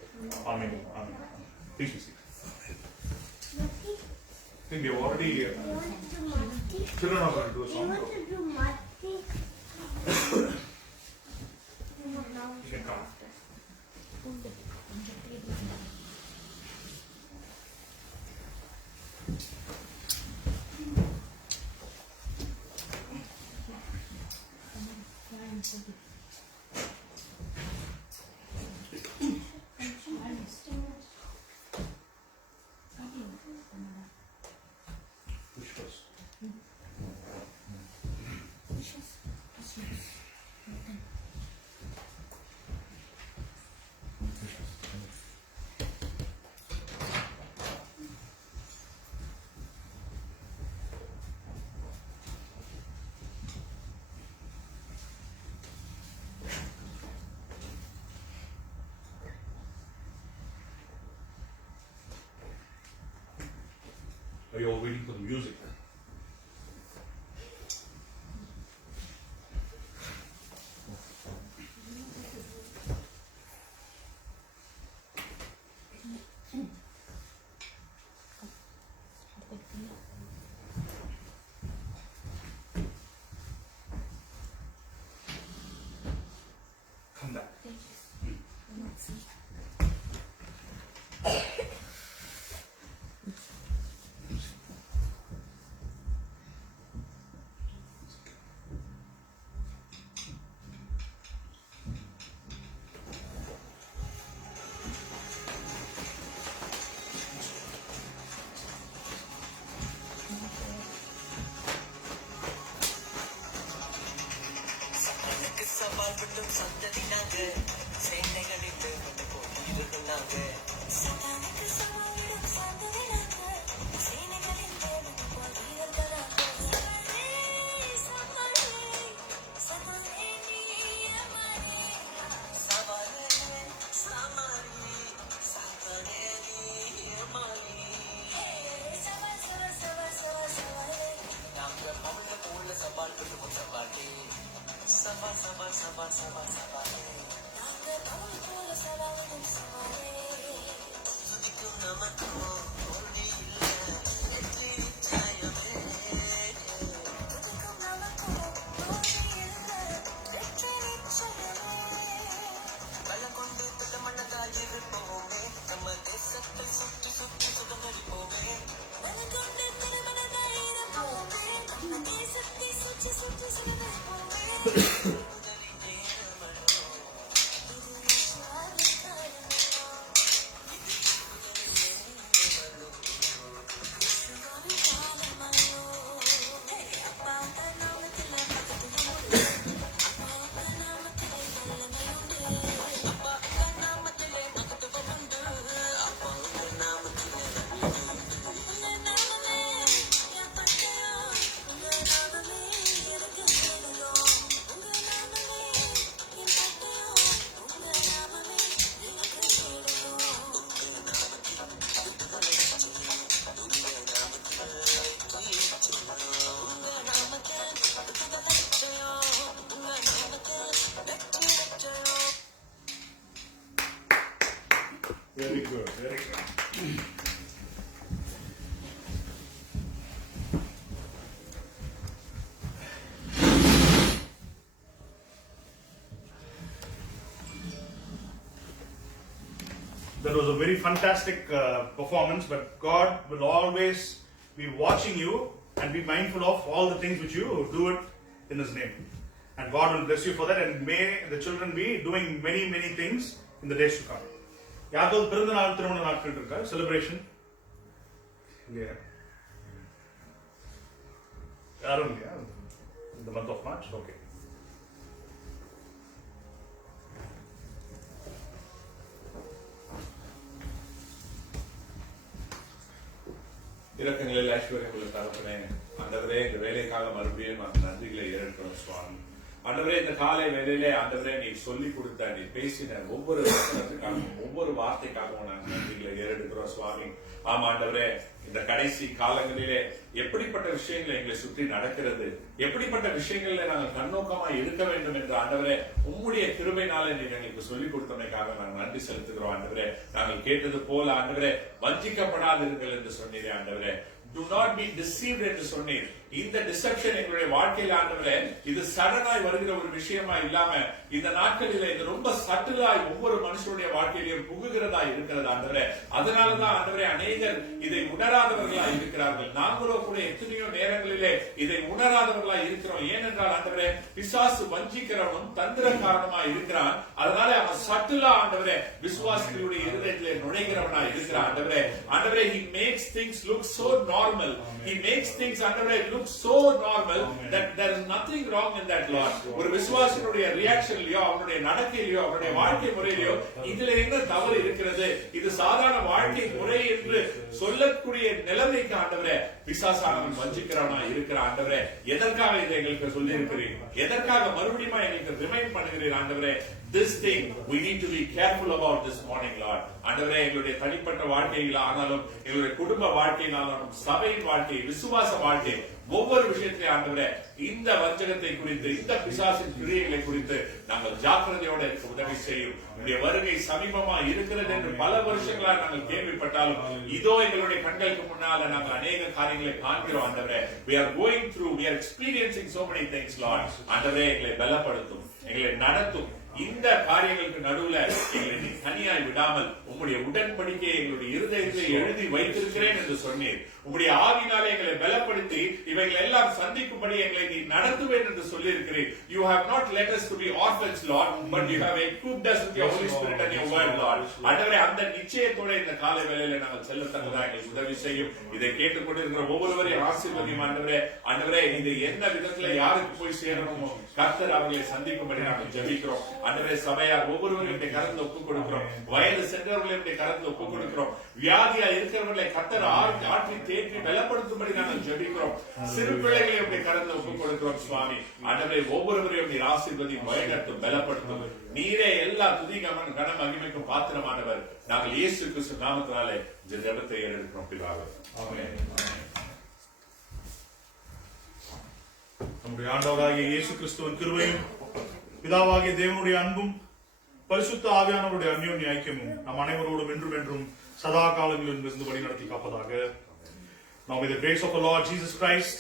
ஆமென். ஆமென். Please be seated. I think we have already children are going to do a song. You can come. Push first. Are you all waiting for the music? Come back. சவால்பட்டும் சந்ததி நாங்க சேனைகளிட்டு வந்து போட்டியிருந்து நாங்க Very good, very good. That was a very fantastic performance, but God will always be watching you and be mindful of all the things which you do it in His name. And God will bless you for that, and may the children be doing many, many things in the days to come. யாருக்காவது பிறந்த நாள் திருமண நாட்கள் இருக்கா? Celebration இல்லையா? யாரும் இல்லையா? இந்த month of March? Okay. இரக்கங்களில் ஐஸ்வர்யங்களை தகப்பனே, ஆண்டவரே இந்த வேலைக்காக மறுபடியும் அந்த நன்றிகளை ஏறெடுக்கிறோம் சுவாமி. ஆண்டவரே இந்த காலை வேலையிலே ஆண்டவரே நீ சொல்லி கொடுத்த, நீ பேசின ஒவ்வொரு வசனத்துக்காகவும் ஒவ்வொரு வார்த்தைக்காகவும் நாங்கள் நன்றிகளை ஏறெடுக்கிறோம் சுவாமி. ஆமா ஆண்டவரே, இந்த கடைசி காலங்களிலே எப்படிப்பட்ட விஷயங்கள் எங்களை சுற்றி நடக்கிறது, எப்படிப்பட்ட விஷயங்கள்ல நாங்கள் கண்ணோக்கமா இருக்க வேண்டும் என்று ஆண்டவரே உம்முடைய கிருபையினாலே நீங்க எங்களுக்கு சொல்லிக் கொடுத்தமைக்காக நாங்கள் நன்றி செலுத்துகிறோம் ஆண்டவரே. நாங்கள் கேட்டது போல ஆண்டவரே வஞ்சிக்கப்படாதிருங்கள் என்று சொன்னீரே ஆண்டவரே. Do not be deceived என்று சொன்னீர். இந்த டிசெப்ஷன் எங்களுடைய வாழ்க்கையில் ஆண்டவரே இது சடனாய் வருகிற ஒரு விஷயமா இல்லாம இந்த நாட்களில் இது ரொம்ப சட்டிலாய் ஒவ்வொரு மனுஷனுடைய வாழ்க்கையிலும் புகுகிறதா இருக்கிறது ஆண்டவரே. அதனாலதான் ஆண்டவரே அநேகர் இதை உணராதவர்களா இருக்கிறார்கள். நாங்களோ கூட எத்தனையோ நேரங்களிலே இதை உணராதவர்களா இருக்கிறோம். ஏனென்றால் ஆண்டவரே பிசாசு வஞ்சிக்கிறவனும் தந்திரக்காரனுமா இருக்கிறான். அதனால அவன் சட்டிலா ஆண்டவரே விசுவாசிகளுடைய இருதயத்திலே நுழைகிறவனா இருக்கிறான் ஆண்டவரே. ஆண்டவரே he makes things look so normal. He makes things ஆண்டவரே look so normal that there is nothing wrong in that Lord. ஒரு விசுவாசியுடைய ரியாக்ஷன்லயோ அவனுடைய நடக்கையிலயோ அவனுடைய வாழ்க்கை முறையிலயோ இதுல என்ன தவறு இருக்கிறது, இது சாதாரண வாழ்க்கை முறை என்று சொல்லக்கூடிய நிலைமைக்கு ஆண்டவரே பிசாசானவன் வஞ்சிக்கிறவனா இருக்கிற ஆண்டவரே. எதற்காக இதை எங்களுக்கு சொல்லி இருக்கிறீர், எதற்காக மறுபடியும் எங்களுக்கு ரிமைண்ட் பண்ணுகிறீர் ஆண்டவரே. This thing we need to be careful about this morning Lord. ஆண்டவரே எங்களுடைய தனிப்பட்ட வாழ்க்கையில் ஆனாலும் எங்களுடைய குடும்ப வாழ்க்கையினாலும் சபையின் வாழ்க்கை விசுவாச வாழ்க்கை ஒவ்வொரு விஷயத்திலே ஆண்டவரே இந்த வஞ்சகத்தை குறித்து இந்த பிசாசின் கிரியைகளை குறித்து நாங்கள் ஜாக்கிரதையோட இருக்க உதவி செய்யும். உங்களுடைய வருகை சமீபமா இருக்கிறது என்று பல வருஷங்களாக நாங்கள் கேள்விப்பட்டாலும் இதோ எங்களுடைய கண்களுக்கு முன்னால நாங்கள் அநேக காரியங்களை காண்கிறோம் ஆண்டவரே. We are going through, we are experiencing so many things Lord. ஆண்டவரே எங்களை பலப்படுத்தும், எங்களை நடத்தும். இந்த காரியங்களுக்கு நடுவுல எங்களை நீ தனியாய் விடாமல் உங்களுடைய உடன்படிக்கையை எங்களுடைய இருதயத்தில் எழுதி வைத்திருக்கிறேன் என்று சொன்னீர். உங்களுடைய ஆவினாலே எங்களை பலப்படுத்தி இவைகள் எல்லாம் சந்திக்கும்படி எங்களை நீ நடத்துவேன் என்று சொல்லி இருக்கிறீர். You have not let us to be orphans Lord, but you have equipped us with your Holy Spirit and your word Lord. ஆண்டவரே அந்த நிச்சயத்தோட இந்த காலை வேளையில நாங்கள் செல்லத்தக்கதாக எங்களுக்கு உதவி செய்யும். இதை கேட்டுக்கொண்டிருக்கிற ஒவ்வொருவரையும் ஆசீர்வதியும் ஆண்டவரே. ஆண்டவரே இது என்ன விதத்துல யாருக்கு போய் சேரணுமோ கர்த்தர் அவர்களை சந்திக்கும்படி நாங்கள் ஜெபிக்கிறோம் ஆண்டவரே. சபையார் ஒவ்வொருவரும் கரத்தில் ஒப்புக் கொடுக்கிறோம். வயது சென்றவர்களை கரத்தில் ஒப்புக் கொடுக்கிறோம். வியாதியா இருக்கிறவர்களை கர்த்தர் ஆற்றி தேற்றி பலப்படுத்தும்படி நாங்கள் ஜெபிக்கிறோம். சிறு பிள்ளைகளை கரத்தில் ஒப்புக் கொடுக்கிறோம் சுவாமி. ஆண்டவரே ஒவ்வொருவரையும் நீர் ஆசீர்வதியும், வழிநடத்தும், பலப்படுத்தும். நீரே எல்லா துதி கன மகிமைக்கும் பாத்திரமானவர். நாங்கள் இயேசு கிறிஸ்து நாமத்தினாலே ஜெபத்தை ஏறெடுக்கிறோம் பிதாவே. ஆமென். நம்முடைய ஆண்டவராகிய இயேசு கிறிஸ்துவின் கிருபையும் பிதாவாகிய தேவனுடைய அன்பும் பரிசுத்த ஆவியானவருடைய அந்யோன்ய ஐக்கியமும் நம் அனைவரோடும் என்றும் என்றும் சதா காலங்களில் இருந்து வழி நடத்தி காப்பதாக. Now may the grace of the Lord Jesus Christ,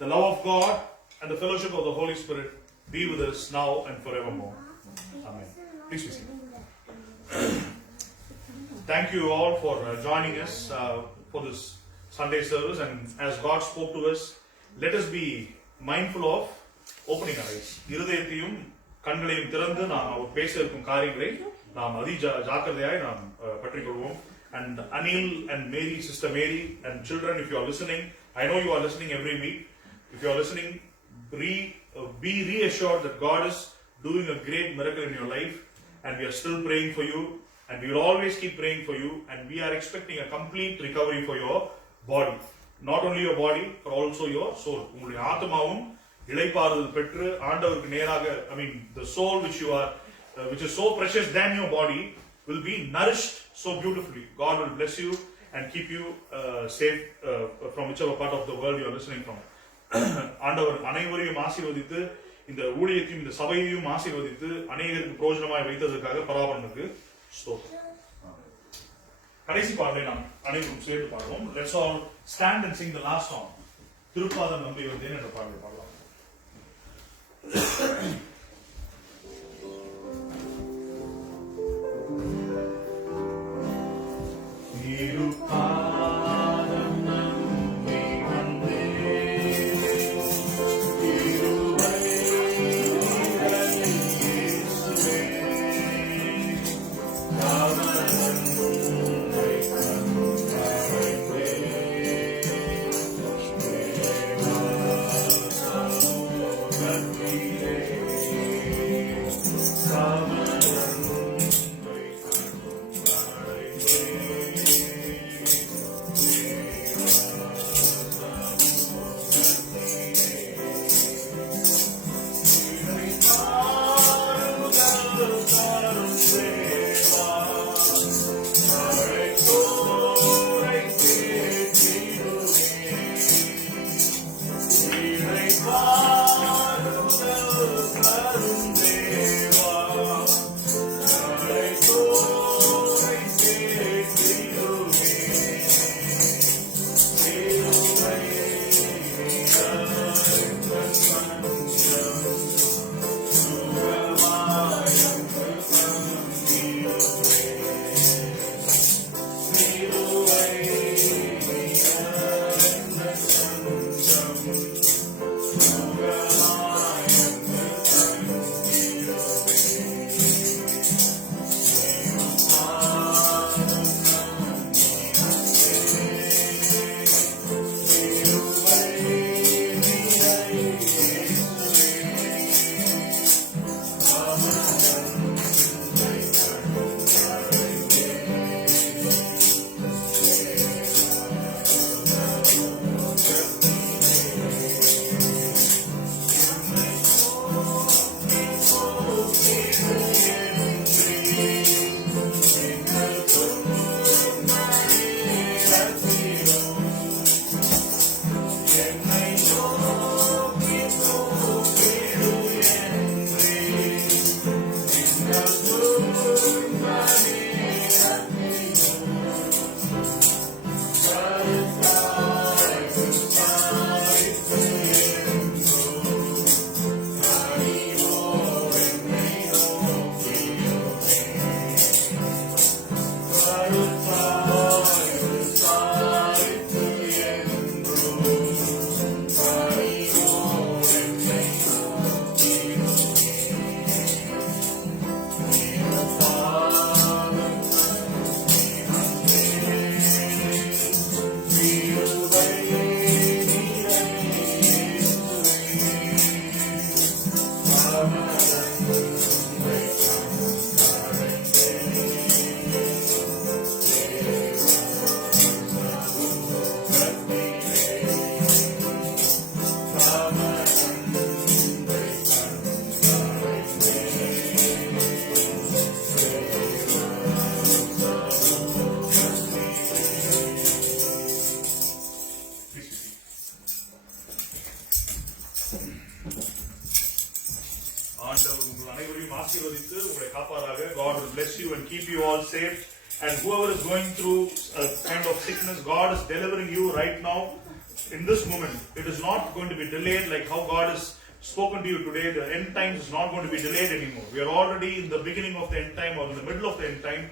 the love of God and the fellowship of the Holy Spirit be with us now and forevermore. Amen. Please be seated. Thank you all for joining us for this Sunday service, and as God spoke to us, let us be mindful of opening our eyes. இருதயத்தையும் கண்களையும் திறந்து நாம் அவர் பேச இருக்கும் காரியங்களை நாம் ஜாக்கிரதையாய் நாம் பற்றிக்கொள்வோம். And Anil and Mary, Sister Mary and children, if you are listening, I know you are listening every week. If you are listening, be reassured that God is doing a great miracle in your life, and we are still praying for you, and we will always keep praying for you, and we are expecting a complete recovery for your body. Not only your body, but also your soul. உங்களுடைய ஆத்மாவும் இளைப்பாறுதல் பெற்று ஆண்டவருக்கு நேராக, I mean, the soul which is so precious than your body will be nourished so beautifully. God will bless you and keep you safe from whichever part of the world you are listening from. ஆண்டவர் அனைவரையும் ஆசீர்வதித்து இந்த ஊழியத்தையும் இந்த சபையையும் ஆசீர்வதித்து அநேகருக்கு பிரயோஜனமாய் வைத்ததற்காக பராபரனுக்கு ஸ்தோத்திரம். கடைசி பாடலை நாம் அனைவரும் சேர்த்து பாடுவோம். Let's all stand and sing the last song. திருப்பாதம் நம்பி வந்தேன் என்ற பாடலை பாடலாம். God will bless you and keep you all safe. And whoever is going through a kind of sickness, God is delivering you right now in this moment. It is not going to be delayed like how God has spoken to you today. The end times is not going to be delayed anymore. We are already in the beginning of the end time or in the middle of the end time.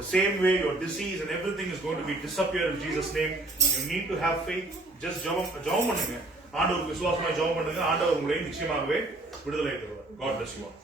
The same way your disease and everything is going to be disappear in Jesus' name. You need to have faith. Just jump பண்ணுங்க. ஆண்டவருக்கு விசுவாசமா ஜெபம் பண்ணுங்க. ஆண்டவர் உங்களை நிச்சயமாகவே விடுதலை தருவார். God bless you all.